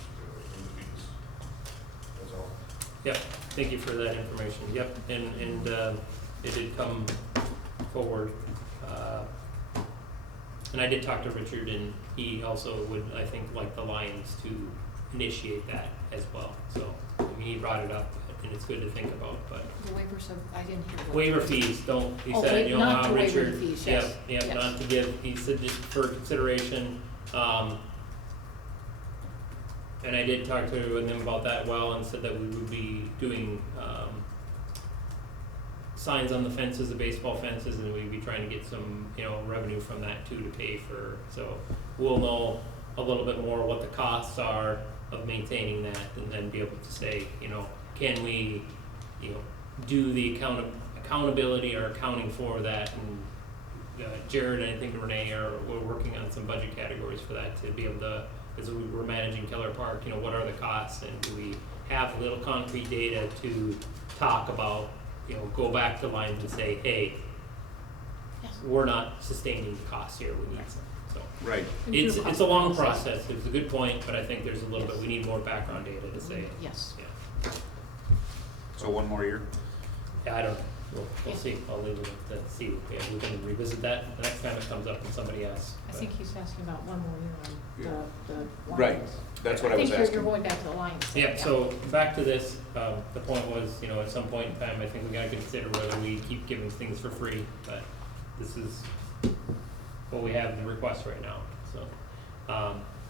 and the fees. That's all. Yep, thank you for that information. Yep, and it did come forward. And I did talk to Richard, and he also would, I think, like the Lions to initiate that as well. So, I mean, he brought it up, and it's good to think about, but. The waivers of, I didn't hear. what- Waiver fees, don't, he Oh, said, you know not how to waiver Richard. the fees, yes. Yep, Yes. not to give, he said just for consideration, and I did talk to them about that well, and said that we would be doing, signs on the fences, the baseball fences, and we'd be trying to get some, revenue from that too to pay for, so we'll know a little bit more what the costs are of maintaining that, and then be able to say, can we, do the accountability or accounting for that, and Jared and I think Renee we're working on some budget categories for that to be able to, as we're managing Keller Park, what are the costs, and do we have little concrete data to talk about, go back to Lions and say, hey, we're not sustaining the costs here, we need some, so. Right. It's a long process, it's a good point, but I think there's a little bit, we need more background data to say. Yes. Yeah. So 1 more year? Yeah, I don't know, we'll see, I'll leave it at that, see, if we can revisit that the next time it comes up and somebody asks. I but- think he's asking about 1 more year on the Lions. Right, that's what I was I think asking. you're going back to the Lions. Yep, so back to this, the point was, at some point in time, I think we gotta consider whether we keep giving things for free, but this is what we have in the request right now, so.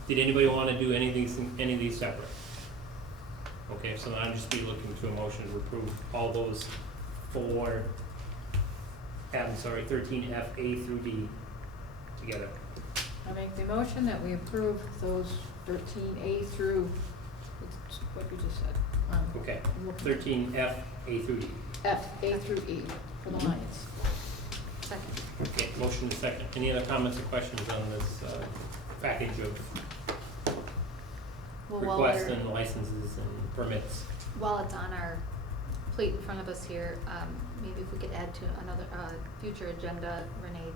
Did anybody wanna do any of these separate? Okay, so I'm just be looking to a motion to approve all those four, 13F, A through D together. I make the motion that we approve those 13A through, what you just said. Okay, 13F, A through D. F, A through E for the Lions. Second. Okay, motion is second. Any other comments or questions on this package of Well, while requests we're- and licenses and permits? While it's on our plate in front of us here, maybe if we could add to another, future agenda, Renee,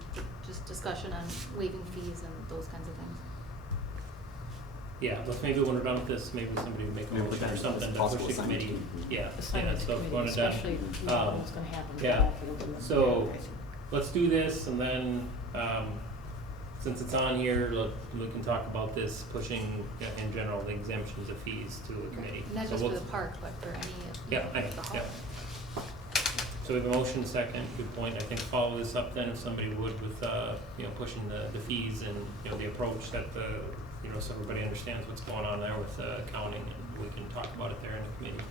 just discussion on waiving fees and those kinds of things. Yeah, but maybe when we're done with this, maybe somebody would make a Maybe motion or that's something to possible push the assignment. committee. Yeah, Assignment so if committee, we're done. especially if we don't know what's gonna happen with Yeah, golf, it'll be so crazy. let's do this and then, since it's on here, we can talk about this, pushing in general the exemptions of fees to the committee. Not So just for we'll- the park, but for any of Yeah, I know, the hall. yeah. So we have a motion second, good point. I think follow this up then if somebody would with, pushing the fees and, the approach that so everybody understands what's going on there with accounting and we can talk about it there in the committee.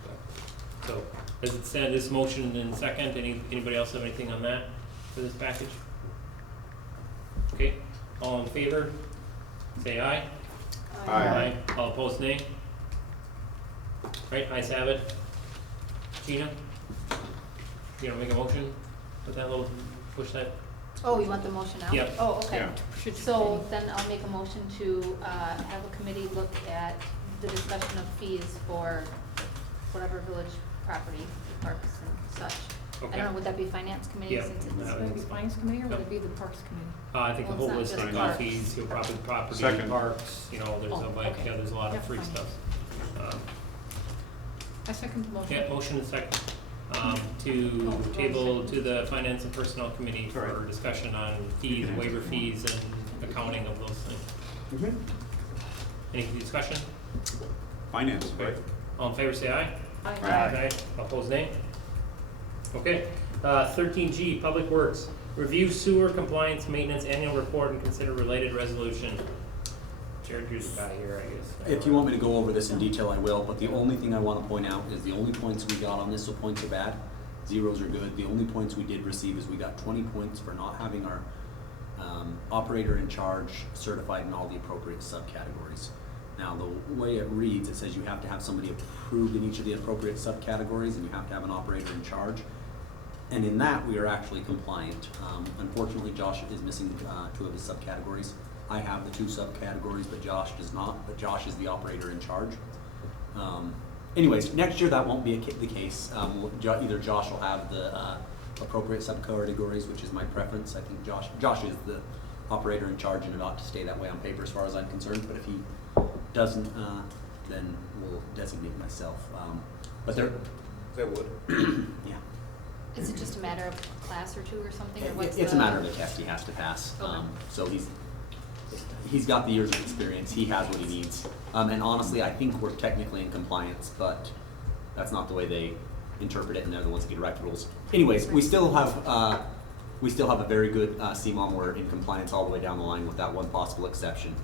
So, as it said, this motion in second, anybody else have anything on that for this package? Okay, all in favor, say aye. Aye. All opposed, nay. Right, ayes have it. Gina? You wanna make a motion with that little, push that? Oh, you want the motion now? Yep. Oh, okay. Yeah. So then I'll make a motion to have a committee look at the discussion of fees for whatever village property, parks and such. I Okay. don't know, would that be finance committee Yeah. since Would it's? it be finance committee or would it be the parks committee? I think the Well, whole it's list not of just parks. fees, property, Second. parks, there's Oh, a, okay. there's a lot Yep, of free fine. stuff. I second the motion. Yeah, motion and second, to table to the finance and personnel committee for discussion on fees, waiver fees and accounting of those things. Any discussion? Finance, right? All in favor, say aye. Aye. Opposed, nay? Okay, 13G, Public Works, review sewer compliance maintenance annual report and consider related resolution. Jared, you're the guy here, I guess. If you want me to go over this in detail, I will, but the only thing I wanna point out is the only points we got on this, so points are bad, zeros are good. The only points we did receive is we got 20 points for not having our operator in charge certified in all the appropriate subcategories. Now, the way it reads, it says you have to have somebody approved in each of the appropriate subcategories, and you have to have an operator in charge. And in that, we are actually compliant. Unfortunately, Josh is missing 2 of his subcategories. I have the 2 subcategories, but Josh does not, but Josh is the operator in charge. Anyways, next year that won't be the case. Either Josh will have the appropriate subcategories, which is my preference. I think Josh is the operator in charge and it ought to stay that way on paper as far as I'm concerned, but if he doesn't, then we'll designate myself. But there, That would. yeah. Is it just a matter of a class or 2 or something, or what's It's a the- matter of a test he has to pass. Okay. So he's got the years of experience, he has what he needs. And honestly, I think we're technically in compliance, but that's not the way they interpret it, and they're the ones that get direct rules. Anyways, we still have a very good CMOM. We're in compliance all the way down the line with that one possible exception.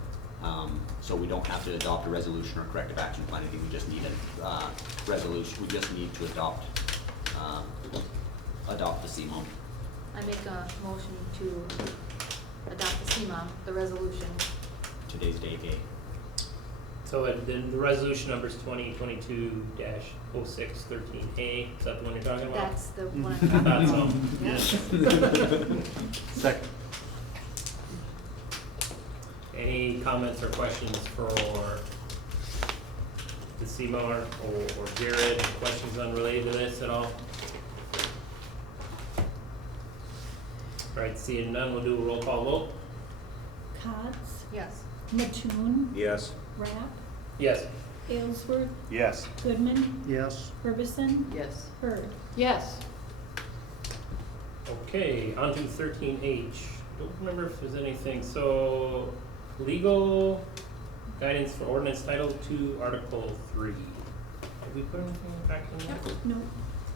So we don't have to adopt a resolution or corrective action plan, I think we just need a resolution, we just need to adopt the CMOM. I make a motion to adopt the CMOM, the resolution. Today's date, okay. So the resolution number is 2022-0613A, is that the one you're talking about? That's the one I'm talking Thought about. so. Yeah. Second. Any comments or questions for the CMAR or Jared? Questions unrelated to this at all? All right, seeing none, we'll do a roll call vote. Cots, Yes. Mattoon, Yes. Rapp, Yes. Aylesworth, Yes. Goodman, Yes. Herbeson, Yes. Hurd. Yes. Okay, on to 13H. Don't remember if there's anything. So, legal guidance for ordinance Title 2, Article 3. Have we put anything back in there? No.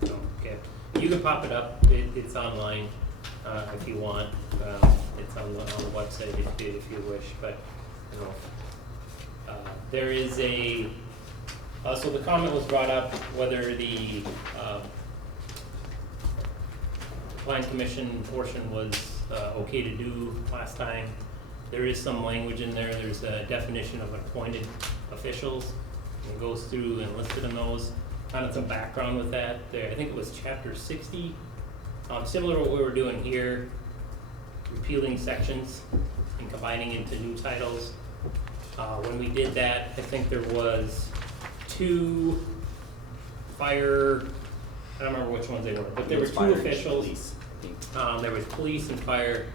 No, okay. You can pop it up. It's online if you want. It's on the website if you wish, but I don't know. There is so the comment was brought up whether the Plan Commission portion was okay to do last time. There is some language in there. There's a definition of appointed officials. And it goes through and listed in those. Kind of some background with that. There, I think it was chapter 60. Similar to what we were doing here, repealing sections and combining into new titles. When we did that, I think there was 2 fire, I don't remember which ones they were, but there were 2 officials. There was police and fire.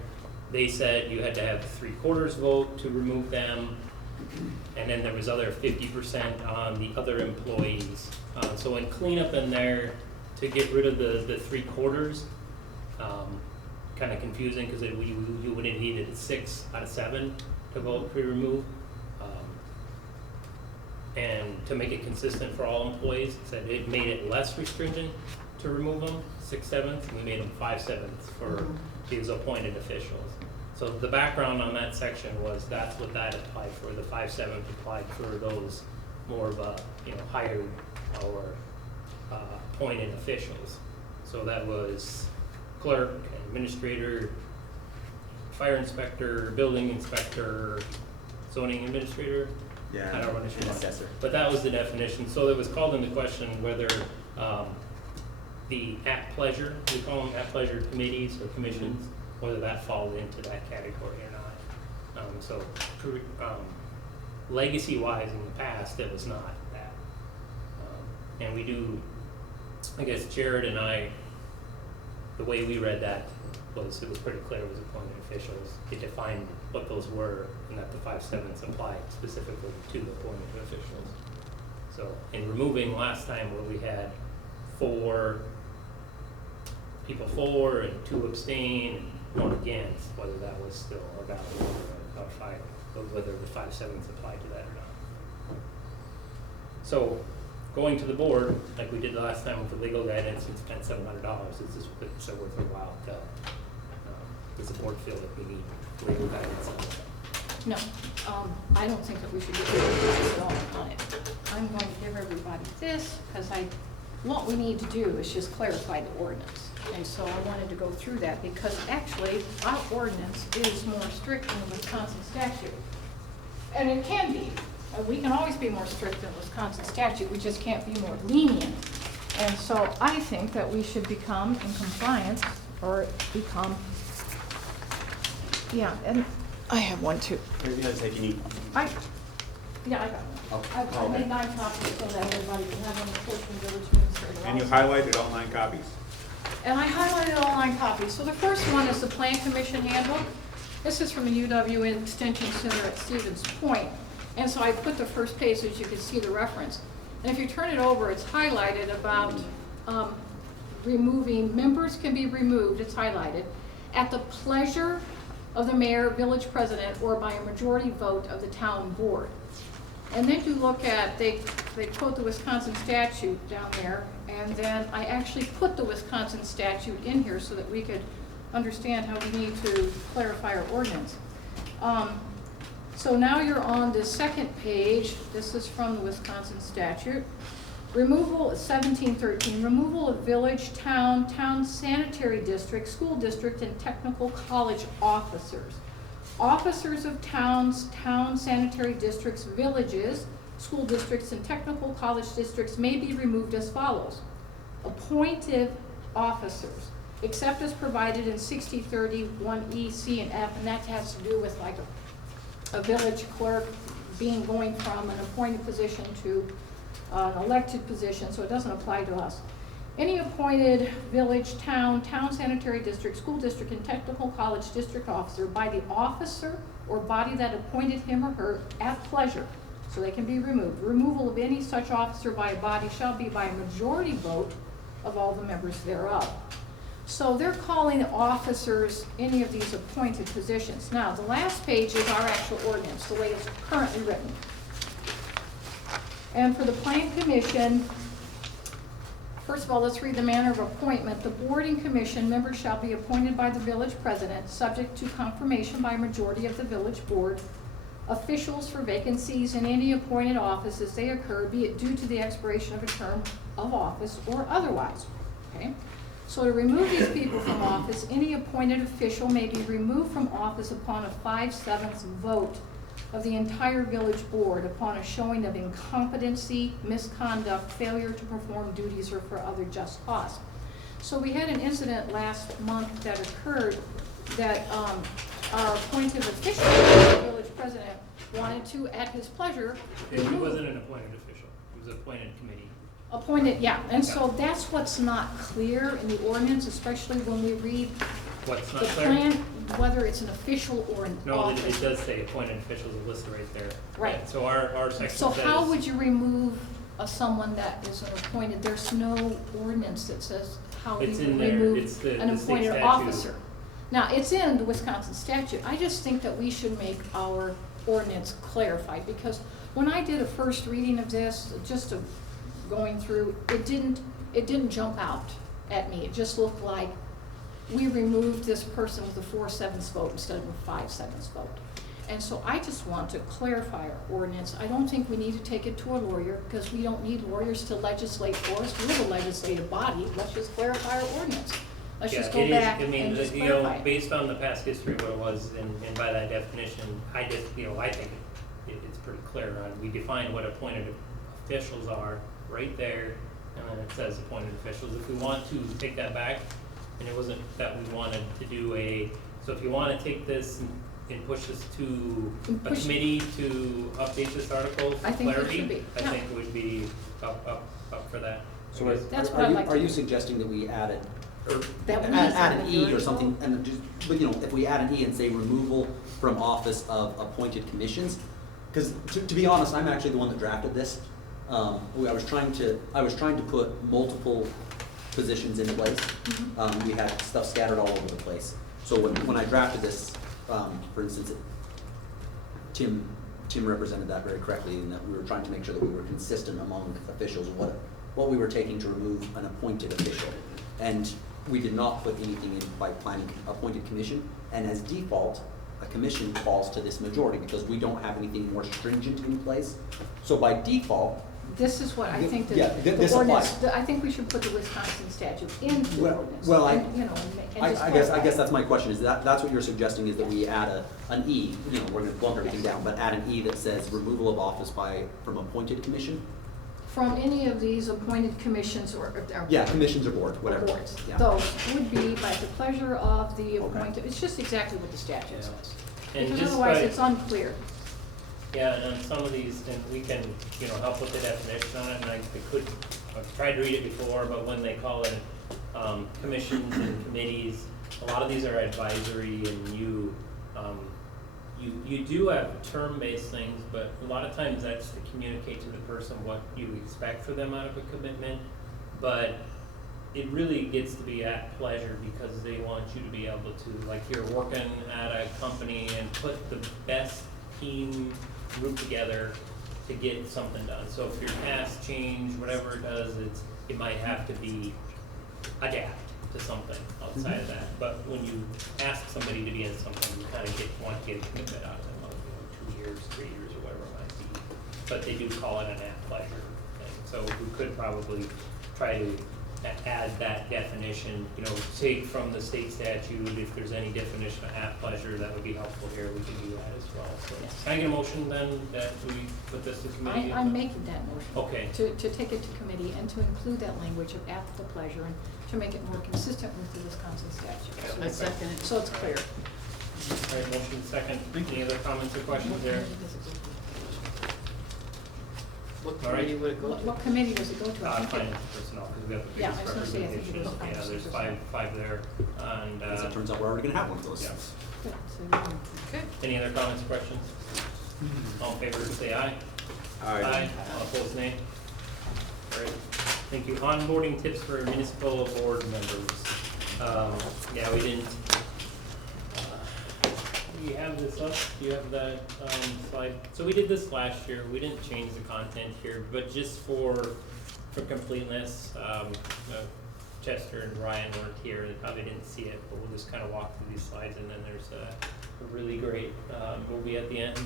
They said you had to have 3/4 vote to remove them. And then there was other 50% on the other employees. So in cleanup in there, to get rid of the 3/4, kind of confusing because you would have needed 6 out of 7 to vote to remove. And to make it consistent for all employees, said it made it less restringent to remove them, 6/7. We made them 5/7 for these appointed officials. So the background on that section was that's what that applied for. The 5/7 applied for those more of a higher or appointed officials. So that was clerk, administrator, fire inspector, building inspector, zoning administrator. Yeah, I don't know what assessor. But that was the definition. So it was called into question whether the at pleasure, we call them at pleasure committees or commissions, whether that falls into that category or not. Legacy-wise in the past, it was not that. And we do, I guess Jared and I, the way we read that was, it was pretty clear it was appointed officials. It defined what those were and that the 5/7 applied specifically to the appointed officials. So in removing last time where we had 4 people for and 2 abstain, 1 against, whether that was still a valid or 5, whether the 5/7 applied to that or not. So going to the board, like we did last time with the legal guidance, and spent $700, it's just so worth a while to, does the board feel that we need legal guidance on it? No, I don't think that we should get rid of this at all on it. I'm going to give everybody this, because what we need to do is just clarify the ordinance. And so I wanted to go through that, because actually, our ordinance is more strict than the Wisconsin statute. And it can be. We can always be more strict than Wisconsin statute, we just can't be more lenient. And so I think that we should become in compliance, or become, yeah, and I have one too. Maybe I'd say if you need. I got one. Oh, I made 9 copies so that everybody can have one in Portland Village Administrator. And you highlighted all 9 copies. And I highlighted all 9 copies. So the first one is the Plan Commission Handbook. This is from the UW Extension Center at Stevens Point. And so I put the first page so you can see the reference. And if you turn it over, it's highlighted about removing, members can be removed, it's highlighted, at the pleasure of the mayor, village president, or by a majority vote of the town board. And then you look at, they quote the Wisconsin statute down there, and then I actually put the Wisconsin statute in here so that we could understand how we need to clarify our ordinance. So now you're on the second page. This is from the Wisconsin statute. Removal, 1713, removal of village, town sanitary district, school district, and technical college officers. Officers of towns, town sanitary districts, villages, school districts, and technical college districts may be removed as follows. Appointed officers, except as provided in 6031E, C, and F, and that has to do with like a village clerk going from an appointed position to an elected position, so it doesn't apply to us. Any appointed village, town sanitary district, school district, and technical college district officer by the officer or body that appointed him or her at pleasure, so they can be removed. Removal of any such officer by a body shall be by a majority vote of all the members thereof. So they're calling officers any of these appointed positions. Now, the last page is our actual ordinance, the way it's currently written. And for the Plan Commission, first of all, let's read the manner of appointment. The board and commission members shall be appointed by the village president, subject to confirmation by a majority of the village board, officials for vacancies in any appointed office as they occur, be it due to the expiration of a term of office or otherwise, okay? So to remove these people from office, any appointed official may be removed from office upon a 5/7 vote of the entire village board upon a showing of incompetency, misconduct, failure to perform duties, or for other just cause. So we had an incident last month that occurred that our appointed official, the village president, wanted to, at his pleasure, He remove. wasn't an appointed official, he was appointed committee. Appointed, yeah, and so that's what's not clear in the ordinance, especially when we read What's not the clear? plan, whether it's an official or an No, it office. does say appointed officials are listed right there. Right. So our section So says. how would you remove someone that is an appointed? There's no ordinance that says how you It's in would there. remove It's the an state appointed statute. officer. Now, it's in the Wisconsin statute. I just think that we should make our ordinance clarified, because when I did a first reading of this, going through, it didn't jump out at me. It just looked like we removed this person with a 4/7 vote instead of a 5/7 vote. And so I just want to clarify our ordinance. I don't think we need to take it to a lawyer, because we don't need lawyers to legislate for us. We're the legislative body. Let's just clarify our ordinance. Let's Yeah, just go it is- back I mean, and just you know, clarify it. based on the past history, what it was, and by that definition, I think it's pretty clear on, we define what appointed officials are right there, and then it says appointed officials. If we want to take that back, and it wasn't that we wanted to do so if you want to take this and push this to a committee to update this article for I think it clarity, should be, I yeah. think would be up for that. So That's what I'd like to are you do. suggesting that we add That we add an need E or to- something, and just, but you know, if we add an E and say removal from office of appointed commissions? Because to be honest, I'm actually the one that drafted this. I was trying to put multiple positions in place. We had stuff scattered all over the place. So when I drafted this, for instance, Tim represented that very correctly, in that we were trying to make sure that we were consistent among officials, what we were taking to remove an appointed official. And we did not put anything in by planning appointed commission, and as default, a commission falls to this majority because we don't have anything more stringent in place. So by default, This is what I think Yeah, that this the ordinance, applies. I think we should put the Wisconsin statute into the Well- ordinance. well, and, you know, and just I clarify. guess that's my question, is that's what you're suggesting, is that we add an E, you know, we're gonna lump everything down, but add an E that says removal of office from appointed commission? From any of these appointed commissions or. Yeah, commissions or board, whatever. boards. Yeah. Those would be by the pleasure of the appointed, it's just exactly what the statute says. And Because just otherwise by- it's unclear. Yeah, and on some of these, and we can, help with the definition on it, and I've tried to read it before, but when they call it, commissions and committees, a lot of these are advisory, and you do have term-based things, but a lot of times that's to communicate to the person what you expect for them out of a commitment, but it really gets to be at pleasure, because they want you to be able to, like, you're working at a company and put the best team group together to get something done. So if your tasks change, whatever it does, it might have to be adapt to something outside of that. But when you ask somebody to be in something, you kind of want to get a commitment out of them, of 2 years, 3 years, or whatever it might be. But they do call it an at pleasure thing. So we could probably try to add that definition, take from the state statute, if there's any definition of at pleasure, that would be helpful here, we can do that as well. So can I get a motion then that we put this to committee? I'm making that motion. Okay. To take it to committee and to include that language of at the pleasure, and to make it more consistent with the Wisconsin statute. I second it. So it's clear. All right, motion second. Any other comments or questions there? What All right. committee would it go to? What committee does it go to? I think it- Finance personnel, because we have the Yeah, biggest I was gonna say, I think it representation. was Yeah, finance there's personnel. five there, and, As it turns out, we're already gonna have one of those. yeah. Good, so you- Okay. Any other comments or questions? All in favor, say aye. Aye. All opposed, nay. All right, thank you. Onboarding tips for municipal board members. Yeah, we didn't, do you have this up? Do you have that, slide? So we did this last year. We didn't change the content here, but just for completeness, Chester and Ryan weren't here. They probably didn't see it, but we'll just kind of walk through these slides, and then there's a really great, movie at the end.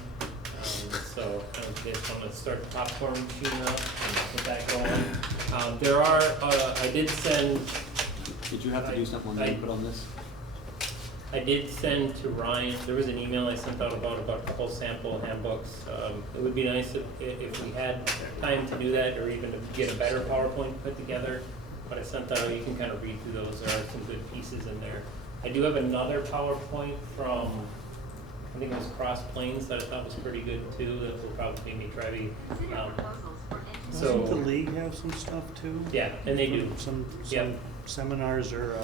So I don't get want to start the popcorn machine up and get that going. There are, I did send. Did you have to do something on the input on this? I did send to Ryan, there was an email I sent out about a couple sample handbooks. It would be nice if we had time to do that, or even to get a better PowerPoint put together. But I sent out, you can kind of read through those, there are some good pieces in there. I do have another PowerPoint from, I think it was Cross Plains, that I thought was pretty good too, that will probably make me try to, Doesn't the league have some stuff too? Yeah, and they do. Some Yep. seminars or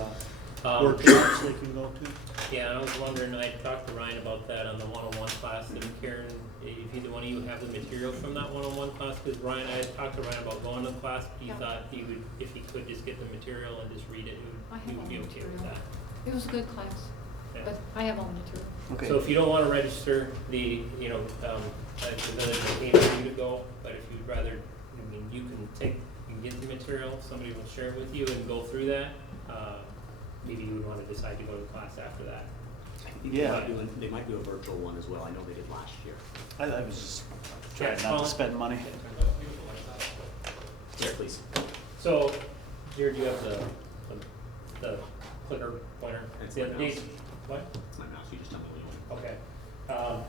workshops they can go to? Yeah, I was wondering, I talked to Ryan about that on the one-on-one class, and Karen, if either one of you have the material from that one-on-one class, because Ryan, I had talked to Ryan about going to the class, he thought he would, if he could just get the material and just read it, he would be okay with that. It was a good class, Yeah. but I have all the material. Okay. So if you don't wanna register, the village will pay for you to go, but if you'd rather, I mean, you can get the material, somebody will share it with you and go through that. Maybe you would wanna decide to go to class after that. Yeah. They might do a virtual one as well. I know they did last year. I was just trying Yeah, not Colin? to spend money. Here, please. So, here, do you have the clicker pointer? It's The my dates- mouse. What? It's my mouse, you just tell me what you want. Okay.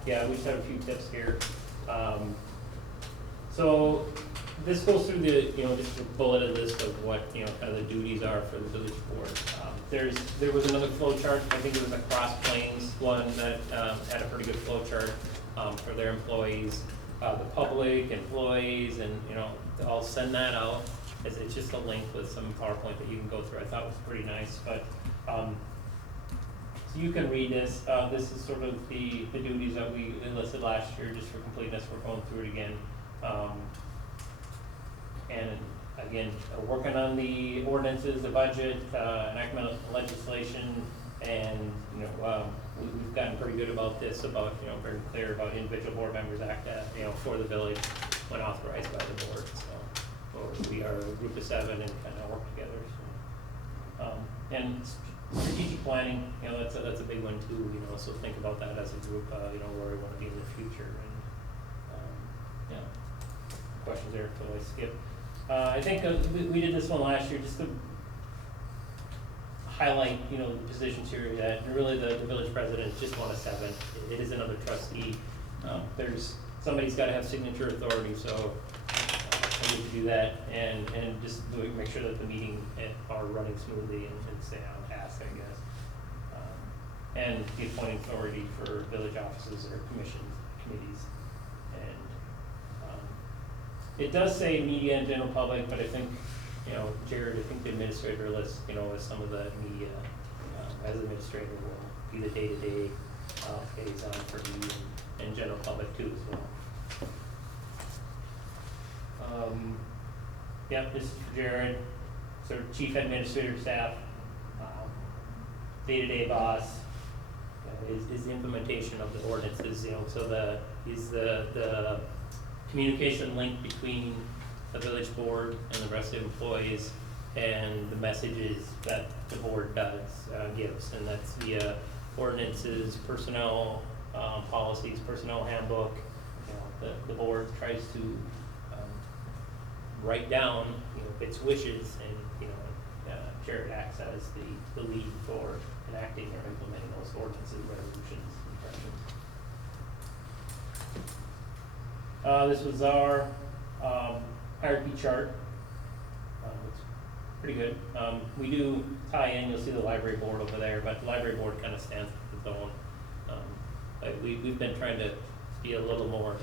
Yeah, we just have a few tips here. So this goes through the, just a bulleted list of what, kind of the duties are for the village board. There was another flow chart, I think it was a Cross Plains one that had a pretty good flow chart for their employees, the public, employees, and, I'll send that out. It's just a link with some PowerPoint that you can go through. I thought it was pretty nice, but so you can read this. This is sort of the duties that we enlisted last year, just for completeness. We're going through it again. And again, working on the ordinances, the budget, enactment of legislation, and, we've gotten pretty good about this, about, very clear about individual board members act, for the village when authorized by the board, so we are a group of 7 and kind of work together, so. And strategic planning, that's a big one too, so think about that as a group, where we want to be in the future, and, questions there, so I skip. I think we did this one last year just to highlight, the positions here that really the village president is just one of 7. It is another trustee. Somebody's got to have signature authority, so I need to do that and just make sure that the meeting are running smoothly and stay on task, I guess. And the appointing authority for village offices or commissions, committees. It does say media and general public, but I think, Jared, I think the administrator lists, as some of the media, as administrator will be the day-to-day liaison for media and general public too as well. This is for Jared, sort of chief administrator staff, day-to-day boss, is the implementation of the ordinances, so he's the communication link between the village board and the rest of the employees and the messages that the board gives, and that's via ordinances, personnel policies, personnel handbook. The board tries to write down its wishes, and Jared acts as the lead for enacting or implementing those ordinances, resolutions, and this was our hierarchy chart. It's pretty good. We do tie in, you'll see the library board over there, but the library board kind of stands with its own. But we've been trying to be a little more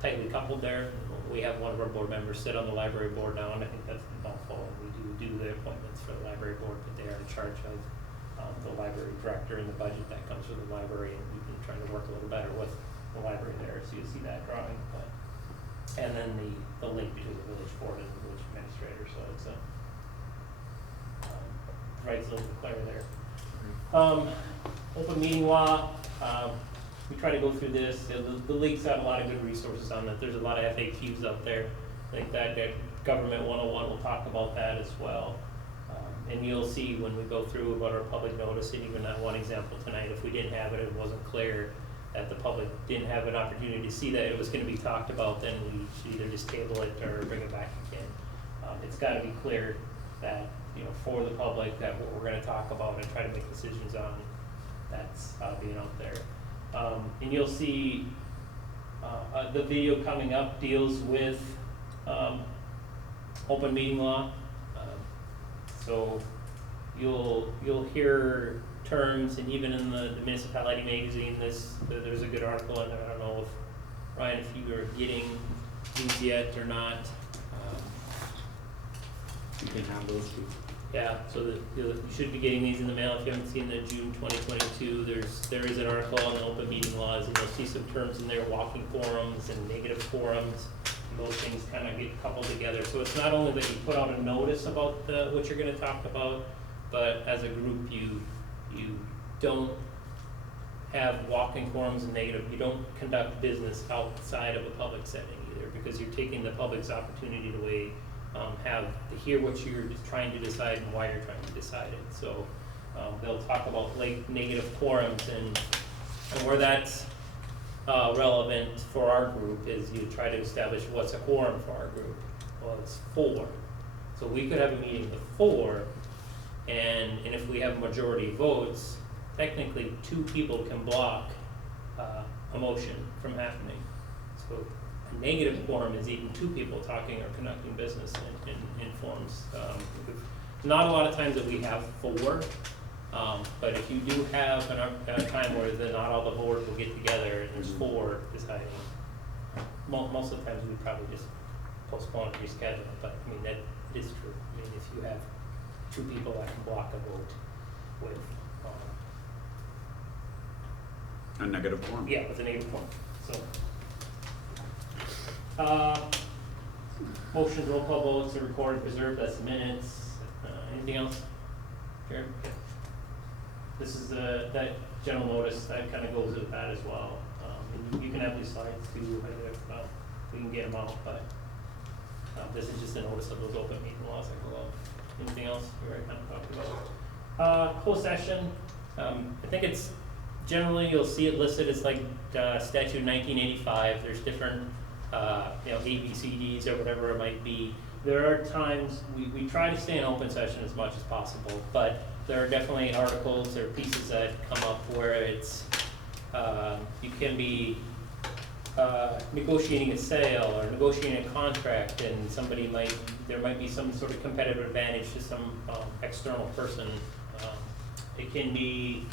tightly coupled there. We have one of our board members sit on the library board now, and I think that's been helpful. We do the appointments for the library board, but they are in charge of the library director and the budget that comes from the library, and we've been trying to work a little better with the library there, so you'll see that drawing. And then the link between the village board and the village administrator, so it's provides a little bit clarity there. Open meeting law, we try to go through this. The league's got a lot of good resources on that. There's a lot of FAQs up there. I think that Government 101 will talk about that as well. And you'll see when we go through about our public notice, and even that one example tonight, if we didn't have it, it wasn't clear, that the public didn't have an opportunity to see that it was gonna be talked about, then we should either just table it or bring it back again. It's gotta be clear that, you know, for the public, that what we're gonna talk about and try to make decisions on, that's being out there. And you'll see, the video coming up deals with, open meeting law. So you'll hear terms, and even in the municipality magazine, there's a good article in there. I don't know if, Ryan, if you are getting these yet or not. You can have those too. Yeah, so you should be getting these in the mail. If you haven't seen the June 2022, there is an article on the open meeting laws, and you'll see some terms in there, walking forums and negative forums. And those things kind of get coupled together. So it's not only that you put out a notice about what you're going to talk about, but as a group you don't have walking forums and negative. You don't conduct business outside of a public setting either, because you're taking the public's opportunity to to hear what you're trying to decide and why you're trying to decide it. So they'll talk about negative quorums, and where that's relevant for our group is you try to establish what's a quorum for our group. Well, it's 4. So we could have a meeting with 4, and if we have majority votes, technically 2 people can block a motion from happening. So a negative quorum is even 2 people talking or conducting business in forums. Not a lot of times that we have 4, but if you do have a time where not all the board will get together and there's 4 deciding, most of the times we probably just postpone and reschedule. But I mean, that is true. I mean, if you have 2 people that can block a vote with A negative form. yeah, with a negative quorum. So. Motion, roll call votes are recorded, preserved, that's the minutes. Anything else? Jared? Okay. This is that general notice, that kind of goes with that as well. And you can have these slides too, we can get them out, but this is just a notice of those open meeting laws I go up. Anything else we already kind of talked about? Closed session, I think it's generally, you'll see it listed as like statute 1985. There's different ABCDs or whatever it might be. There are times we try to stay in open session as much as possible, but there are definitely articles or pieces that come up where it's you can be negotiating a sale or negotiating a contract, and there might be some sort of competitive advantage to some external person. It can be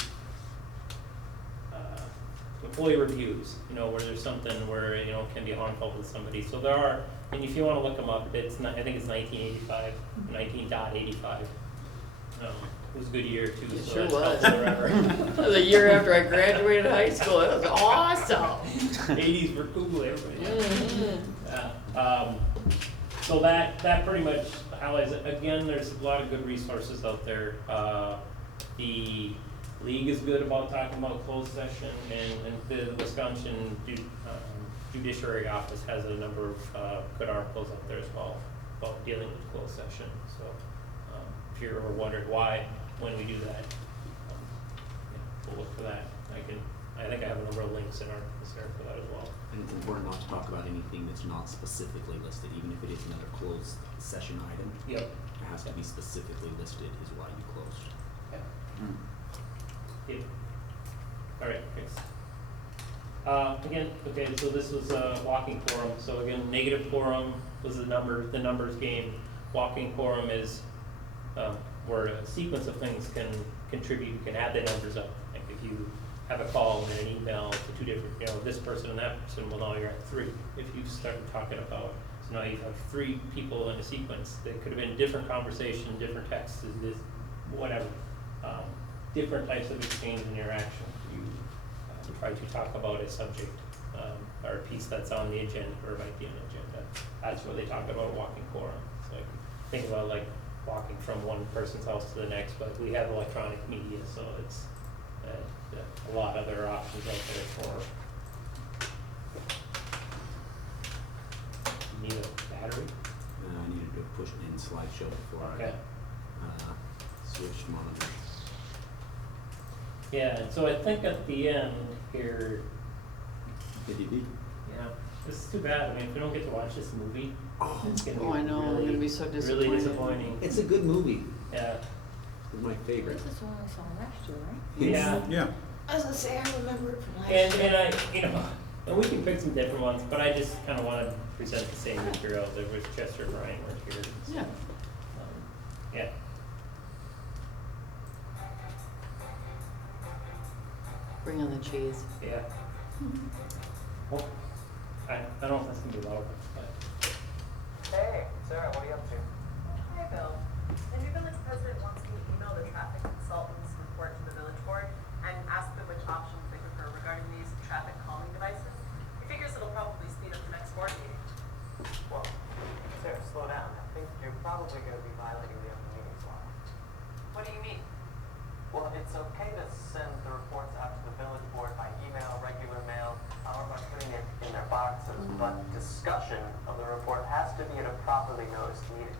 employee reviews, where there's something where, it can be harmful to somebody. So there are, and if you want to look them up, I think it's 1985, 19.85. It was a good year too. It so sure that's was. helpful forever. It was a year after I graduated high school. It was awesome. 80s were cool, everybody. Mhm. So that pretty much highlights it. Again, there's a lot of good resources out there. The league is good about talking about closed session, and the Wisconsin Judiciary Office has a number of good articles up there as well about dealing with closed session. So if you're ever wondering why, when we do that, we'll look for that. I think I have a number of links in our there for that as well. And it's important not to talk about anything that's not specifically listed, even if it is another closed session item. Yep. It has to be specifically listed is why you closed. Yeah. All right, thanks. Again, okay, so this was a walking quorum. So again, negative quorum was the numbers game. Walking quorum is where a sequence of things can contribute. You can add the numbers up. Like if you have a call and an email to 2 different, this person and that person, well, now you're at 3. If you start talking about, so now you have 3 people in a sequence that could have been different conversation, different texts, whatever. Different types of exchange and interaction. You try to talk about a subject or a piece that's on the agenda or might be on the agenda. That's where they talk about walking quorum. So think about like walking from one person's house to the next, but we have electronic media, so it's a lot of other options out there for. You need a battery? I needed to push in slideshow before Okay. I switched monitors. Yeah, and so I think at the end here, ADV. Yeah, this is too bad. I mean, if we don't get to watch this movie, it's gonna be Oh, I know, I'm really, gonna be so really disappointed. disappointing. It's a good movie. Yeah. It's my favorite. This is the one I saw last year, right? Yeah. Yeah. I was gonna say, I remember it from last And, year. and I, you know, and we can pick some different ones, but I just kind of want to present the same material that was Chester and Ryan were here. So, Yeah. Yeah. Bring on the cheese. Yeah. Well, I don't know if that's gonna be loud, but. Hey, Sarah, what are you up to? Hi, Bill. The new village president wants me to email the traffic consultant's report to the village board and ask them which options they prefer regarding these traffic calming devices. He figures it'll probably speed up the next board meeting. Well, Sarah, slow down. I think you're probably going to be violating the open meetings law. What do you mean? Well, it's okay to send the reports out to the village board by email, regular mail, or by putting it in their boxes, but discussion of the report has to be at a properly noticed meeting.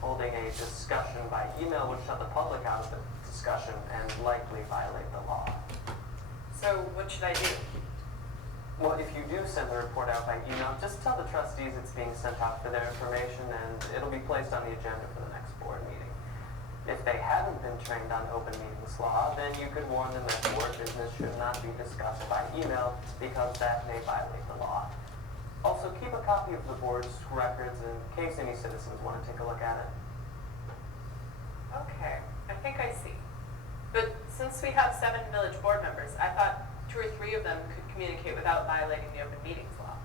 Holding a discussion by email would shut the public out of the discussion and likely violate the law. So what should I do? Well, if you do send the report out by email, just tell the trustees it's being sent out for their information and it'll be placed on the agenda for the next board meeting. If they haven't been trained on open meetings law, then you could warn them that board business should not be discussed by email because that may violate the law. Also, keep a copy of the board's records in case any citizens want to take a look at it. Okay, I think I see. But since we have 7 village board members, I thought 2 or 3 of them could communicate without violating the open meetings law.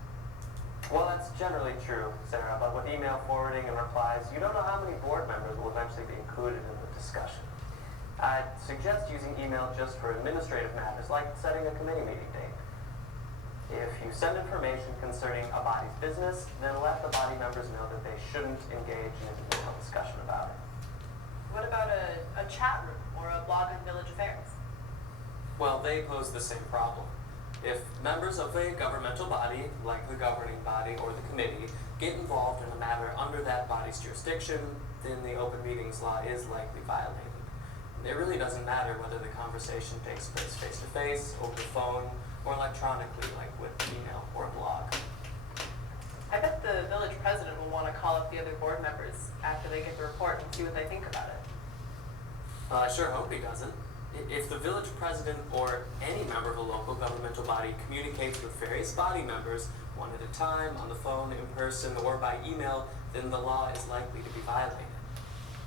Well, that's generally true, Sarah, but with email forwarding and replies, you don't know how many board members will eventually be included in the discussion. I'd suggest using email just for administrative matters, like setting a committee meeting date. If you send information concerning a body's business, then let the body members know that they shouldn't engage in individual discussion about it. What about a chat room or a blog on village affairs? Well, they pose the same problem. If members of a governmental body, like the governing body or the committee, get involved in a matter under that body's jurisdiction, then the open meetings law is likely violated. It really doesn't matter whether the conversation takes place face-to-face, over the phone, or electronically, like with email or blog. I bet the village president will want to call up the other board members after they get the report and see what they think about it. I sure hope he doesn't. If the village president or any member of a local governmental body communicates with various body members, one at a time, on the phone, in person, or by email, then the law is likely to be violated.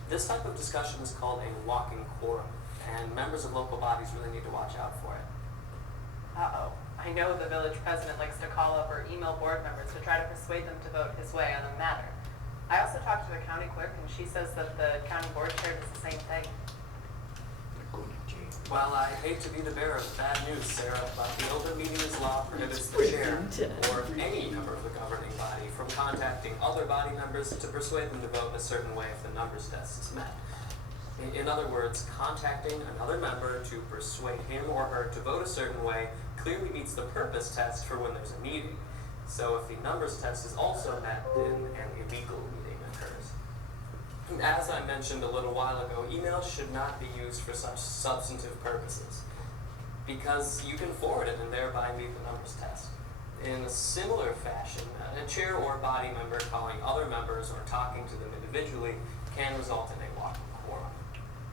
This type of discussion is called a walking quorum, and members of local bodies really need to watch out for it. Uh-oh. I know the village president likes to call up or email board members to try to persuade them to vote his way on a matter. I also talked to the county clerk, and she says that the county board chair does the same thing. Well, I hate to be the bearer of bad news, Sarah, but the open meetings law prohibits the chair or any member of the governing body from contacting other body members to persuade them to vote in a certain way if the numbers test is met. In other words, contacting another member to persuade him or her to vote a certain way clearly meets the purpose test for when there's a meeting. So if the numbers test is also met, then an illegal meeting occurs. As I mentioned a little while ago, email should not be used for such substantive purposes because you can forward it and thereby meet the numbers test. In a similar fashion, a chair or body member calling other members or talking to them individually can result in a walking quorum.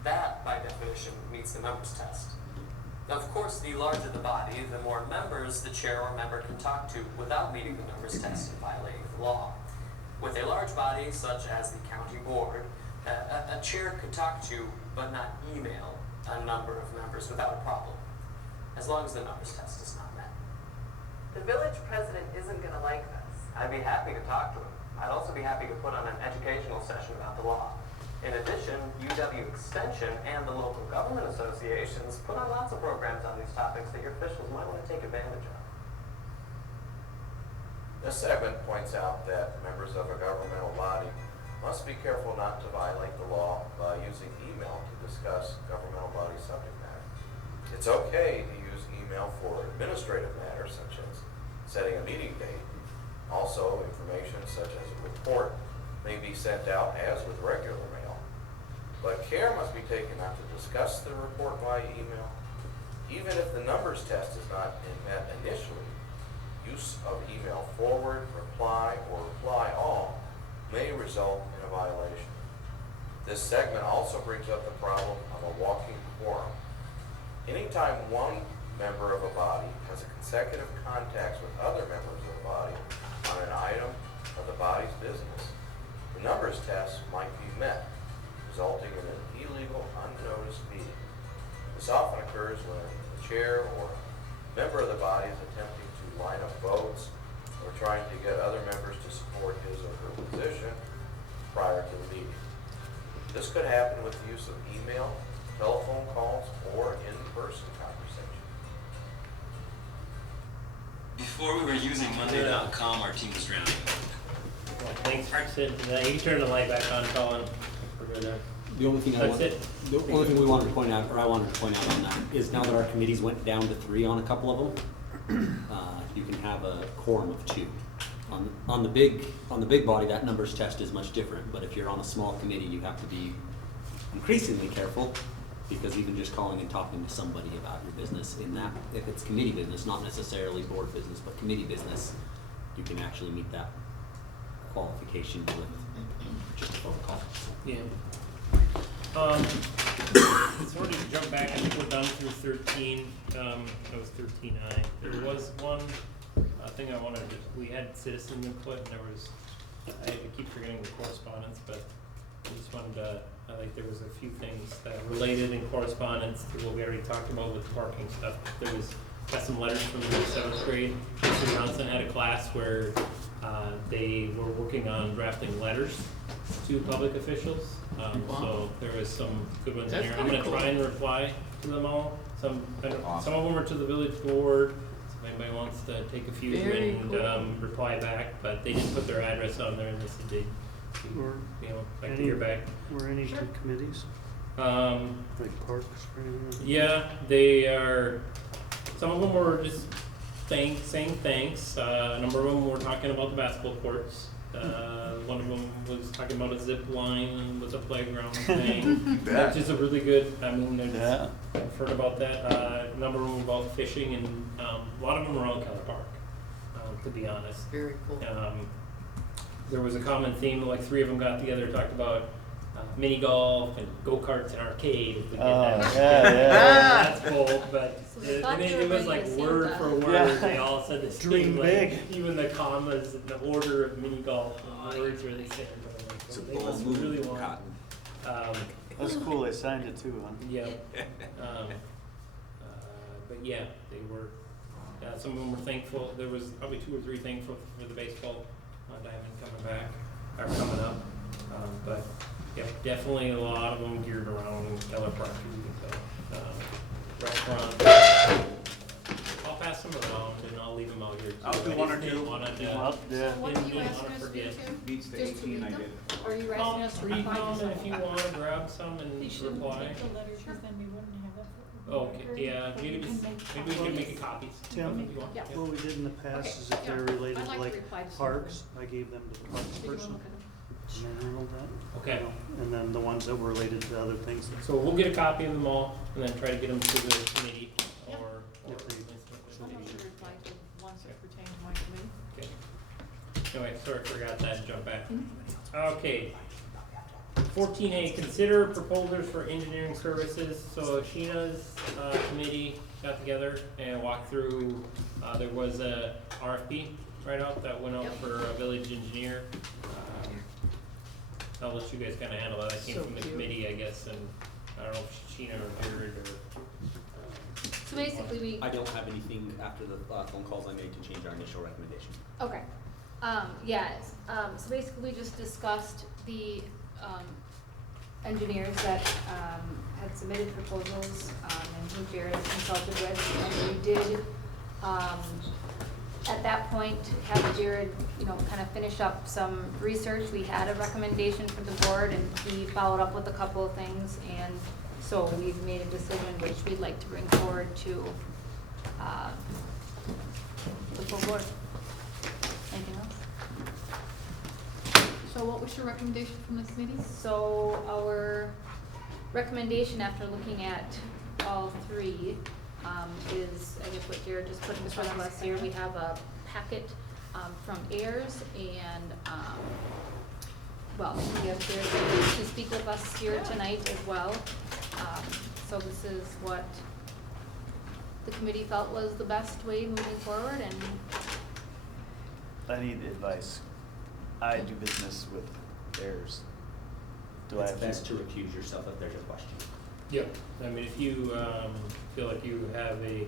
That, by definition, meets the numbers test. Of course, the larger the body, the more members the chair or member can talk to without meeting the numbers test and violating the law. With a large body, such as the county board, a chair could talk to, but not email, a number of members without a problem, as long as the numbers test is not met. The village president isn't going to like this. I'd be happy to talk to him. I'd also be happy to put on an educational session about the law. In addition, UW Extension and the local government associations put on lots of programs on these topics that your officials might want to take advantage of. This segment points out that members of a governmental body must be careful not to violate the law by using email to discuss governmental body subject matter. It's okay to use email for administrative matters such as setting a meeting date. Also, information such as a report may be sent out as with regular mail. But care must be taken not to discuss the report via email. Even if the numbers test is not met initially, use of email forward, reply, or reply all may result in a violation. This segment also brings up the problem of a walking quorum. Anytime one member of a body has a consecutive contacts with other members of the body on an item of the body's business, the numbers test might be met, resulting in an illegal, unnoticed meeting. This often occurs when the chair or member of the body is attempting to line up votes or trying to get other members to support his or her position prior to the meeting. This could happen with the use of email, telephone calls, or in-person conversation. Before we were using Monday.com, our team was drowning. Well, thanks for sitting today. You can turn the light back on, Colin. We're good there. The only thing That's it? the only thing we wanted to point out, or I wanted to point out on that, is now that our committees went down to 3 on a couple of them, you can have a quorum of 2. On the big body, that numbers test is much different, but if you're on a small committee, you have to be increasingly careful, because even just calling and talking to somebody about your business in that, if it's committee business, not necessarily board business, but committee business, you can actually meet that qualification with just a phone call. Yeah. Sort of jump back, I think we're done through 13, it was 13I. There was one thing I wanted to, we had citizen input, and there was, I keep forgetting the correspondence, but I just wanted to, there was a few things that related in correspondence to what we already talked about with the parking stuff. There was, got some letters from the 7th grade. Mr. Johnson had a class where they were working on drafting letters to public officials. So there was some good ones in here. I'm gonna try and reply to them all. Some of them are to the village board. So if anybody wants to take a few Very and cool. Reply back, but they didn't put their address on there and they said they, like to hear back. Were any two committees? Like parks or anything? Yeah, they are, some of them were just saying thanks. A number of them were talking about the basketball courts. One of them was talking about a zip line and was a playground thing, which is a really good, I mean, I've heard about that. A number of them were about fishing, and a lot of them were on Keller Park, to be honest. Very cool. There was a common theme, like 3 of them got together and talked about mini golf and go-karts and arcade. If we did that. That's cool, but So they thought they were it was bringing like us word in, for but- word, they all said the same, Dream like, big. even the commas and the order of mini golf, and the words were the same. But I'm like, It's a they bold must move, really want. Cotton. That's cool, they signed it too, huh? Yeah. But yeah, they were, some of them were thankful. There was probably 2 or 3 thankful for the baseball diamond coming back, or coming up. But yeah, definitely a lot of them geared around Keller Park. Restaurant. I'll pass them around and I'll leave them out here too. I'll do I 1 or just didn't 2. wanna, Yeah. What are didn't you wanna asking us to do forget. too? Beats the Just to 18 I read them? did. Or are you asking us to Read reply to them, some? if you wanna grab some and They shouldn't reply. take the letters, because then we wouldn't have it. for Okay, record, yeah, but maybe we just, can make maybe we can copies. make copies. Tim, if you want. Yeah. what we did in the past Okay, is if yeah. they're related I'd to like like to reply to some of parks, I gave them to the parks Did you wanna person. look at them? And they handled that. Okay. And then the ones that were related to other things. So we'll get a copy of them all and then try to get them to the committee or. If they- I'm going to reply to ones that pertain to my committee. Okay. Anyway, sorry, forgot that, jump back. Okay. 14A, consider proposals for engineering services. So Sheena's committee got together and walked through, there was a RFP write-out that went out for a village engineer. I'll let you guys kinda handle that. I came So from the cute. committee, I guess, and I don't know if Sheena or Jared or. So basically, we, I don't have anything after the phone calls I made to change our initial recommendation. okay. Yes, so basically we just discussed the, engineers that, had submitted proposals, and who Jared consulted with, and we did, at that point, have Jared, kind of finish up some research. We had a recommendation for the board, and he followed up with a couple of things, and so we've made a decision which we'd like to bring forward to, the full board. Anything else? So what was your recommendation from the committee? So our recommendation after looking at all 3, is, I guess what Jared just put in front of us here, we have a packet from AIRS, and, well, we have Garrett to speak with us here tonight as well. So this is what the committee felt was the best way moving forward, and I need advice. I do business with heirs. Do I It's have best to recuse yourself if there's a question. Yeah, I mean, if you feel like you have a.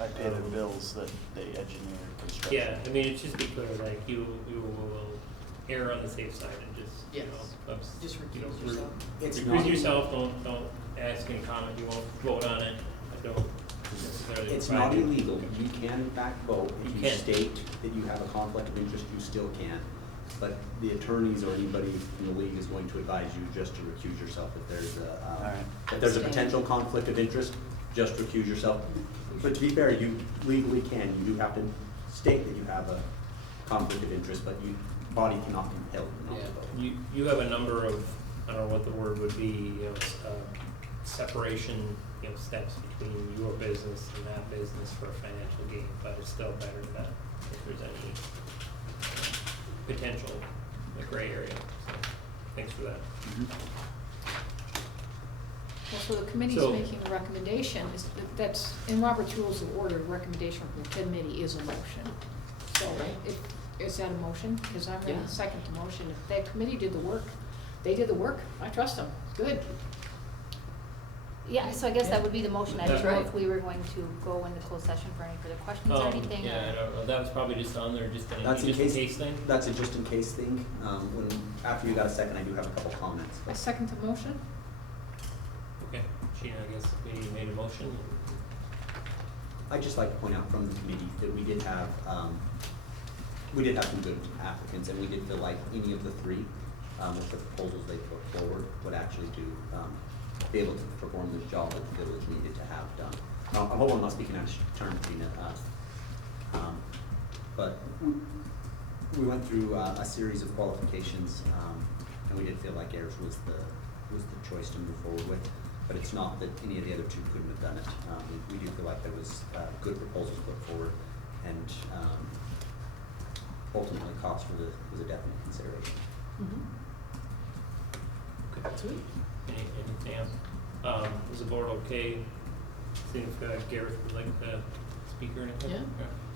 I pay the bills that they engineer construction. Yeah, I mean, it's just be clear, like, you will err on the safe side and just, you know, Just you know, recuse yourself. It's recuse not- yourself, don't ask and comment, you won't vote on it, don't necessarily. It's provide not it. illegal. You can in fact vote. If You you can. state that you have a conflict of interest, you still can. But the attorneys or anybody in the league is going to advise you just to recuse yourself if there's if there's a potential conflict of interest, just recuse yourself. But to be fair, you legally can. You do have to state that you have a conflict of interest, but body cannot compel you not to vote. You have a number of, I don't know what the word would be, you know, separation, you know, steps between your business and that business for financial gain, but it's still better than that if there's any potential, gray area, so, thanks for that. Well, so the committee's So- making a recommendation, that's, in Robert's Rules of Order, recommendation from the committee is a motion. So, is that a motion? Because I'm ready Yeah. to second the motion. If that committee did the work, they did the work, I trust them, good. yeah, so I guess that would be the motion. I That's didn't know right. if we were going to go into closed session for any further questions or anything. Yeah, I or- don't know, that was probably just on there, just That's in in case case, thing. that's a just in case thing. After you got a second, I do have a couple comments. I second the motion. Okay, Sheena, I guess we made a motion. I'd just like to point out from the committee that we did have some good applicants, and we did feel like any of the three, with the proposals they put forward, would actually be able to perform this job that the village needed to have done. I hope I'm not speaking out of turn, Sheena, but we went through a series of qualifications, and we did feel like AIRS was the choice to move forward with. But it's not that any of the other two couldn't have done it. We do feel like there was good proposals put forward, and ultimately cost was a definite consideration. Sweet. Anything else? Is the board okay? See if Garrett would like to speak or anything? Yeah.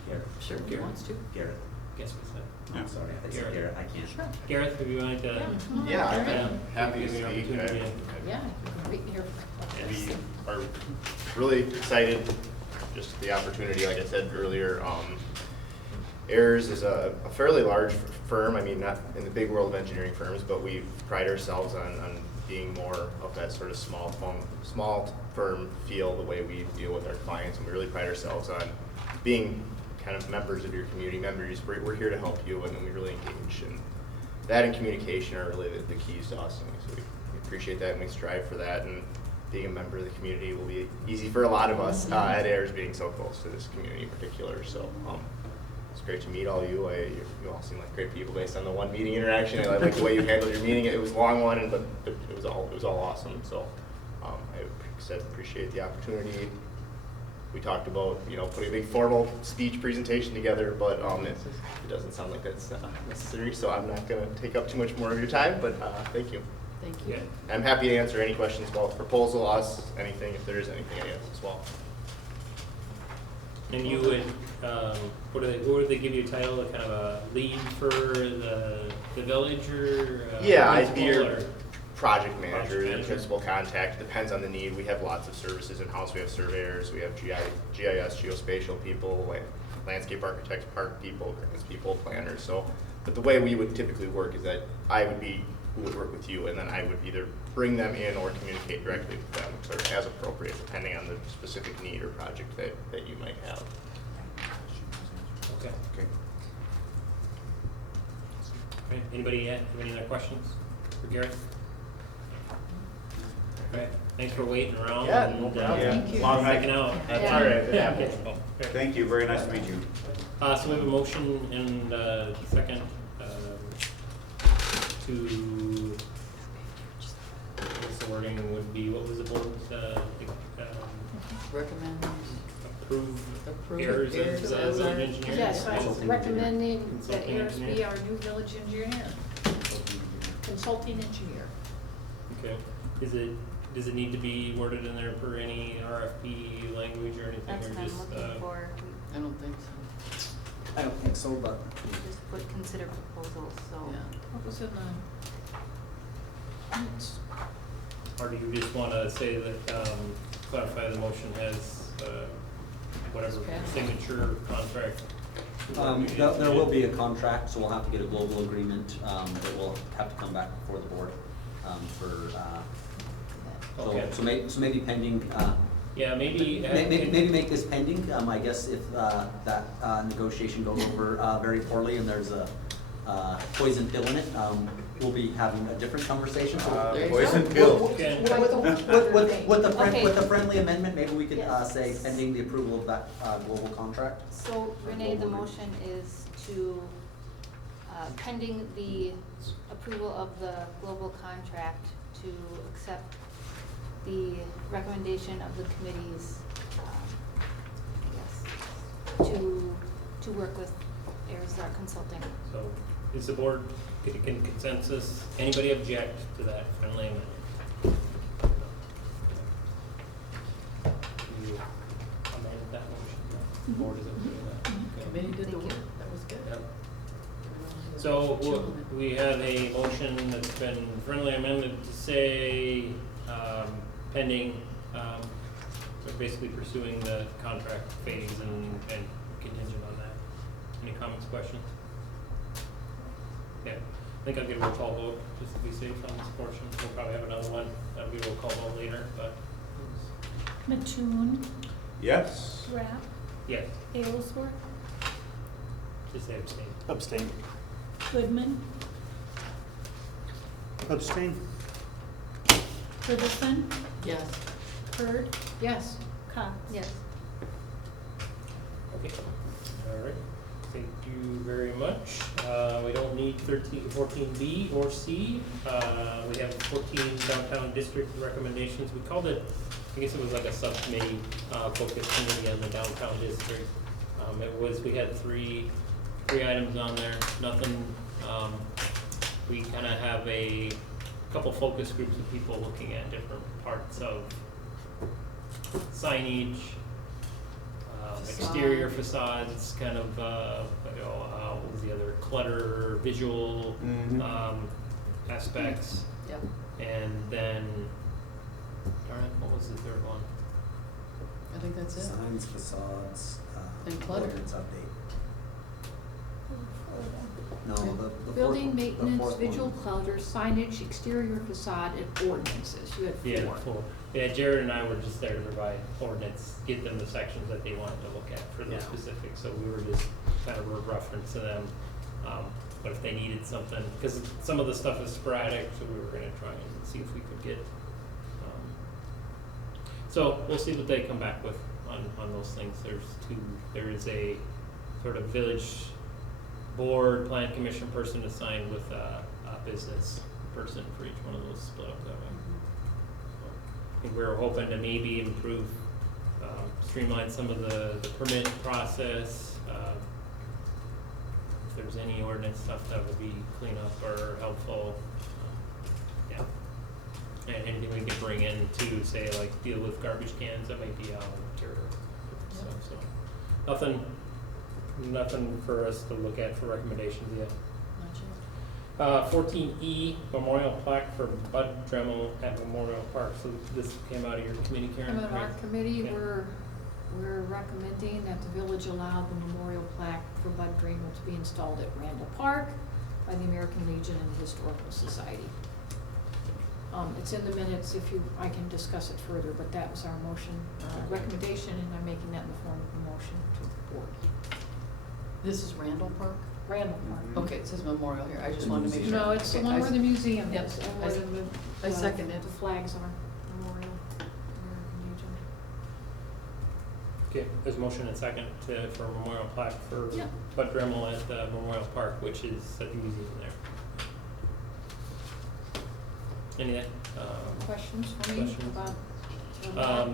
Garrett. Sure, if he Garrett. wants to. Garrett. Guess we said. I'm sorry, I said Garrett, I can't. Sure. Gareth, if you wanted to. Yeah, I'm happy to give you an speak. opportunity. Yeah, you can wait here. We are really excited, just the opportunity, like I said earlier. AIRS is a fairly large firm, I mean, not in the big world of engineering firms, but we pride ourselves on being more of that sort of small firm feel, the way we deal with our clients, and we really pride ourselves on being kind of members of your community, members. We're here to help you, and we really engage, and that and communication are really the keys to us, and so we appreciate that, and we strive for that, and being a member of the community will be easy for a lot of us at AIRS, being so close to this community in particular. So it's great to meet all you. You all seem like great people based on the one meeting interaction. I like the way you handled your meeting. It was a long one, but it was all awesome. So I appreciate the opportunity. We talked about putting a big formal speech presentation together, but it doesn't sound like that's necessary. So I'm not going to take up too much more of your time. But thank you. Thank you. Yeah. I'm happy to answer any questions about the proposal, us, anything, if there is anything, I guess, as well. And you would, what would they give you a title, a kind of a lead for the village, or? Yeah, I'd be principal, your or- project manager, your principal contact, depends on the need. We have lots of services in-house. We have surveyors, we have GIS, geospatial people, landscape architects, park people, grants people, planners. So, but the way we would typically work is that I would be who would work with you, and then I would either bring them in or communicate directly with them, sort of as appropriate, depending on the specific need or project that you might have. Okay. Okay. Anybody have any other questions for Garrett? Okay, thanks for waiting around. Yeah, and, no problem. Thank you. Long night. sticking out. That's all right, it happens. Okay. Thank you, very nice to meet you. So we have a motion and second to, what's the wording would be, what was the board's, Recommend approve? approve Ayers as Ayers village our- engineer? Yes, I'm Consulting recommending that Consulting Ayers be engineer. our new village engineer, consulting engineer. Okay, does it need to be worded in there for any RFP language or anything, That's or what I'm just, looking for. I don't think so. I don't think so, but We just put consider proposals, so. What was in the minutes? or do you just wanna say that, clarify the motion has, whatever signature contract? there will be a contract, so we'll have to get a global agreement, that will have to come back before the board, Okay. so maybe pending, Yeah, maybe. maybe make this pending, I guess if, that, negotiation goes over, very poorly and there's a, poison pill in it, we'll be having a different conversation. So There you Poison go. pill. Okay. With the friendly amendment, maybe we could, Yes. say pending the approval of that, global contract. So Renee, the motion is to, pending the approval of the global contract, to accept the recommendation of the committees, I guess, to work with Ayers Consulting. So, is the board, can consensus, anybody object to that friendly amendment? You amend that motion, the board is okay with that? Okay. Committee did the Thank work, you. that was good. Yep. So, we have a motion that's been friendly amended to say, pending, we're basically pursuing the contract phase and contingent on that. Any comments, questions? Yeah, I think I'll get a roll call vote, just to be safe on this portion. We'll probably have another one, that'll be a roll call vote later, but, Mattoon, Yes. Rapp, yes, Aylesworth, just say abstain. Abstain. Goodman, Abstain? Ferguson, Yes. Hurd, Yes. Cox. Yes. Okay, all right, thank you very much. We don't need 14B or C. We have 14 downtown district recommendations. We called it, I guess it was like a subcommittee, focused committee on the downtown district. We had three items on there, nothing, we kinda have a couple focus groups of people looking at different parts of signage, exterior facades, kind of, what was the other, clutter, visual, aspects. Yep. And then, darn it, what was the third one? I think that's it. Signs, facades, And clutter. ordinance update. No, the fourth- Building the maintenance, fourth visual one. clutter, signage, exterior facade, and ordinances. You had Yeah, four. cool. Yeah, Jared and I were just there to provide ordinance, get them the sections that they wanted to look at for the Yeah. specifics, so we were just kind of a reference to them. But if they needed something, because some of the stuff is sporadic, so we were gonna try and see if we could get, so we'll see what they come back with on those things. There is a sort of village board, plan commission person assigned with a business person for each one of those, split up that way. So, I think we were hoping to maybe improve, streamline some of the permit process. If there's any ordinance stuff that would be cleanup or helpful, yeah. And anything we could bring in to say like deal with garbage cans that might be out of material stuff, so. Nothing for us to look at for recommendations yet. 14E, memorial plaque for Bud Dremel at Memorial Park. So this came out of your committee, Karen? And on our right? committee, Yeah. we're recommending that the village allow the memorial plaque for Bud Dremel to be installed at Randall Park by the American Legion and the Historical Society. It's in the minutes, I can discuss it further, but that was our motion, recommendation, and I'm making that in the form of a motion to the board. This is Randall Park? Randall Park. Okay, it says memorial here, I just wanted to make sure. No, it's the Okay, one I where the museum Yep, is, and where I second it. the flags are, memorial, American Legion. Okay, there's motion and second for a memorial plaque for Yeah. Bud Dremel at the Memorial Park, which is at the museum there. Any Questions for me questions? about?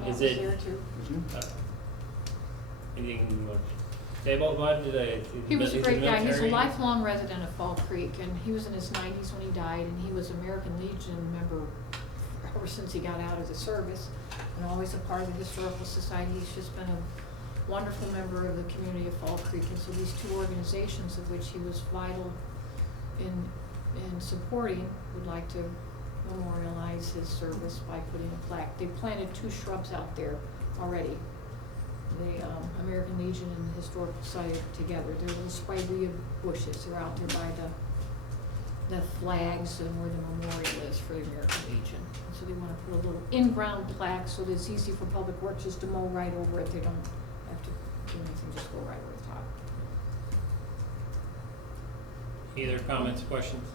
Is it, There too. anything you want to say about Bud? He was a He's great guy. He's a military? lifelong resident of Fall Creek, and he was in his 90s when he died, and he was American Legion member ever since he got out of the service, and always a part of the Historical Society. He's just been a wonderful member of the community of Fall Creek, and so these two organizations of which he was vital in supporting would like to memorialize his service by putting a plaque. They planted 2 shrubs out there already. The American Legion and the Historical Society together. They're little spirea bushes. They're out there by the flags and where the memorial is for the American Legion. And so they want to put a little in-ground plaque so that it's easy for Public Works just to mow right over it. They don't have to do anything, just go right over the top. Any other comments, questions?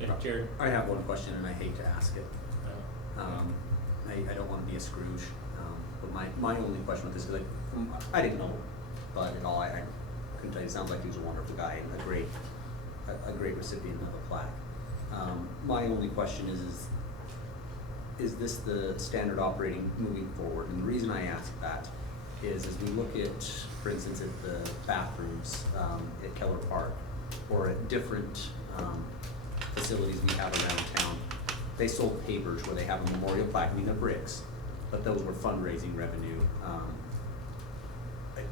Yeah, Jared? I have one question and I hate to ask it. I don't want to be a Scrooge, but my only question with this is, I didn't know Bud at all. I couldn't tell you. It sounds like he was a wonderful guy and a great recipient of a plaque. My only question is this the standard operating moving forward? And the reason I ask that is as we look at, for instance, at the bathrooms at Keller Park or at different facilities we have around town, they sold papers where they have a memorial plaque. I mean, they're bricks, but those were fundraising revenue.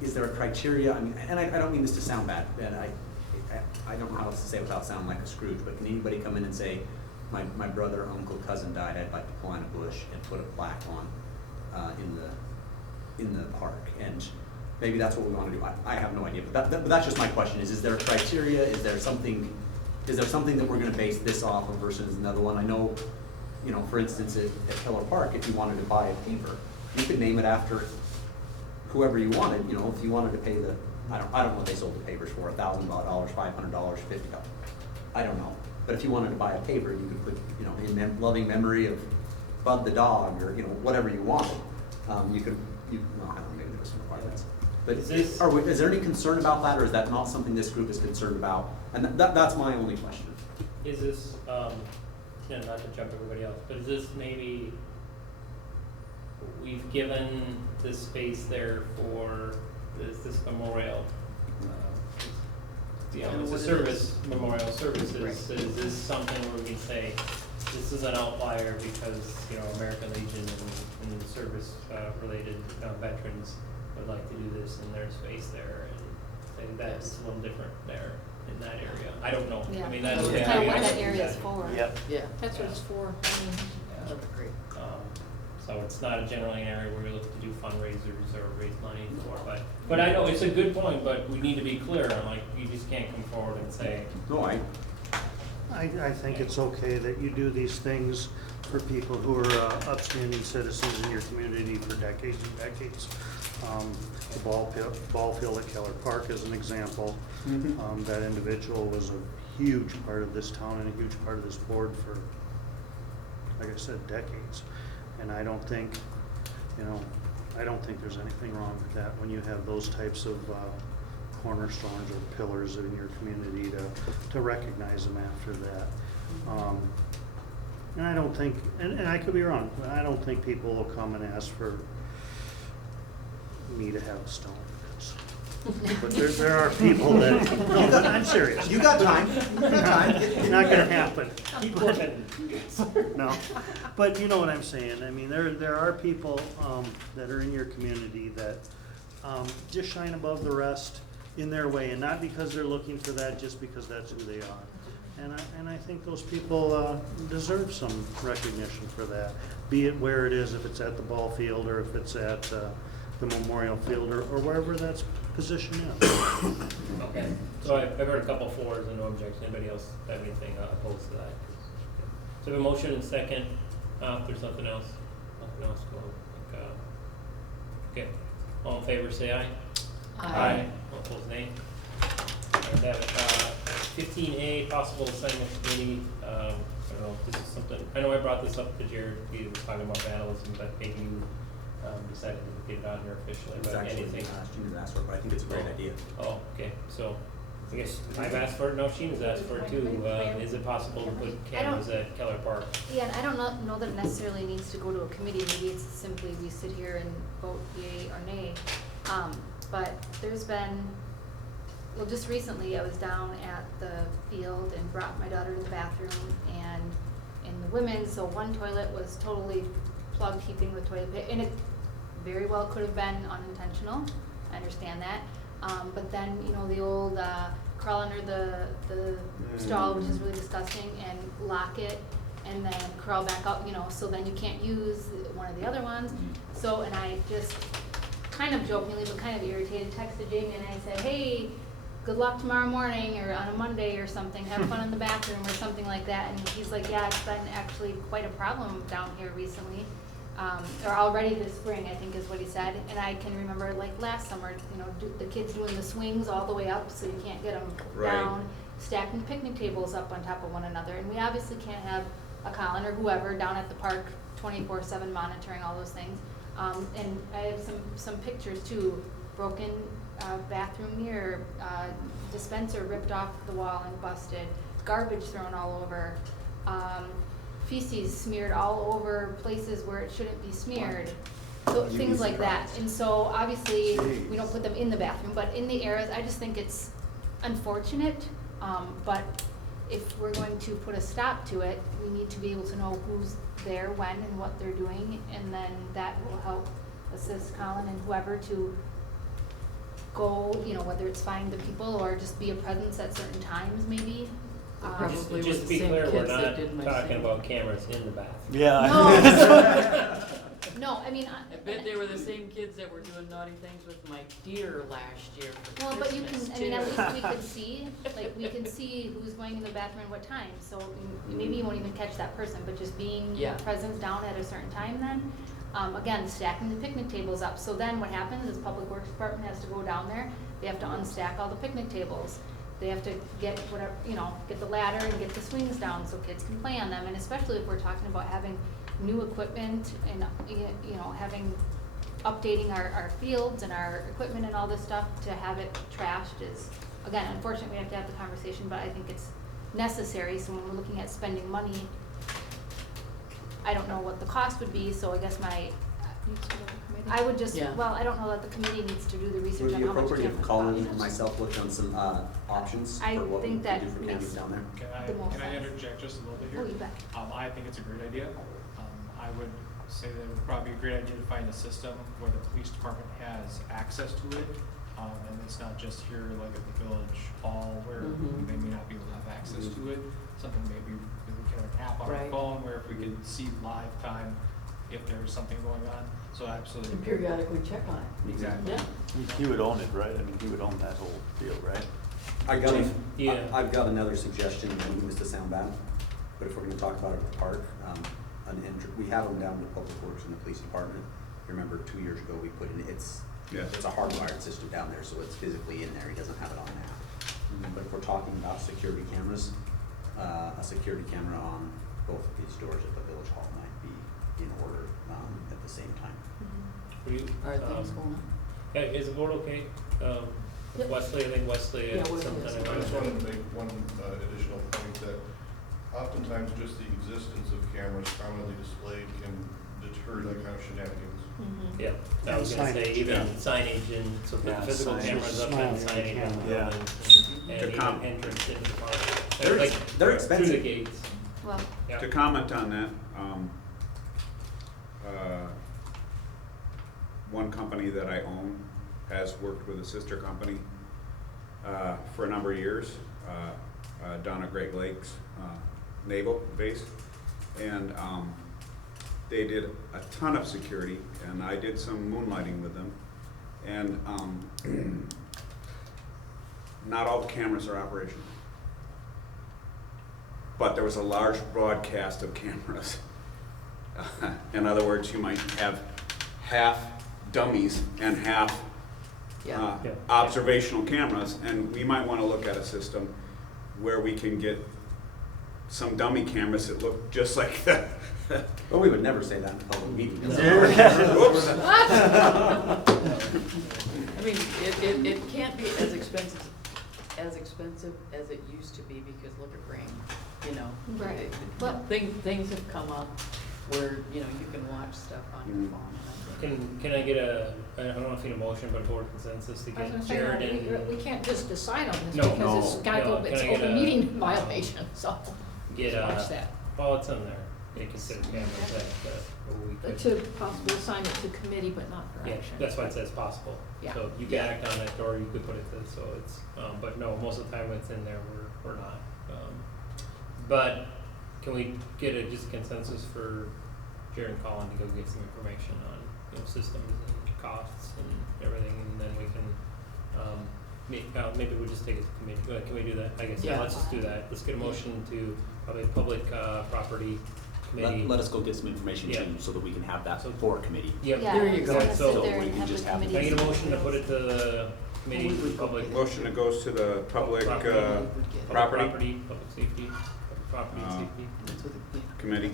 Is there a criteria? I mean, and I don't mean this to sound bad, and I don't know how else to say it without sounding like a Scrooge, but can anybody come in and say, my brother, uncle, cousin died, I'd like to plant a bush and put a plaque on in the park? And maybe that's what we want to do. I have no idea, but that's just my question. Is there a criteria? Is there something that we're going to base this off of versus another one? I know, for instance, at Keller Park, if you wanted to buy a paper, you could name it after whoever you wanted. If you wanted to pay I don't know what they sold the papers for, $1,000, $500, $50. I don't know. But if you wanted to buy a paper, you could put, in loving memory of Bud the dog, or whatever you wanted. You could, well, I don't know, maybe there was some requirements. But is there any concern about that, or is that not something this group is concerned about? And that's my only question. Is this, not to jump everybody else, but is this maybe we've given this space there for this memorial? It's a service, memorial services. Right. Is this something where we say, this is an outlier because, American Legion and service related veterans would like to do this in their space there, and I think that's a little different there in that area. I don't know. Yeah. I mean, that's That's kind of what that area is for. Yep. Yeah. That's what it's for. I mean, Great. So it's not generally an area where we look to do fundraisers or raise money for, but I know it's a good point, but we need to be clear, you just can't come forward and say. No, I think it's okay that you do these things for people who are upstanding citizens in your community for decades and decades. The ball field at Keller Park is an example. That individual was a huge part of this town and a huge part of this board for, like I said, decades. And I don't think, there's anything wrong with that when you have those types of cornerstones or pillars in your community to recognize them after that. And I don't think, and I could be wrong, but I don't think people will come and ask for me to have a stone. But there are people that, no, but I'm serious. You got time. It's not gonna happen. Keep working. No, but you know what I'm saying. I mean, there are people that are in your community that just shine above the rest in their way, and not because they're looking for that, just because that's who they are. And I think those people deserve some recognition for that, be it where it is, if it's at the ball field or if it's at the memorial field or wherever that's position is. Okay, so I've heard a couple fours and no objections. Anybody else have anything opposed to that? So we have a motion and second. If there's nothing else, go. Okay, all in favor say aye. Aye. All opposed nay. And that 15A, possible assignment committee. I don't know if this is something, I know I brought this up to Jared, he was talking about vandalism, but maybe you decided to get it on here officially. It's But actually, anything? Sheena's asked for it, but I think it's a great idea. Oh, okay, so, I guess I've asked for it, no, Sheena's asked for it too. Is it possible to put cameras at Keller Park? Yeah, and I don't know that it necessarily needs to go to a committee. Maybe it's simply we sit here and vote yay or nay. but there's been, well, just recently I was down at the field and brought my daughter to the bathroom, and in the women's, so one toilet was totally plugged, heaping with toilet paper, and it very well could have been unintentional, I understand that. But then, you know, the old crawl under the stall, which is really disgusting, and lock it, and then crawl back up, you know, so then you can't use one of the other ones. So, and I just kind of jokingly, but kind of irritated, texted Jamie and I said, hey, good luck tomorrow morning or on a Monday or something, have fun in the bathroom or something like that. And he's like, yeah, it's been actually quite a problem down here recently. Or already this spring, I think is what he said. And I can remember like last summer, you know, the kids doing the swings all the way up so you can't get them down, stacking picnic tables up on top of one another. And we obviously can't have a Colin or whoever down at the park 24/7 monitoring all those things. And I have some pictures too, broken bathroom mirror, dispenser ripped off the wall and busted, garbage thrown all over, feces smeared all over places where it shouldn't be smeared. So things like that. And so obviously we don't put them in the bathroom, but in the areas, I just think it's unfortunate. But if we're going to put a stop to it, we need to be able to know who's there, when, and what they're doing, and then that will help assist Colin and whoever to go, you know, whether it's find the people or just be a presence at certain times maybe. Probably Just with to the be same clear, we're kids that not did my talking same. about cameras in the bathroom. Yeah. No, I mean, I bet they were the same kids that were doing naughty things with my deer last year for well, but you can, Christmas, I mean, at too. least we could see, like, we can see who's going in the bathroom at what time, so maybe you won't even catch that person, but just being Yeah. a presence down at a certain time then. Again, stacking the picnic tables up, so then what happens is Public Works Department has to go down there, they have to unstack all the picnic tables. They have to get whatever, you know, get the ladder and get the swings down so kids can play on them, and especially if we're talking about having new equipment and, you know, updating our fields and our equipment and all this stuff, to have it trashed is, again, unfortunately, we have to have the conversation, but I think it's necessary. So when we're looking at spending money, I don't know what the cost would be, so I guess I would just, Yeah. well, I don't know that the committee needs to do the Would research it on be how much appropriate if cameras Colin cost. and myself looked on some options I for what we think could that do for makes cameras down there? the most Can I sense. interject just a little bit Oh, here? you bet. I think it's a great idea. I would say that it would probably be a great idea to find a system where the police department has access to it. And it's not just here like at the village hall where they may not be able to have access to it. Something maybe we could have an app on our Right. phone where if we could see live time if there's something going on. So absolutely. And periodically check on it. Exactly. Yeah. He would own it, right? I mean, he would own that whole deal, right? Yeah. I've got another suggestion, and I don't mean this to sound bad, but if we're gonna talk about it at the park, we have them down in the Public Works and the Police Department. You remember 2 years ago, we put in, it's a hardwired system down there, so it's physically in there, he doesn't have it on now. But if we're talking about security cameras, a security camera on both of these doors at the Village Hall might be in order, at the same time. What do you, Are things going on? yeah, is the board okay? With Yep. Wesley, I think Wesley Yeah, had Wesley some has kind of. I just wanted to make one additional point that oftentimes just the existence of cameras prominently displayed can deter that kind of shenanigans. Yeah, I was gonna say Signage. even Yeah. signage and so put Yeah, physical signage. cameras up Small and little signage on the camera. Yeah. building and even entrance into the park. They're Like, they're through the expensive. gates. Well, Yeah. To comment on that, one company that I own has worked with a sister company for a number of years, down at Great Lakes Naval Base. And they did a ton of security, and I did some moonlighting with them. And not all the cameras are operational. But there was a large broadcast of cameras. In other words, you might have half dummies and half observational cameras, and we might want to look at a system where we can get some dummy cameras that look just like that. But we would never say that in a public meeting. Whoops. I mean, it can't be as expensive as it used to be, because look at rain, you know. Right. Well- Things have come up where, you know, you can watch stuff on your phone and Can I get I don't know if you need a motion, but board consensus to I was get gonna say, Jared no, and we can't just decide on this No, because it's gotta no, go, can it's I get open a- meeting violation, so. get, Watch that. well, it's in there. They consider cameras that we could. To possibly assign it to committee, but not for Yeah, action. that's why it says possible. Yeah. So you can act on it, or you could put it to, so it's, but no, most of the time it's in there, we're not. But can we get just consensus for Jared and Colin to go get some information on, systems and costs and everything, and then we can, maybe we'll just take it to committee. Can we do that? I guess, yeah, Yeah. let's just do that. Let's get a motion to probably public, property committee. Let us go get some information Yeah. too, so that we can have that for committee. Yep. Yeah, There you so go. let's So sit there we and can have just the have- can I committee. get a motion to put it to the committee for public? Motion that goes to the public, Property, property public safety, property and safety. committee.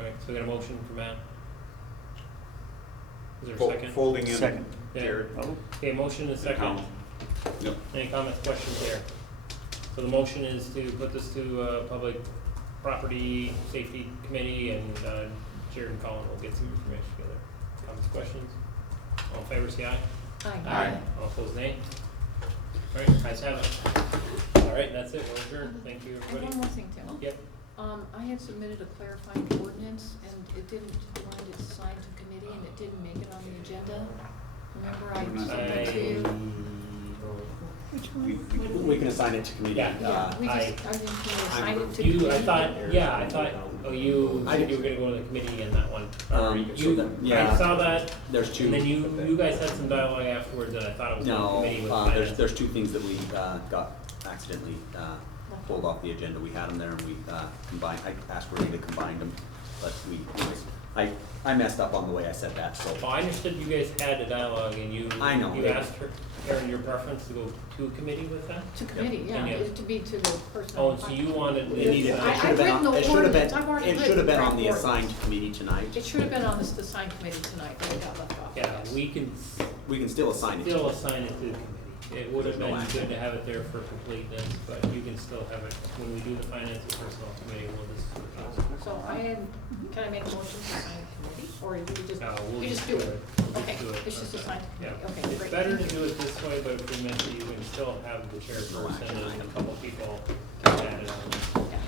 Alright, so we got a motion from Matt. Is there a Fo- second? Folding in Second. Yeah. Jared. Okay, motion and second. Colin. Yep. Any comments, questions there? So the motion is to put this to, public property safety committee, and, Jared and Colin will get some information together. Comments, questions? All in favor, say aye. Aye. All opposed, nay. Alright, ayes have it. Alright, that's it, we're adjourned. Thank you, And everybody. one more thing, Tim. Yep. I had submitted a clarifying ordinance and it didn't, wanted it assigned to committee and it didn't make it on the agenda. Remember I sent that to you? Which one? We can assign it to committee. Yeah. Yeah, we just, I I didn't assign I'm- it to committee. I thought, oh, you said you were gonna go to the committee in that one. So You, that- I yeah. saw that, There's two. and then you guys had some dialogue afterwards, and I thought it was going to No, committee with there's finance. there's two things that we got accidentally pulled off the agenda. We had them there and we combined, I asked Renee to combine them, but I messed up on the way I said that, so. Well, I understood you guys had a dialogue, and you I know. you asked her, Karen, your preference to go to a committee with that? To committee, yeah, And you- it to be to the person. Oh, and so you wanted, it needed. It I've should have been written on- the it should have been- ordinance. I've already It written should have been the on the ordinance. assigned committee tonight. It should have been on the assigned committee tonight, but it got left off. Yeah, we can We can still assign it. still assign it to the committee. It would have There's no been action. good to have it there for completeness, but you can still have it, when we do the finance and personnel committee, we'll just. So can I make a motion to assign a committee, or you just, We'll you just do it? We'll Okay, just do it. it's just assigned to Yeah. committee, okay, It's great. better to do it this way, but if we meant to, you can still have the chairperson and a couple people added on. Okay,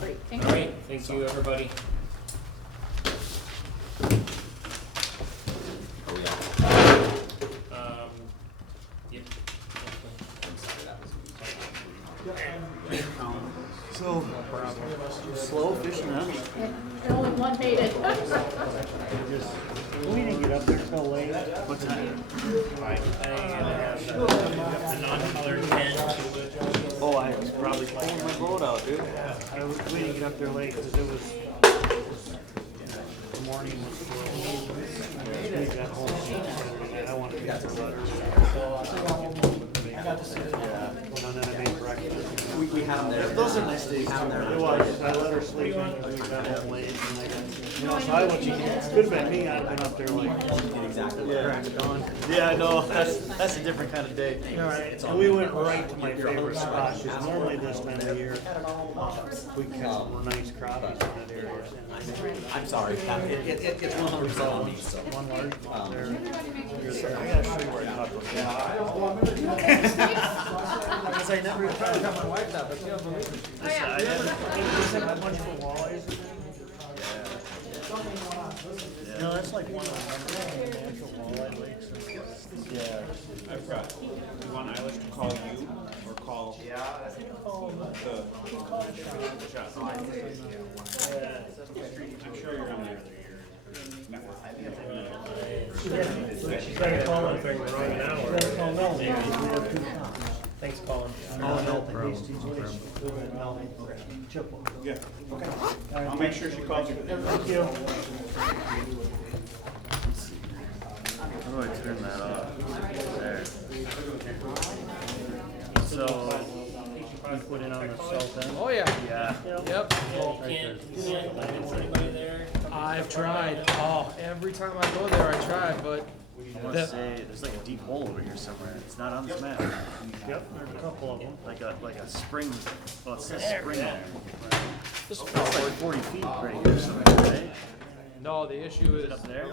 great, thank you. All right, thank you, everybody. Oh, yeah. Yep. So, slow fishing, huh? And only one made it. We didn't get up there till late. What time? A non-colored pen. Oh, I was probably pulling my boat out, dude. We didn't get up there late because it was, the morning was slow. We got home Saturday. I wanted to get the letters. And then I made breakfast. We had them there. Those are nice days. It was, I let her sleep and we got home late and I got, you know, so I would, could have been me, I'd have been up there like, Exactly. crack of dawn. Yeah, I know, that's a different kind of day. All right, and we went right to my favorite spot, because normally this time of year, we catch some nice crappies in that area. I'm sorry, it's 100% on me, so. One large one there. I gotta show you where I caught them. Because I never tried to my wife that, but she doesn't believe me. I had a bunch of walleyes in there. No, that's like one of the natural walleye lakes. Yeah. I've got, you want Eilish to call you or call? Yeah. I'm sure you're on there. Network. She's trying to call in during the wrong hour. Thanks, Colin. Oh, no problem. Chippewa. Yeah, okay. I'll make sure she calls you. Thank you. How do I turn that off? There. So, You put it on the salt then? Oh, yeah. yeah. Yep. Can't find anybody there? I've tried. Oh, every time I go there, I try, but I want to say, there's like a deep hole over here somewhere. It's not on this map. Yep, there's a couple of them. Like a spring, well, it says spring there. It's like 40 feet right here somewhere, right? no, the issue is Up there?